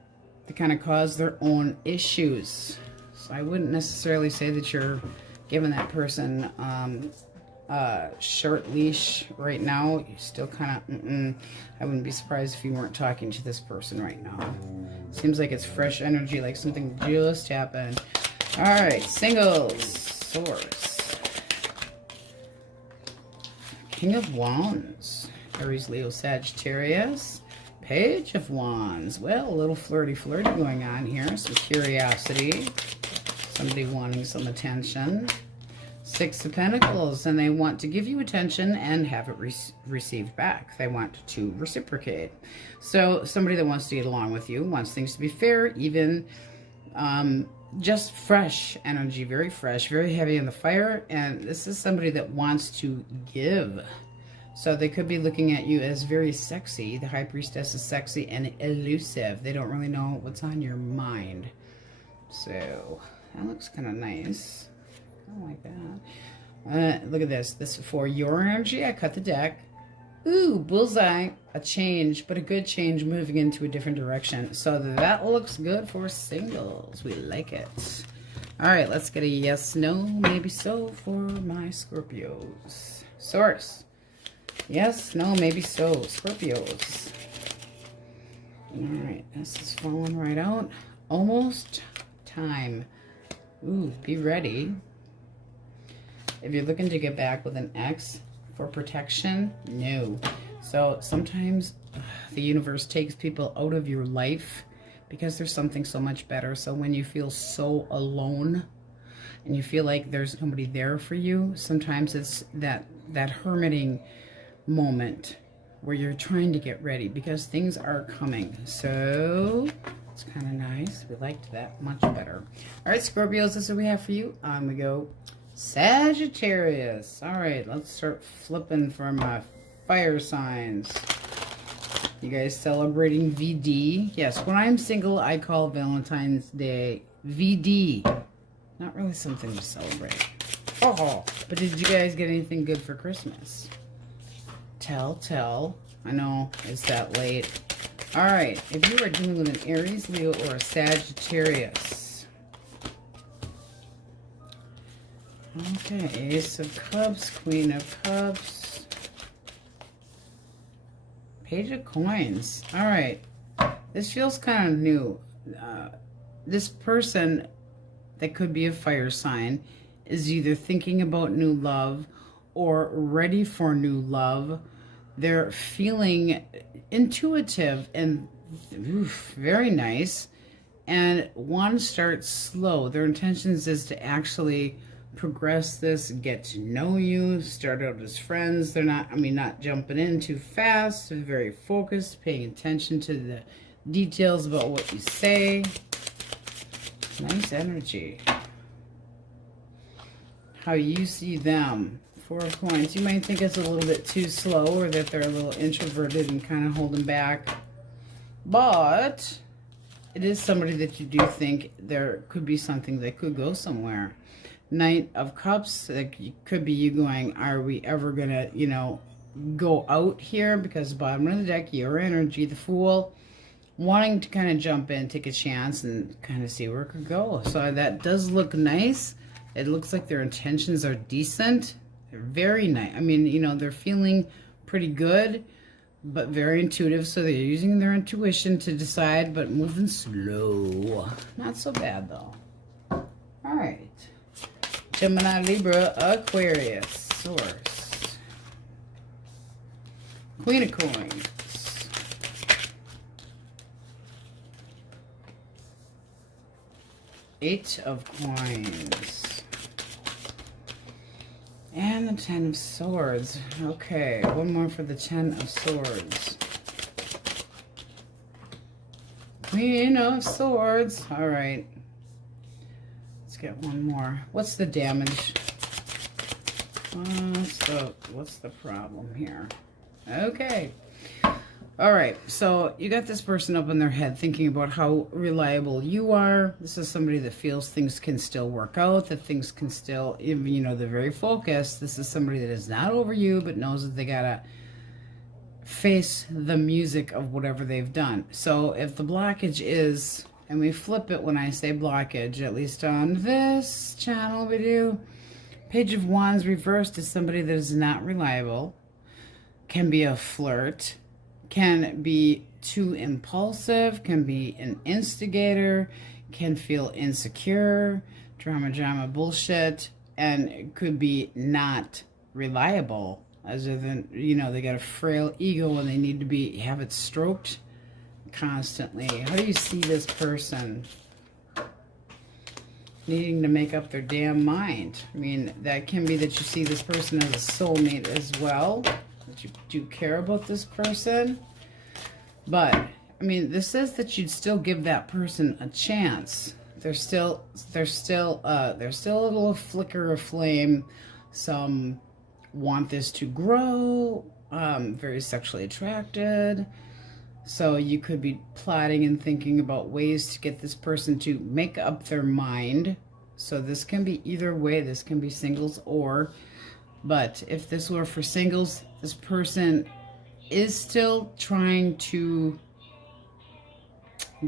They kind of cause their own issues. So I wouldn't necessarily say that you're giving that person short leash right now. You still kind of, I wouldn't be surprised if you weren't talking to this person right now. Seems like it's fresh energy, like something just happened. All right, singles, Source. King of Wands, Aries, Leo, Sagittarius. Page of Wands. Well, a little flirty going on here. Some curiosity. Somebody wanting some attention. Six of Pentacles, and they want to give you attention and have it received back. They want to reciprocate. So somebody that wants to get along with you, wants things to be fair, even just fresh energy, very fresh, very heavy in the fire. And this is somebody that wants to give. So they could be looking at you as very sexy. The High Priestess is sexy and elusive. They don't really know what's on your mind. So that looks kind of nice. I like that. Look at this. This is for your energy. I cut the deck. Ooh, bullseye. A change, but a good change, moving into a different direction. So that looks good for singles. We like it. All right, let's get a yes, no, maybe so for my Scorpios. Source. Yes, no, maybe so. Scorpios. All right, this is falling right out. Almost time. Ooh, be ready. If you're looking to get back with an ex for protection, no. So sometimes the universe takes people out of your life because there's something so much better. So when you feel so alone and you feel like there's nobody there for you, sometimes it's that hermiting moment where you're trying to get ready because things are coming. So it's kind of nice. We liked that much better. All right, Scorpios, this is what we have for you. On we go. Sagittarius. All right, let's start flipping for my fire signs. You guys celebrating VD? Yes, when I'm single, I call Valentine's Day VD. Not really something to celebrate. Oh, but did you guys get anything good for Christmas? Tell. I know, it's that late. All right, if you are dealing with an Aries, Leo, or a Sagittarius. Okay, Ace of Cups, Queen of Cups, Page of Coins. All right, this feels kind of new. this person that could be a fire sign is either thinking about new love or ready for new love. They're feeling intuitive and very nice and want to start slow. Their intentions is to actually progress this, get to know you, start out as friends. They're not, not jumping in too fast. They're very focused, paying attention to the details about what you say. Nice energy. How you see them. 4 of Coins. You might think it's a little bit too slow, or that they're a little introverted and kind of holding back. But it is somebody that you do think there could be something that could go somewhere. Knight of Cups. It could be you going, are we ever going to, go out here? Because bottom of the deck, your energy, the Fool, wanting to kind of jump in, take a chance, and kind of see where it could go. So that does look nice. It looks like their intentions are decent. They're very nice. They're feeling pretty good, but very intuitive. So they're using their intuition to decide, but moving slow. Not so bad, though. All right. Gemini, Libra, Aquarius, Source. Queen of Coins. Eight of Coins. And the 10 of Swords. Okay, one more for the 10 of Swords. Queen of Swords. All right. Let's get one more. What's the damage? What's the problem here? Okay. All right, so you got this person up in their head thinking about how reliable you are. This is somebody that feels things can still work out, that things can still, they're very focused. This is somebody that is not over you, but knows that they gotta face the music of whatever they've done. So if the blockage is, and we flip it when I say blockage, at least on this channel we do, Page of Wands reversed is somebody that is not reliable, can be a flirt, can be too impulsive, can be an instigator, can feel insecure, drama, bullshit, and could be not reliable. Other than, they got a frail ego and they need to have it stroked constantly. How do you see this person needing to make up their damn mind? That can be that you see this person as a soulmate as well. That you do care about this person, but this says that you'd still give that person a chance. There's still a little flicker of flame. Some want this to grow. Very sexually attracted. So you could be plotting and thinking about ways to get this person to make up their mind. So this can be either way. This can be singles or. But if this were for singles, this person is still trying to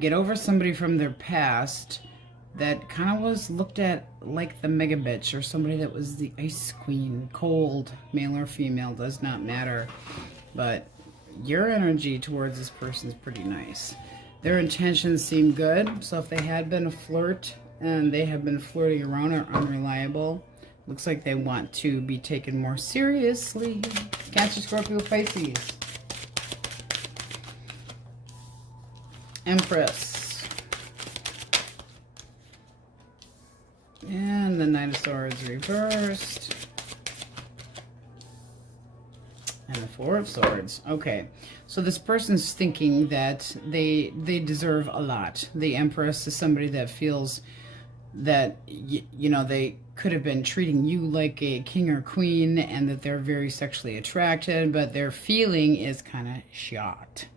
get over somebody from their past that kind of was looked at like the mega bitch, or somebody that was the ice queen, cold, male or female, does not matter. But your energy towards this person is pretty nice. Their intentions seem good. So if they had been a flirt and they have been flirting around or unreliable, looks like they want to be taken more seriously. Cancer, Scorpio, Pisces. Empress. And the Knight of Swords reversed. And the Four of Swords. Okay, so this person's thinking that they deserve a lot. The Empress is somebody that feels that, they could have been treating you like a king or queen, and that they're very sexually attracted, but their feeling is kind of shocked.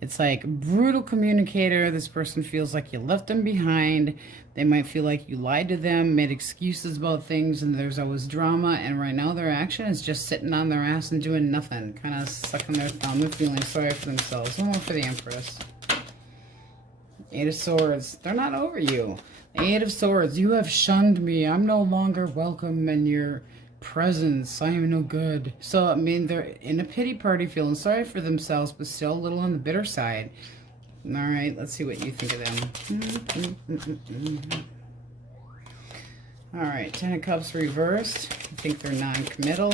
It's like brutal communicator. This person feels like you left them behind. They might feel like you lied to them, made excuses about things, and there's always drama. And right now their action is just sitting on their ass and doing nothing, kind of sucking their thumb and feeling sorry for themselves. One more for the Empress. Eight of Swords. They're not over you. The Eight of Swords. You have shunned me. I'm no longer welcome in your presence. I am no good. So, they're in a pity party feeling sorry for themselves, but still a little on the bitter side. All right, let's see what you think of them. All right, Ten of Cups reversed. I think they're non-committal.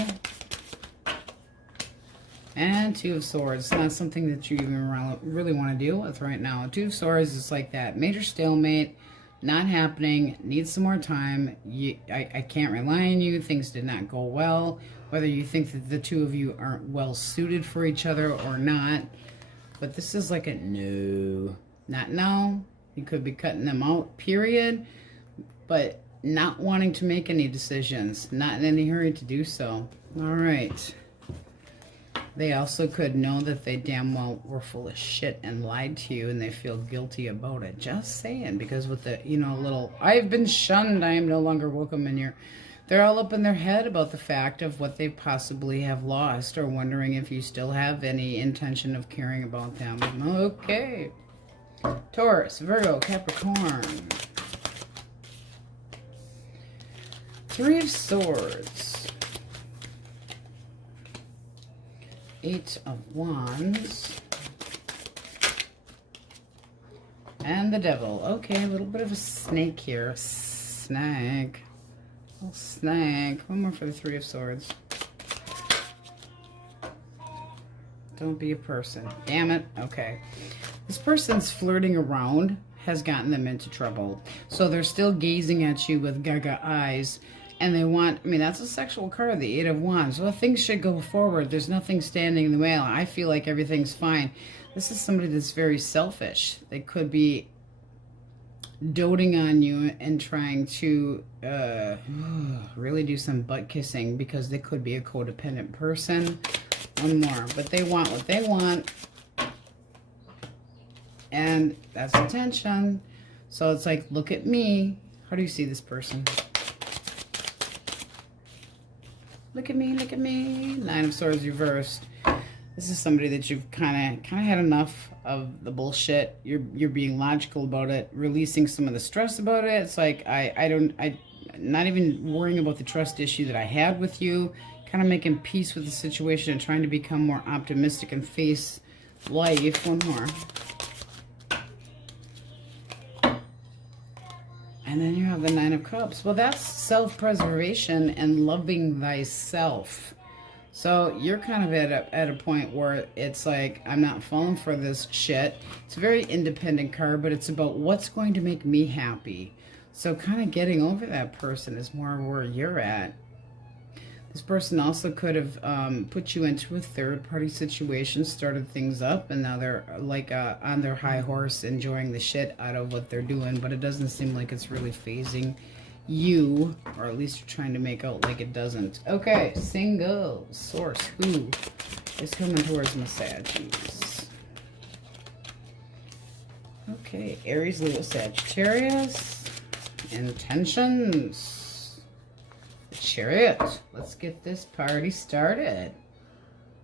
And Two of Swords. Not something that you even really want to deal with right now. Two of Swords is like that major stalemate, not happening, needs some more time. I can't rely on you. Things did not go well. Whether you think that the two of you aren't well suited for each other or not. But this is like a no. Not now. You could be cutting them out, period. But not wanting to make any decisions. Not in any hurry to do so. All right. They also could know that they damn well were full of shit and lied to you, and they feel guilty about it. Just saying, because with the, you know, little, I've been shunned, I am no longer welcome in your, they're all up in their head about the fact of what they possibly have lost, or wondering if you still have any intention of caring about them. Okay. Taurus, Virgo, Capricorn. Three of Swords. Eight of Wands. And the Devil. Okay, a little bit of a snake here. Snag. A little snag. One more for the Three of Swords. Don't be a person. Damn it. Okay. This person's flirting around has gotten them into trouble. So they're still gazing at you with gaga eyes. And they want, I mean, that's a sexual card, the Eight of Wands. Well, things should go forward. There's nothing standing in the way. I feel like everything's fine. This is somebody that's very selfish. They could be doting on you and trying to really do some butt kissing, because they could be a codependent person. One more. But they want what they want. And that's attention. So it's like, look at me. How do you see this person? Look at me, look at me. Nine of Swords reversed. This is somebody that you've kind of had enough of the bullshit. You're being logical about it, releasing some of the stress about it. It's like I'm not even worrying about the trust issue that I had with you. Kind of making peace with the situation and trying to become more optimistic and face life. One more. And then you have the Nine of Cups. Well, that's self-preservation and loving thyself. So you're kind of at a point where it's like, I'm not falling for this shit. It's a very independent card, but it's about what's going to make me happy. So kind of getting over that person is more where you're at. This person also could have put you into a third-party situation, started things up, and now they're like on their high horse enjoying the shit out of what they're doing, but it doesn't seem like it's really phasing you, or at least you're trying to make out like it doesn't. Okay, single source. Who is coming towards Massages? Okay, Aries, Leo, Sagittarius. Intentions. Chariot. Let's get this party started.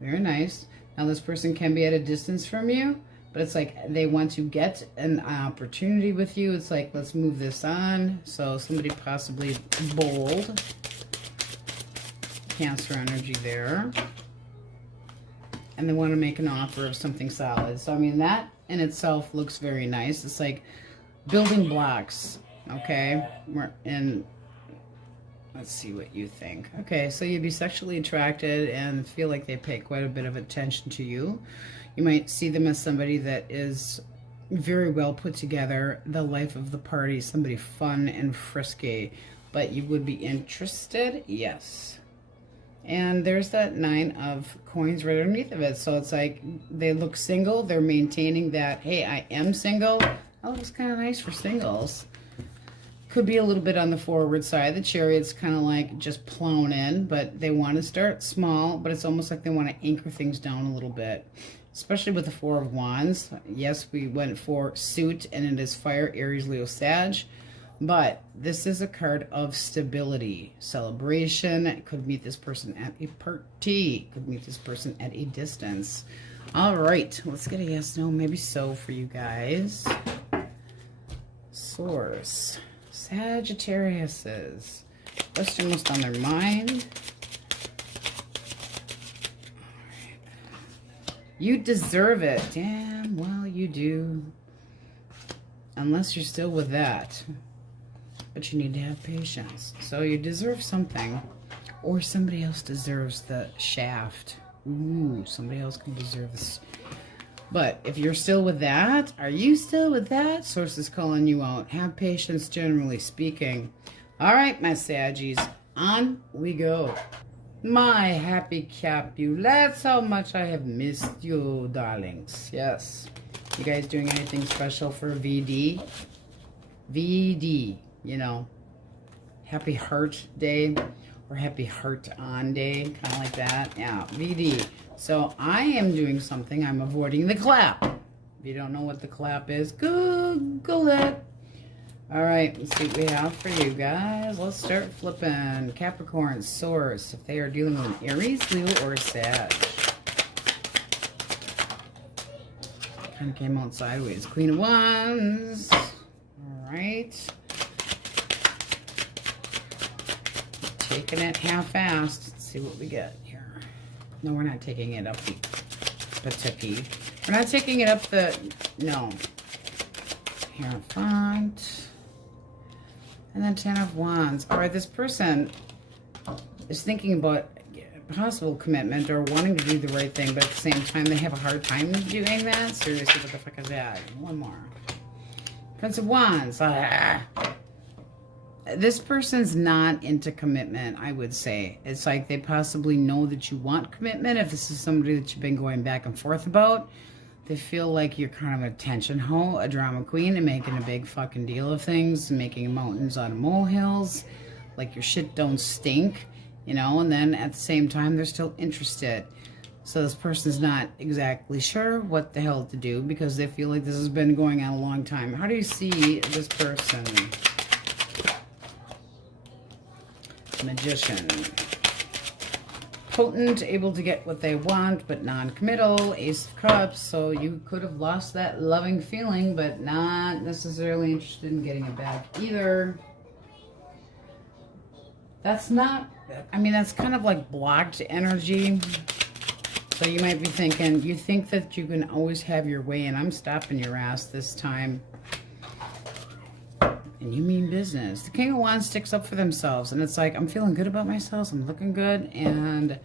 Very nice. Now this person can be at a distance from you, but it's like they want to get an opportunity with you. It's like, let's move this on. So somebody possibly bold. Cancer energy there. And they want to make an offer of something solid. So I mean, that in itself looks very nice. It's like building blocks. Okay. We're in. Let's see what you think. Okay, so you'd be sexually attracted and feel like they pay quite a bit of attention to you. You might see them as somebody that is very well put together, the life of the party, somebody fun and frisky. But you would be interested? Yes. And there's that Nine of Coins right underneath of it. So it's like they look single. They're maintaining that, hey, I am single. That looks kind of nice for singles. Could be a little bit on the forward side. The Chariot's kind of like just plowing in, but they want to start small, but it's almost like they want to anchor things down a little bit, especially with the Four of Wands. Yes, we went for suit, and it is fire, Aries, Leo, Sag, but this is a card of stability, celebration. Could meet this person at a party, could meet this person at a distance. All right, let's get a yes, no, maybe so for you guys. Source. Sagittariuses. Question most on their mind. You deserve it. Damn well you do. Unless you're still with that. But you need to have patience. So you deserve something. Or somebody else deserves the shaft. Ooh, somebody else can deserve this. But if you're still with that, are you still with that? Source is calling you out. Have patience, generally speaking. All right, my Saggies, on we go. My happy Capulets, how much I have missed you, darlings. Yes. You guys doing anything special for VD? VD, you know, Happy Heart Day or Happy Heart On Day, kind of like that. Yeah, VD. So I am doing something. I'm avoiding the clap. If you don't know what the clap is, Google it. All right, let's see what we have for you guys. Let's start flipping. Capricorn, Source, if they are dealing with an Aries, Leo, or Sag. Kind of came out sideways. Queen of Wands. All right. Taking it half-assed. Let's see what we get here. No, we're not taking it up the patookie. We're not taking it up the... No. Hierophant. And then 10 of Wands. All right, this person is thinking about possible commitment or wanting to do the right thing, but at the same time, they have a hard time doing that. Seriously, what the fuck is that? One more. Prince of Wands. This person's not into commitment, I would say. It's like they possibly know that you want commitment. If this is somebody that you've been going back and forth about, they feel like you're kind of an attention hoe, a drama queen, and making a big fucking deal of things, making mountains out of molehills, like your shit don't stink, you know, and then at the same time, they're still interested. So this person's not exactly sure what the hell to do because they feel like this has been going on a long time. How do you see this person? Magician. Potent, able to get what they want, but non-committal. Ace of Cups, so you could have lost that loving feeling, but not necessarily interested in getting it back either. That's not, I mean, that's kind of like blocked energy. So you might be thinking, you think that you can always have your way, and I'm stopping your ass this time. And you mean business. The King of Wands sticks up for themselves, and it's like, I'm feeling good about myself, I'm looking good, and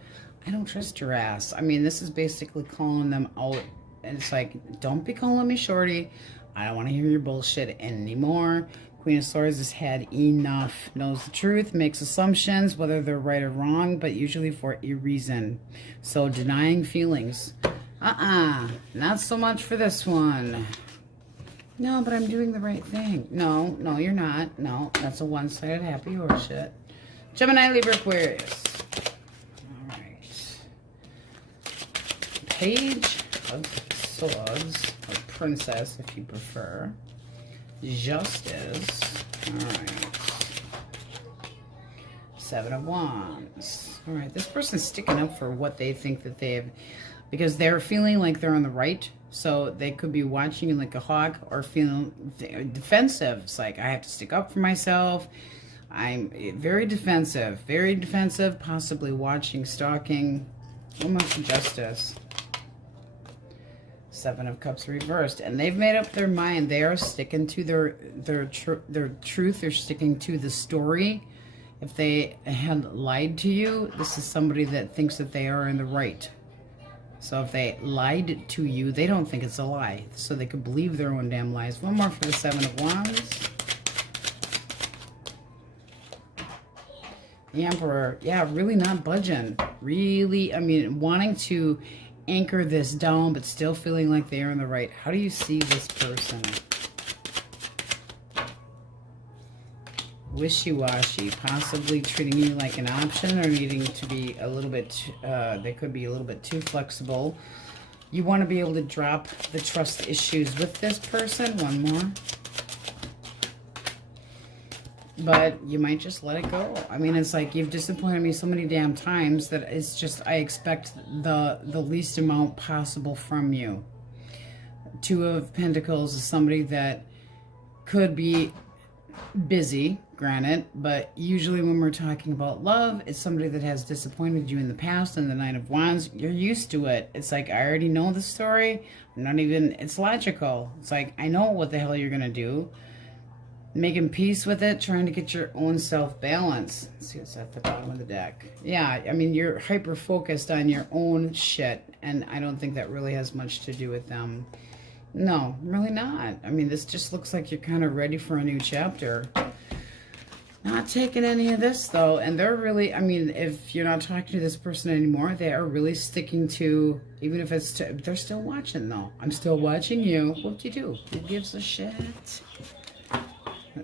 I don't trust your ass. I mean, this is basically calling them out, and it's like, don't be calling me shorty. I don't want to hear your bullshit anymore. Queen of Swords has had enough. Knows the truth, makes assumptions, whether they're right or wrong, but usually for a reason. So denying feelings. Not so much for this one. No, but I'm doing the right thing. No, you're not. No, that's a one-sided happy horse shit. Gemini, Libra, Aquarius. All right. Page of Swords, or Princess, if you prefer. Justice. All right. Seven of Wands. All right, this person's sticking up for what they think that they have, because they're feeling like they're on the right. So they could be watching you like a hawk or feeling defensive. It's like, I have to stick up for myself. I'm very defensive, possibly watching, stalking. Almost Justice. Seven of Cups reversed. And they've made up their mind. They are sticking to their truth. They're sticking to the story. If they had lied to you, this is somebody that thinks that they are in the right. So if they lied to you, they don't think it's a lie. So they could believe their own damn lies. One more for the Seven of Wands. The Emperor. Yeah, really not budging. Really, I mean, wanting to anchor this down, but still feeling like they are in the right. How do you see this person? Wishy-washy, possibly treating you like an option or needing to be a little bit, they could be a little bit too flexible. You want to be able to drop the trust issues with this person. One more. But you might just let it go. I mean, it's like, you've disappointed me so many damn times that it's just, I expect the least amount possible from you. Two of Pentacles is somebody that could be busy, granted, but usually when we're talking about love, it's somebody that has disappointed you in the past. And the Nine of Wands, you're used to it. It's like, I already know the story. I'm not even, it's logical. It's like, I know what the hell you're going to do. Making peace with it, trying to get your own self-balance. Let's see what's at the bottom of the deck. Yeah, I mean, you're hyper-focused on your own shit, and I don't think that really has much to do with them. No, really not. I mean, this just looks like you're kind of ready for a new chapter. Not taking any of this, though, and they're really, I mean, if you're not talking to this person anymore, they are really sticking to, even if it's, they're still watching, though. I'm still watching you. What do you do? Who gives a shit?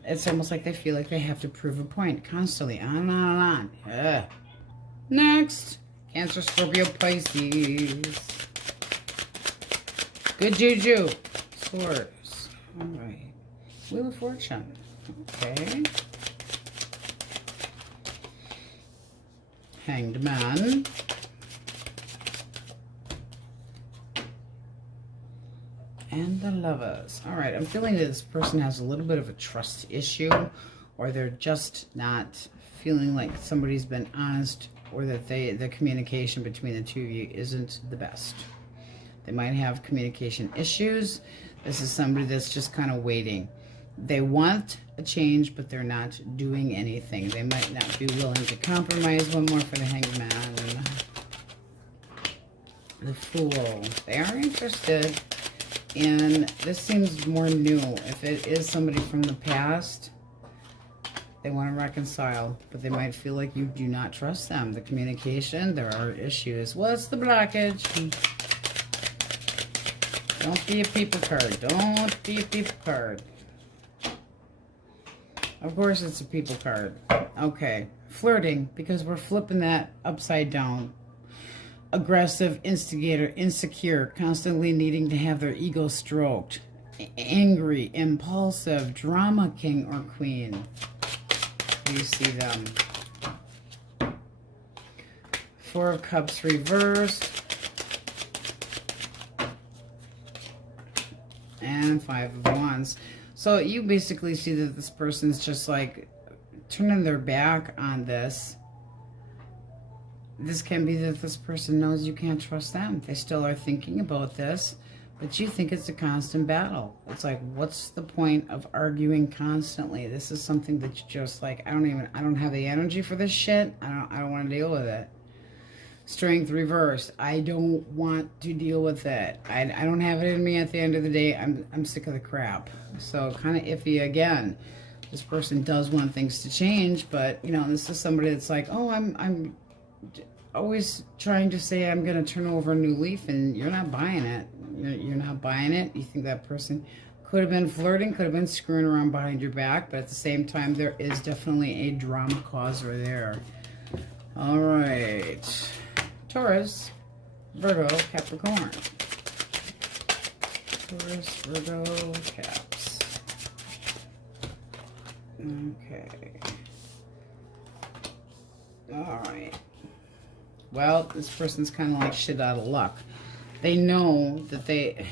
It's almost like they feel like they have to prove a point constantly, on and on and on. Ugh. Next, Cancer, Scorpio, Pisces. Good juju. Swords. All right. Wheel of Fortune. Okay. Hanged Man. And the Lovers. All right, I'm feeling that this person has a little bit of a trust issue, or they're just not feeling like somebody's been honest, or that the communication between the two of you isn't the best. They might have communication issues. This is somebody that's just kind of waiting. They want a change, but they're not doing anything. They might not be willing to compromise. One more for the Hanged Man. The Fool. They are interested. And this seems more new. If it is somebody from the past, they want to reconcile, but they might feel like you do not trust them. The communication, there are issues. What's the blockage? Don't be a people card. Don't be a people card. Of course it's a people card. Okay. Flirting, because we're flipping that upside down. Aggressive, instigator, insecure, constantly needing to have their ego stroked. Angry, impulsive, drama king or queen. Do you see them? Four of Cups reversed. And Five of Wands. So you basically see that this person's just like turning their back on this. This can be that this person knows you can't trust them. They still are thinking about this, but you think it's a constant battle. It's like, what's the point of arguing constantly? This is something that you just like, I don't have the energy for this shit. I don't want to deal with it. Strength reversed. I don't want to deal with it. I don't have it in me at the end of the day. I'm sick of the crap. So kind of iffy again. This person does want things to change, but you know, this is somebody that's like, oh, I'm always trying to say I'm going to turn over a new leaf, and you're not buying it. You're not buying it. You think that person could have been flirting, could have been screwing around behind your back, but at the same time, there is definitely a drama causer there. All right. Taurus, Virgo, Capricorn. Taurus, Virgo, Caps. Okay. All right. Well, this person's kind of like shit out of luck. They know that they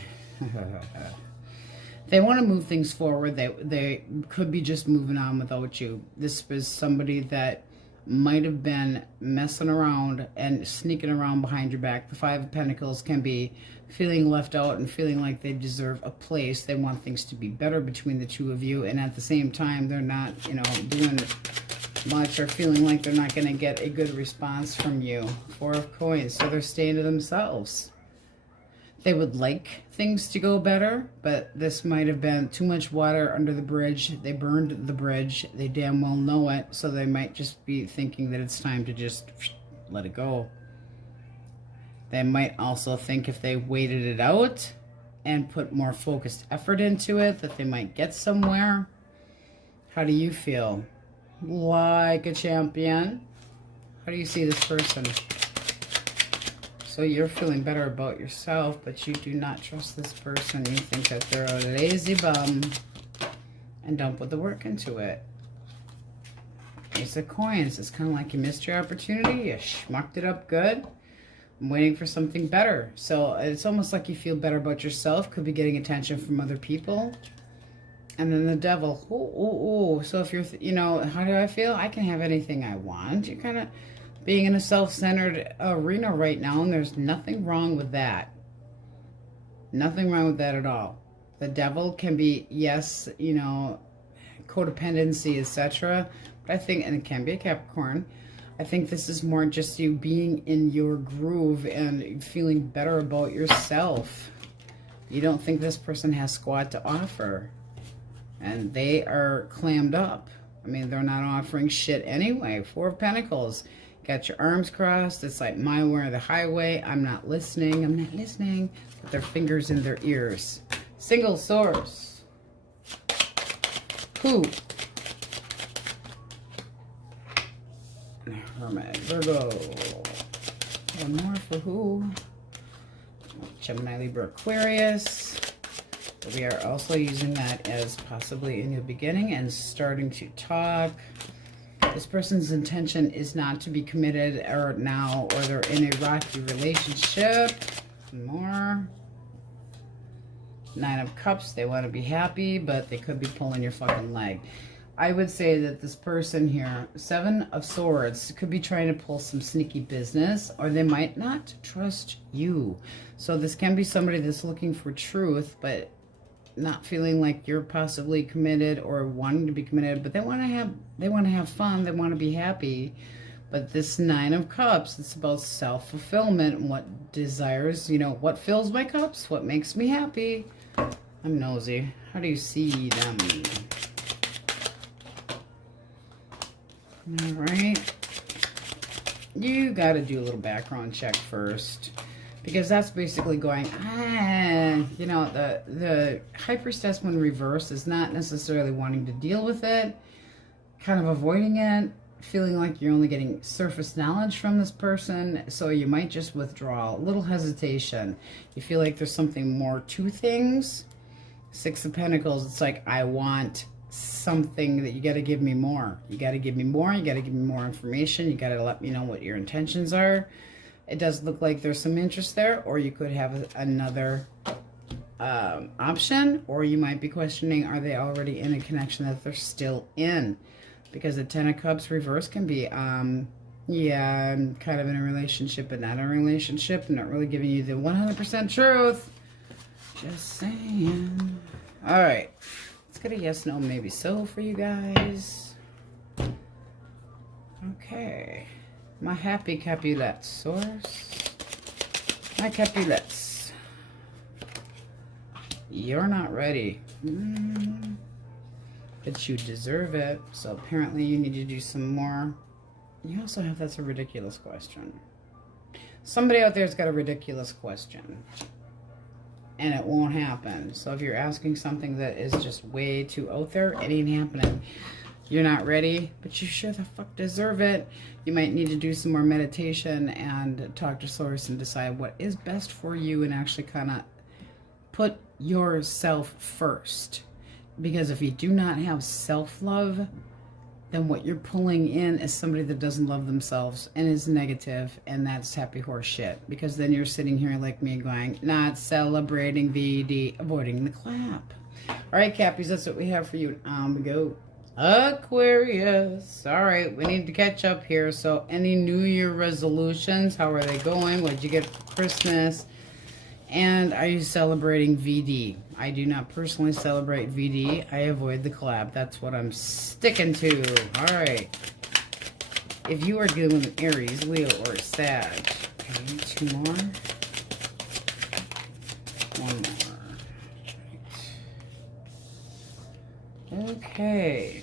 want to move things forward. They could be just moving on without you. This is somebody that might have been messing around and sneaking around behind your back. The Five of Pentacles can be feeling left out and feeling like they deserve a place. They want things to be better between the two of you, and at the same time, they're not, you know, doing much or feeling like they're not going to get a good response from you. Four of Coins, so they're staying to themselves. They would like things to go better, but this might have been too much water under the bridge. They burned the bridge. They damn well know it, so they might just be thinking that it's time to just let it go. They might also think if they waited it out and put more focused effort into it, that they might get somewhere. How do you feel? Like a champion. How do you see this person? So you're feeling better about yourself, but you do not trust this person. You think that they're a lazy bum and don't put the work into it. Ace of Coins. It's kind of like you missed your opportunity. You schmucked it up good. I'm waiting for something better. So it's almost like you feel better about yourself. Could be getting attention from other people. And then the devil. Oh. So if you're, you know, how do I feel? I can have anything I want. You're kind of being in a self-centered arena right now, and there's nothing wrong with that. Nothing wrong with that at all. The devil can be, yes, you know, codependency, etc. But I think, and it can be a Capricorn, I think this is more just you being in your groove and feeling better about yourself. You don't think this person has squat to offer. And they are clammed up. I mean, they're not offering shit anyway. Four of Pentacles. Got your arms crossed. It's like my way or the highway. I'm not listening. I'm not listening. With their fingers in their ears. Single source. Who? Hermit. Virgo. One more for who? Gemini, Libra, Aquarius. We are also using that as possibly a new beginning and starting to talk. This person's intention is not to be committed or now, or they're in a rocky relationship. More. Nine of Cups. They want to be happy, but they could be pulling your fucking leg. I would say that this person here, Seven of Swords, could be trying to pull some sneaky business, or they might not trust you. So this can be somebody that's looking for truth, but not feeling like you're possibly committed or wanting to be committed, but they want to have fun, they want to be happy. But this Nine of Cups, it's about self-fulfillment and what desires, you know, what fills my cups, what makes me happy. I'm nosy. How do you see them? All right. You got to do a little background check first. Because that's basically going, you know, the High Priestess when reversed is not necessarily wanting to deal with it, kind of avoiding it, feeling like you're only getting surface knowledge from this person, so you might just withdraw. A little hesitation. You feel like there's something more to things. Six of Pentacles, it's like, I want something that you got to give me more. You got to give me more. You got to give me more information. You got to let me know what your intentions are. It does look like there's some interest there, or you could have another option, or you might be questioning, are they already in a connection that they're still in? Because the Ten of Cups reverse can be, yeah, I'm kind of in a relationship, but not in a relationship. I'm not really giving you the 100% truth. Just saying. All right. Let's get a yes, no, maybe so for you guys. Okay. My happy Capulets, source. My Capulets. You're not ready. But you deserve it. So apparently you need to do some more. You also have, that's a ridiculous question. Somebody out there's got a ridiculous question. And it won't happen. So if you're asking something that is just way too out there, it ain't happening. You're not ready, but you sure the fuck deserve it. You might need to do some more meditation and talk to Source and decide what is best for you and actually kind of put yourself first. Because if you do not have self-love, then what you're pulling in is somebody that doesn't love themselves and is negative, and that's happy horse shit. Because then you're sitting here like me going, not celebrating VD, avoiding the clap. All right, Cappies, that's what we have for you. We go. Aquarius. All right, we need to catch up here. So any New Year resolutions? How are they going? What did you get for Christmas? And are you celebrating VD? I do not personally celebrate VD. I avoid the collab. That's what I'm sticking to. All right. If you are dealing with Aries, Leo, or Sag. Okay, two more. One more. Okay.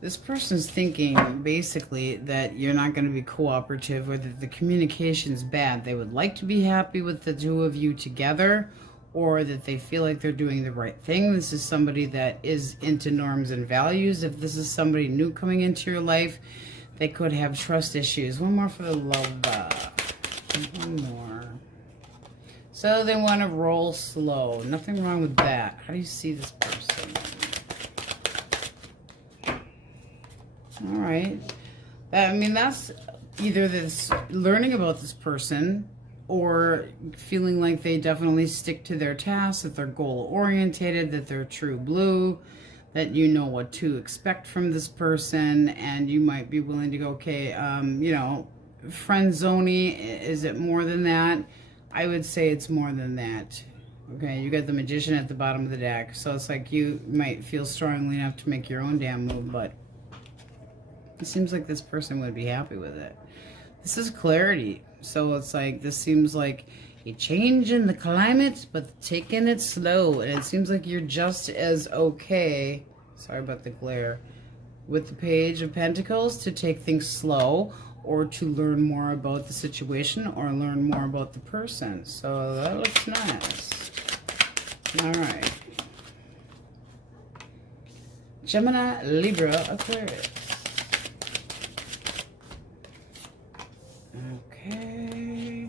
This person's thinking basically that you're not going to be cooperative or that the communication's bad. They would like to be happy with the two of you together, or that they feel like they're doing the right thing. This is somebody that is into norms and values. If this is somebody new coming into your life, they could have trust issues. One more for the love. One more. So they want to roll slow. Nothing wrong with that. How do you see this person? All right. I mean, that's either this learning about this person or feeling like they definitely stick to their tasks, that they're goal oriented, that they're true blue, that you know what to expect from this person, and you might be willing to go, okay, you know, friend zoney. Is it more than that? I would say it's more than that. Okay, you got the Magician at the bottom of the deck, so it's like you might feel strongly enough to make your own damn move, but it seems like this person would be happy with it. This is clarity, so it's like this seems like a change in the climate, but taking it slow, and it seems like you're just as okay, sorry about the glare, with the Page of Pentacles to take things slow, or to learn more about the situation, or learn more about the person. So that looks nice. All right. Gemini, Libra, Aquarius. Okay.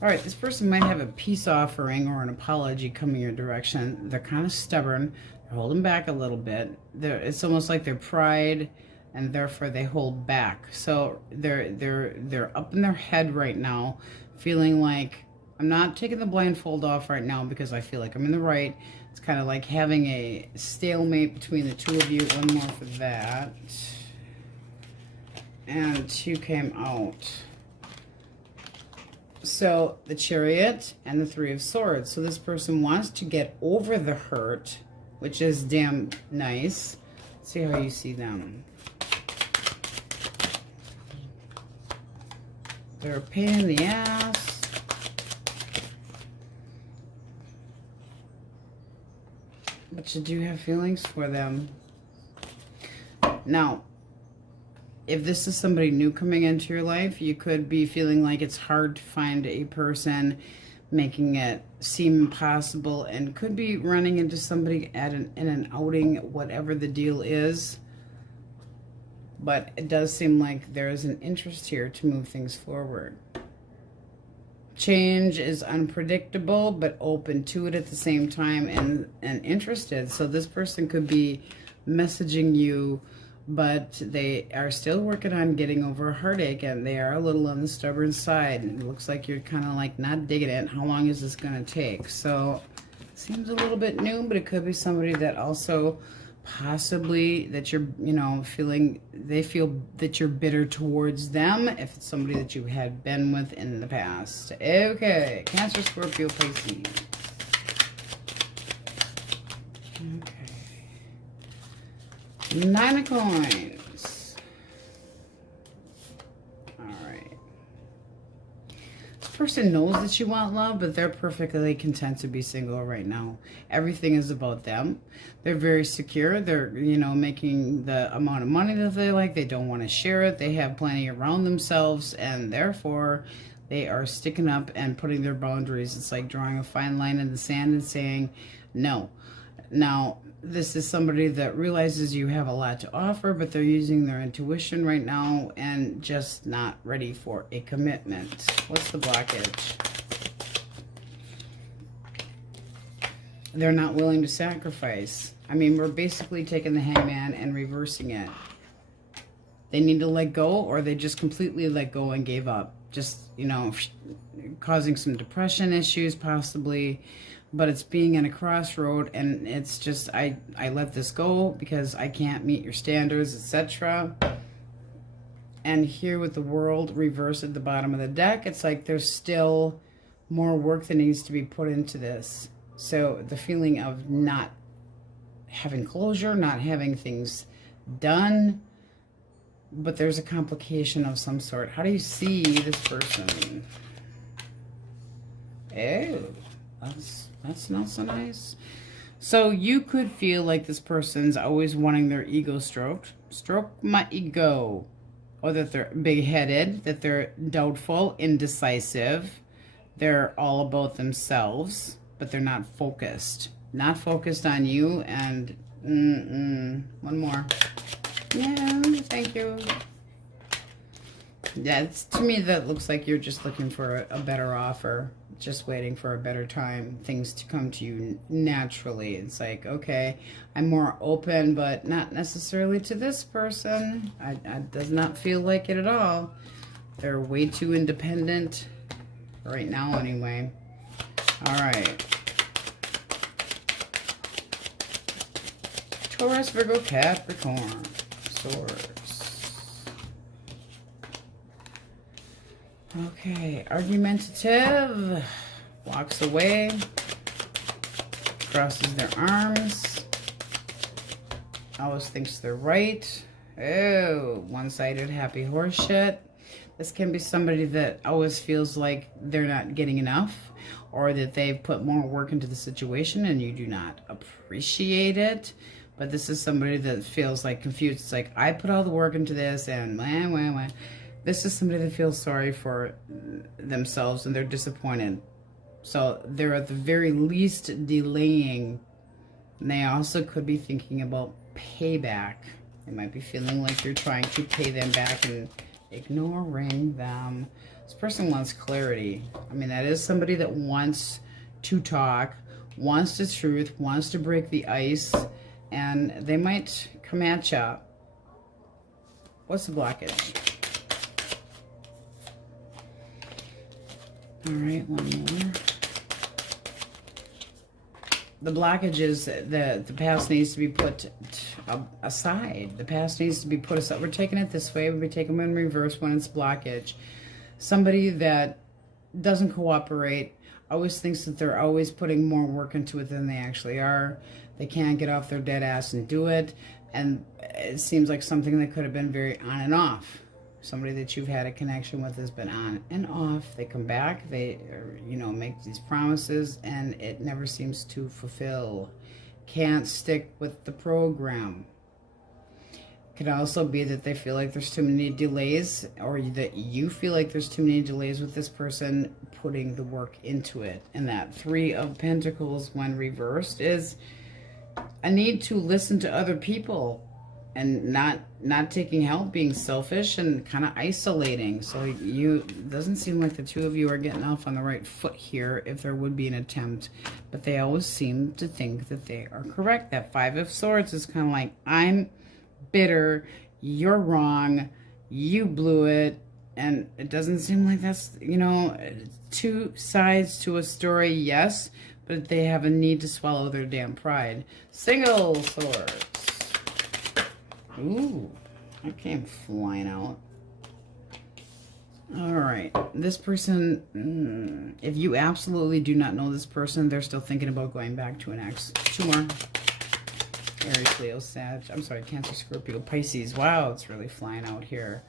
All right, this person might have a peace offering or an apology coming your direction. They're kind of stubborn. They're holding back a little bit. It's almost like their pride, and therefore they hold back. So they're up in their head right now, feeling like, I'm not taking the blindfold off right now because I feel like I'm in the right. It's kind of like having a stalemate between the two of you. One more for that. And 2 came out. So the Chariot and the 3 of Swords. So this person wants to get over the hurt, which is damn nice. Let's see how you see them. They're a pain in the ass. But you do have feelings for them. Now, if this is somebody new coming into your life, you could be feeling like it's hard to find a person, making it seem impossible, and could be running into somebody in an outing, whatever the deal is. But it does seem like there is an interest here to move things forward. Change is unpredictable, but open to it at the same time, and interested. So this person could be messaging you, but they are still working on getting over a heartache, and they are a little on the stubborn side. It looks like you're kind of like not digging it. How long is this going to take? So it seems a little bit new, but it could be somebody that also possibly that you're, you know, feeling, they feel that you're bitter towards them, if it's somebody that you had been with in the past. Okay, Cancer, Scorpio, Pisces. Okay. 9 of Coins. Alright. This person knows that you want love, but they're perfectly content to be single right now. Everything is about them. They're very secure. They're, you know, making the amount of money that they like. They don't want to share it. They have plenty around themselves, and therefore they are sticking up and putting their boundaries. It's like drawing a fine line in the sand and saying no. Now, this is somebody that realizes you have a lot to offer, but they're using their intuition right now and just not ready for a commitment. What's the blockage? They're not willing to sacrifice. I mean, we're basically taking the Hangman and reversing it. They need to let go, or they just completely let go and gave up. Just, you know, causing some depression issues possibly. But it's being in a crossroad, and it's just, I let this go because I can't meet your standards, etc. And here with the World reversed at the bottom of the deck, it's like there's still more work that needs to be put into this. So the feeling of not having closure, not having things done, but there's a complication of some sort. How do you see this person? Oh, that's not so nice. So you could feel like this person's always wanting their ego stroked. Stroke my ego. Or that they're big-headed, that they're doubtful, indecisive. They're all about themselves, but they're not focused. Not focused on you, and one more. Yeah, thank you. Yeah, it's, to me, that looks like you're just looking for a better offer. Just waiting for a better time, things to come to you naturally. It's like, okay, I'm more open, but not necessarily to this person. I does not feel like it at all. They're way too independent. Right now, anyway. All right. Taurus, Virgo, Capricorn. Swords. Okay. Argumentative. Walks away. Crosses their arms. Always thinks they're right. Oh, one-sided happy horse shit. This can be somebody that always feels like they're not getting enough, or that they've put more work into the situation and you do not appreciate it. But this is somebody that feels like confused. It's like, I put all the work into this and wah. This is somebody that feels sorry for themselves and they're disappointed. So they're at the very least delaying. And they also could be thinking about payback. They might be feeling like you're trying to pay them back and ignoring them. This person wants clarity. I mean, that is somebody that wants to talk, wants the truth, wants to break the ice, and they might come at you. What's the blockage? All right, one more. The blockage is that the past needs to be put aside. The past needs to be put aside. We're taking it this way. We take them in reverse when it's blockage. Somebody that doesn't cooperate always thinks that they're always putting more work into it than they actually are. They can't get off their dead ass and do it. And it seems like something that could have been very on and off. Somebody that you've had a connection with has been on and off. They come back, they, you know, make these promises, and it never seems to fulfill. Can't stick with the program. It could also be that they feel like there's too many delays, or that you feel like there's too many delays with this person putting the work into it. And that Three of Pentacles, when reversed, is a need to listen to other people. And not taking help, being selfish and kind of isolating. So it doesn't seem like the two of you are getting off on the right foot here if there would be an attempt. But they always seem to think that they are correct. That Five of Swords is kind of like, I'm bitter, you're wrong, you blew it. And it doesn't seem like that's, you know, two sides to a story, yes. But they have a need to swallow their damn pride. Single Swords. Ooh, that came flying out. All right, this person, if you absolutely do not know this person, they're still thinking about going back to an ex. Two more. Aries, Leo, Sag, I'm sorry, Cancer, Scorpio, Pisces. Wow, it's really flying out here.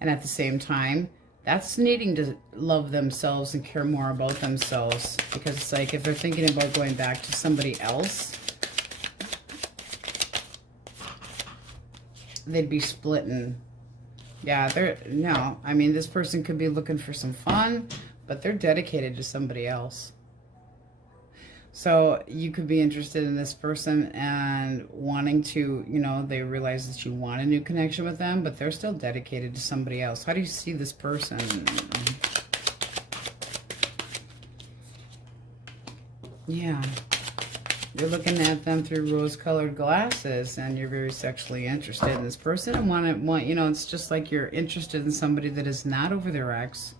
And at the same time, that's needing to love themselves and care more about themselves. Because it's like, if they're thinking about going back to somebody else, they'd be splitting. Yeah, no, I mean, this person could be looking for some fun, but they're dedicated to somebody else. So you could be interested in this person and wanting to, you know, they realize that you want a new connection with them, but they're still dedicated to somebody else. How do you see this person? Yeah. You're looking at them through rose-colored glasses, and you're very sexually interested in this person and want, you know, it's just like you're interested in somebody that is not over their ex.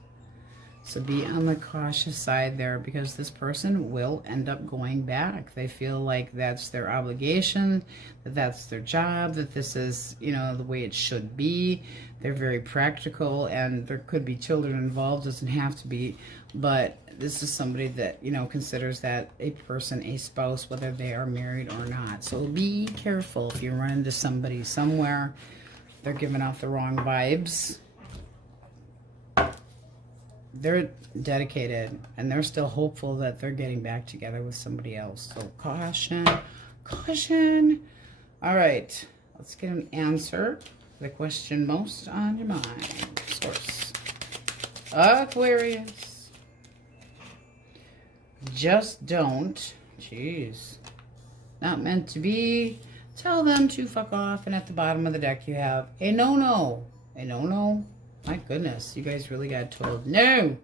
So be on the cautious side there, because this person will end up going back. They feel like that's their obligation, that that's their job, that this is, you know, the way it should be. They're very practical, and there could be children involved, doesn't have to be, but this is somebody that, you know, considers that a person a spouse, whether they are married or not. So be careful if you run into somebody somewhere, they're giving off the wrong vibes. They're dedicated, and they're still hopeful that they're getting back together with somebody else. So caution, caution. All right, let's get an answer to the question most on your mind. Source. Aquarius. Just don't. Jeez. Not meant to be. Tell them to fuck off. And at the bottom of the deck you have a no-no. A no-no. My goodness, you guys really got told, no,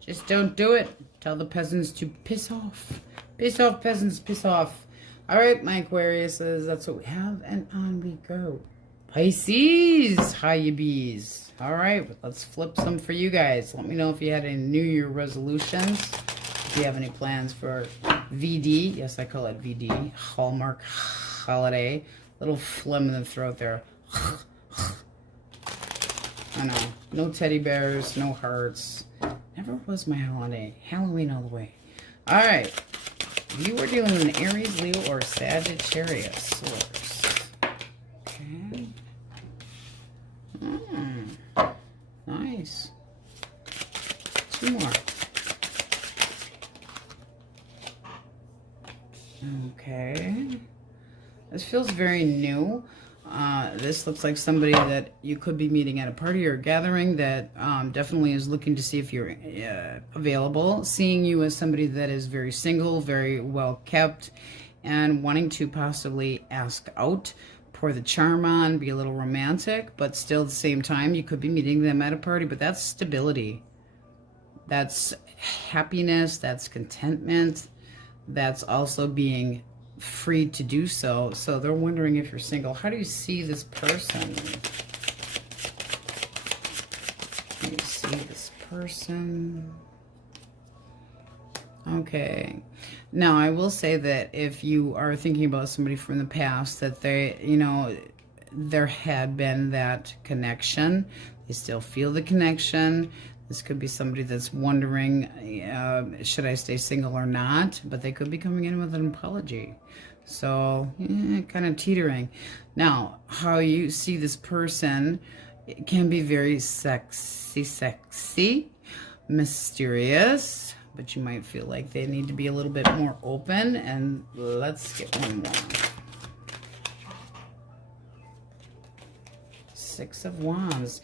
just don't do it. Tell the peasants to piss off. Piss off, peasants, piss off. All right, my Aquariuses, that's what we have, and on we go. Pisces, how you bees? All right, let's flip some for you guys. Let me know if you had any New Year resolutions. If you have any plans for VD. Yes, I call it VD. Hallmark holiday. Little phlegm in the throat there. I know. No teddy bears, no hearts. Never was my holiday. Halloween all the way. All right. You are dealing with an Aries, Leo, or Sagittarius source. Okay. Nice. 2 more. Okay. This feels very new. This looks like somebody that you could be meeting at a party or gathering that definitely is looking to see if you're available. Seeing you as somebody that is very single, very well kept, and wanting to possibly ask out, pour the charm on, be a little romantic, but still at the same time, you could be meeting them at a party, but that's stability. That's happiness, that's contentment, that's also being free to do so. So they're wondering if you're single. How do you see this person? How do you see this person? Okay. Now, I will say that if you are thinking about somebody from the past, that they, you know, there had been that connection. They still feel the connection. This could be somebody that's wondering, should I stay single or not? But they could be coming in with an apology. So, kind of teetering. Now, how you see this person, it can be very sexy, mysterious, but you might feel like they need to be a little bit more open. And let's get one more. 6 of Wands.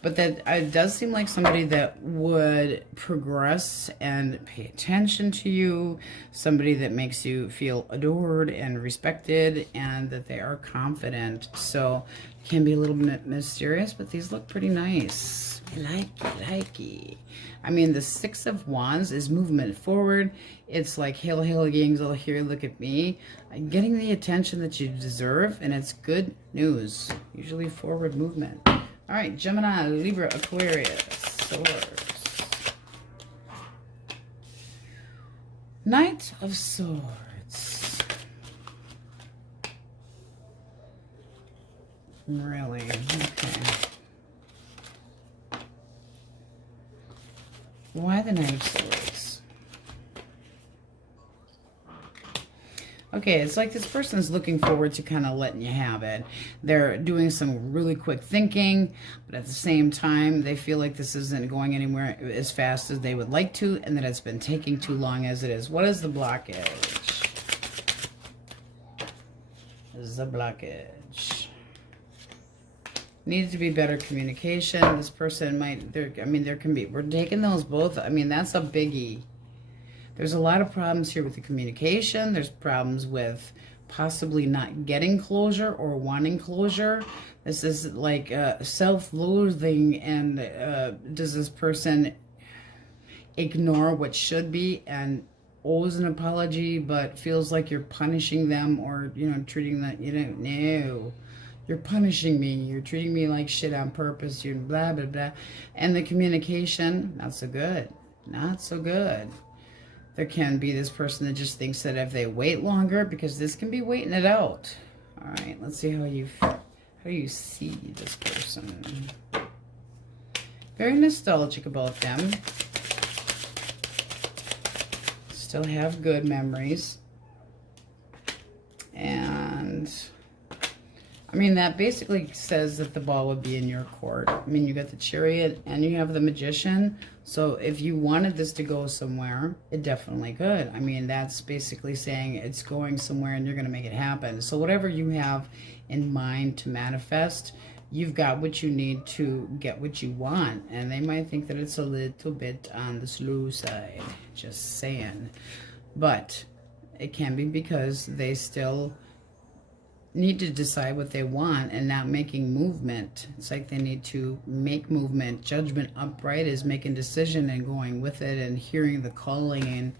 But that it does seem like somebody that would progress and pay attention to you, somebody that makes you feel adored and respected, and that they are confident. So it can be a little bit mysterious, but these look pretty nice. I like it. I mean, the 6 of Wands is movement forward. It's like, hail, hail, angel, here, look at me. Getting the attention that you deserve, and it's good news. Usually forward movement. All right, Gemini, Libra, Aquarius, Swords. Knight of Swords. Really? Okay. Why the Knight of Swords? Okay, it's like this person's looking forward to kind of letting you have it. They're doing some really quick thinking, but at the same time, they feel like this isn't going anywhere as fast as they would like to, and that it's been taking too long as it is. What is the blockage? This is the blockage. Needs to be better communication. This person might, there can be, we're taking those both. I mean, that's a biggie. There's a lot of problems here with the communication. There's problems with possibly not getting closure or wanting closure. This is like self-loathing, and does this person ignore what should be and owes an apology, but feels like you're punishing them, or, you know, treating that, you know, no. You're punishing me. You're treating me like shit on purpose. You're blah, blah, blah. And the communication, not so good. Not so good. There can be this person that just thinks that if they wait longer, because this can be waiting it out. All right, let's see how you see this person. Very nostalgic about them. Still have good memories. And I mean, that basically says that the ball would be in your court. I mean, you got the Chariot and you have the Magician. So if you wanted this to go somewhere, it definitely could. I mean, that's basically saying it's going somewhere and you're going to make it happen. So whatever you have in mind to manifest, you've got what you need to get what you want. And they might think that it's a little bit on the slow side. Just saying. But it can be because they still need to decide what they want and not making movement. It's like they need to make movement. Judgment upright is making decision and going with it and hearing the calling and,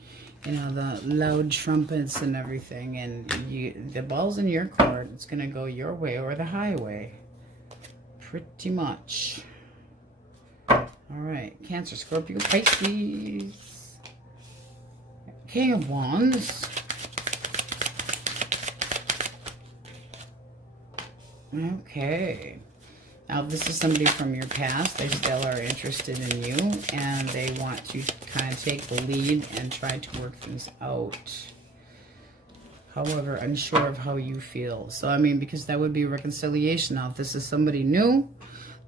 you know, the loud trumpets and everything. And the ball's in your court. It's going to go your way or the highway. Pretty much. All right, Cancer, Scorpio, Pisces. King of Wands. Okay. Now, this is somebody from your past. They still are interested in you, and they want to kind of take the lead and try to work things out. However, unsure of how you feel. So, I mean, because that would be reconciliation. Now, if this is somebody new,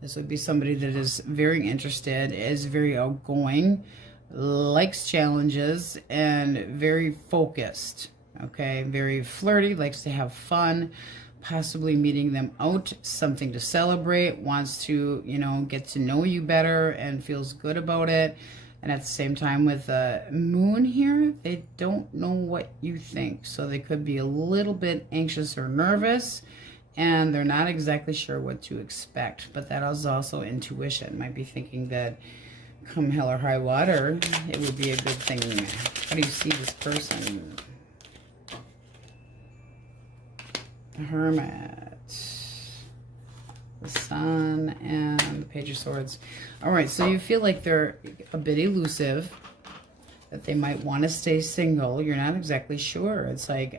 this would be somebody that is very interested, is very outgoing, likes challenges, and very focused. Okay, very flirty, likes to have fun. Possibly meeting them out, something to celebrate, wants to, you know, get to know you better and feels good about it. And at the same time with the moon here, they don't know what you think. So they could be a little bit anxious or nervous, and they're not exactly sure what to expect. But that is also intuition. Might be thinking that come hell or high water, it would be a good thing. How do you see this person? The Hermit, the Sun, and the Page of Swords. All right, so you feel like they're a bit elusive, that they might want to stay single. You're not exactly sure. It's like,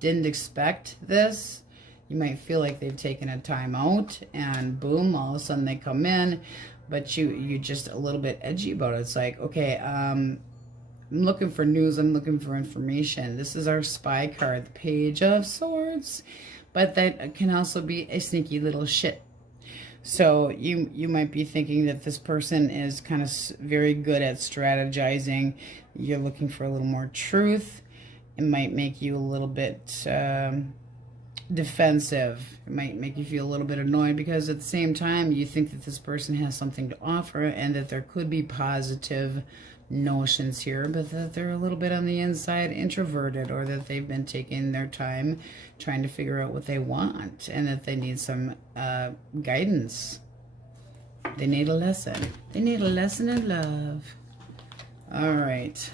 didn't expect this. You might feel like they've taken a time out, and boom, all of a sudden they come in, but you're just a little bit edgy about it. It's like, okay, I'm looking for news. I'm looking for information. This is our spy card, the Page of Swords. But that can also be a sneaky little shit. So you might be thinking that this person is kind of very good at strategizing. You're looking for a little more truth. It might make you a little bit defensive. It might make you feel a little bit annoyed because at the same time you think that this person has something to offer and that there could be positive notions here, but that they're a little bit on the inside introverted, or that they've been taking their time trying to figure out what they want, and that they need some guidance. They need a lesson. They need a lesson in love. All right.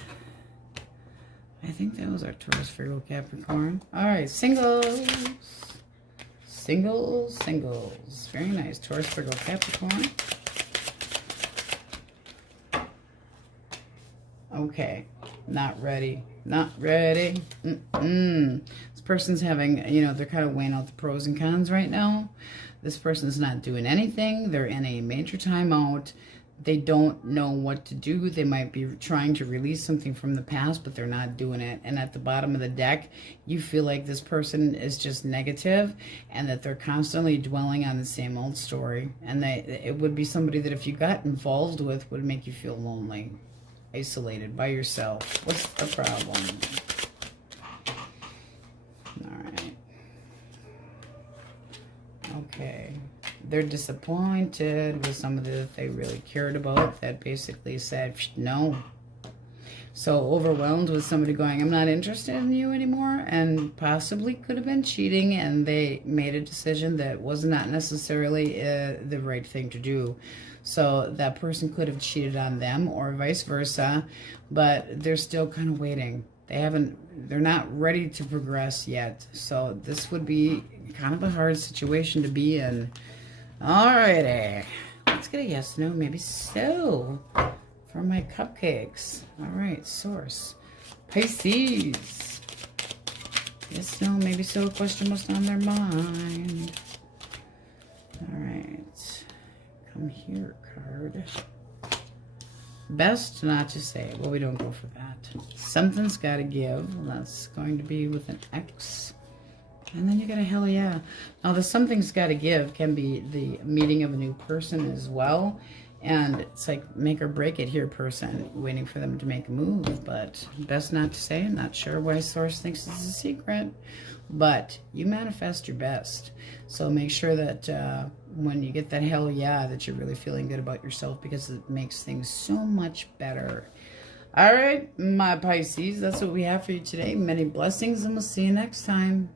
I think that was our Taurus, Virgo, Capricorn. All right, singles. Singles, singles. Very nice. Taurus, Virgo, Capricorn. Okay, not ready. Not ready. This person's having, you know, they're kind of weighing out the pros and cons right now. This person's not doing anything. They're in a major timeout. They don't know what to do. They might be trying to release something from the past, but they're not doing it. And at the bottom of the deck, you feel like this person is just negative and that they're constantly dwelling on the same old story. And it would be somebody that if you got involved with would make you feel lonely, isolated, by yourself. What's the problem? All right. Okay. They're disappointed with somebody that they really cared about that basically said no. So overwhelmed with somebody going, I'm not interested in you anymore, and possibly could have been cheating, and they made a decision that was not necessarily the right thing to do. So that person could have cheated on them or vice versa, but they're still kind of waiting. They're not ready to progress yet. So this would be kind of a hard situation to be in. Alrighty, let's get a yes, no, maybe so for my cupcakes. All right, source, Pisces. Yes, no, maybe so, question what's on their mind. All right, come here, card. Best not to say. Well, we don't go for that. Something's got to give. That's going to be with an X. And then you got a hell yeah. Now, the something's got to give can be the meeting of a new person as well. And it's like make or break it here, person. Waiting for them to make a move. But best not to say. I'm not sure why Source thinks it's a secret. But you manifest your best. So make sure that when you get that hell yeah, that you're really feeling good about yourself, because it makes things so much better. All right, my Pisces, that's what we have for you today. Many blessings, and we'll see you next time.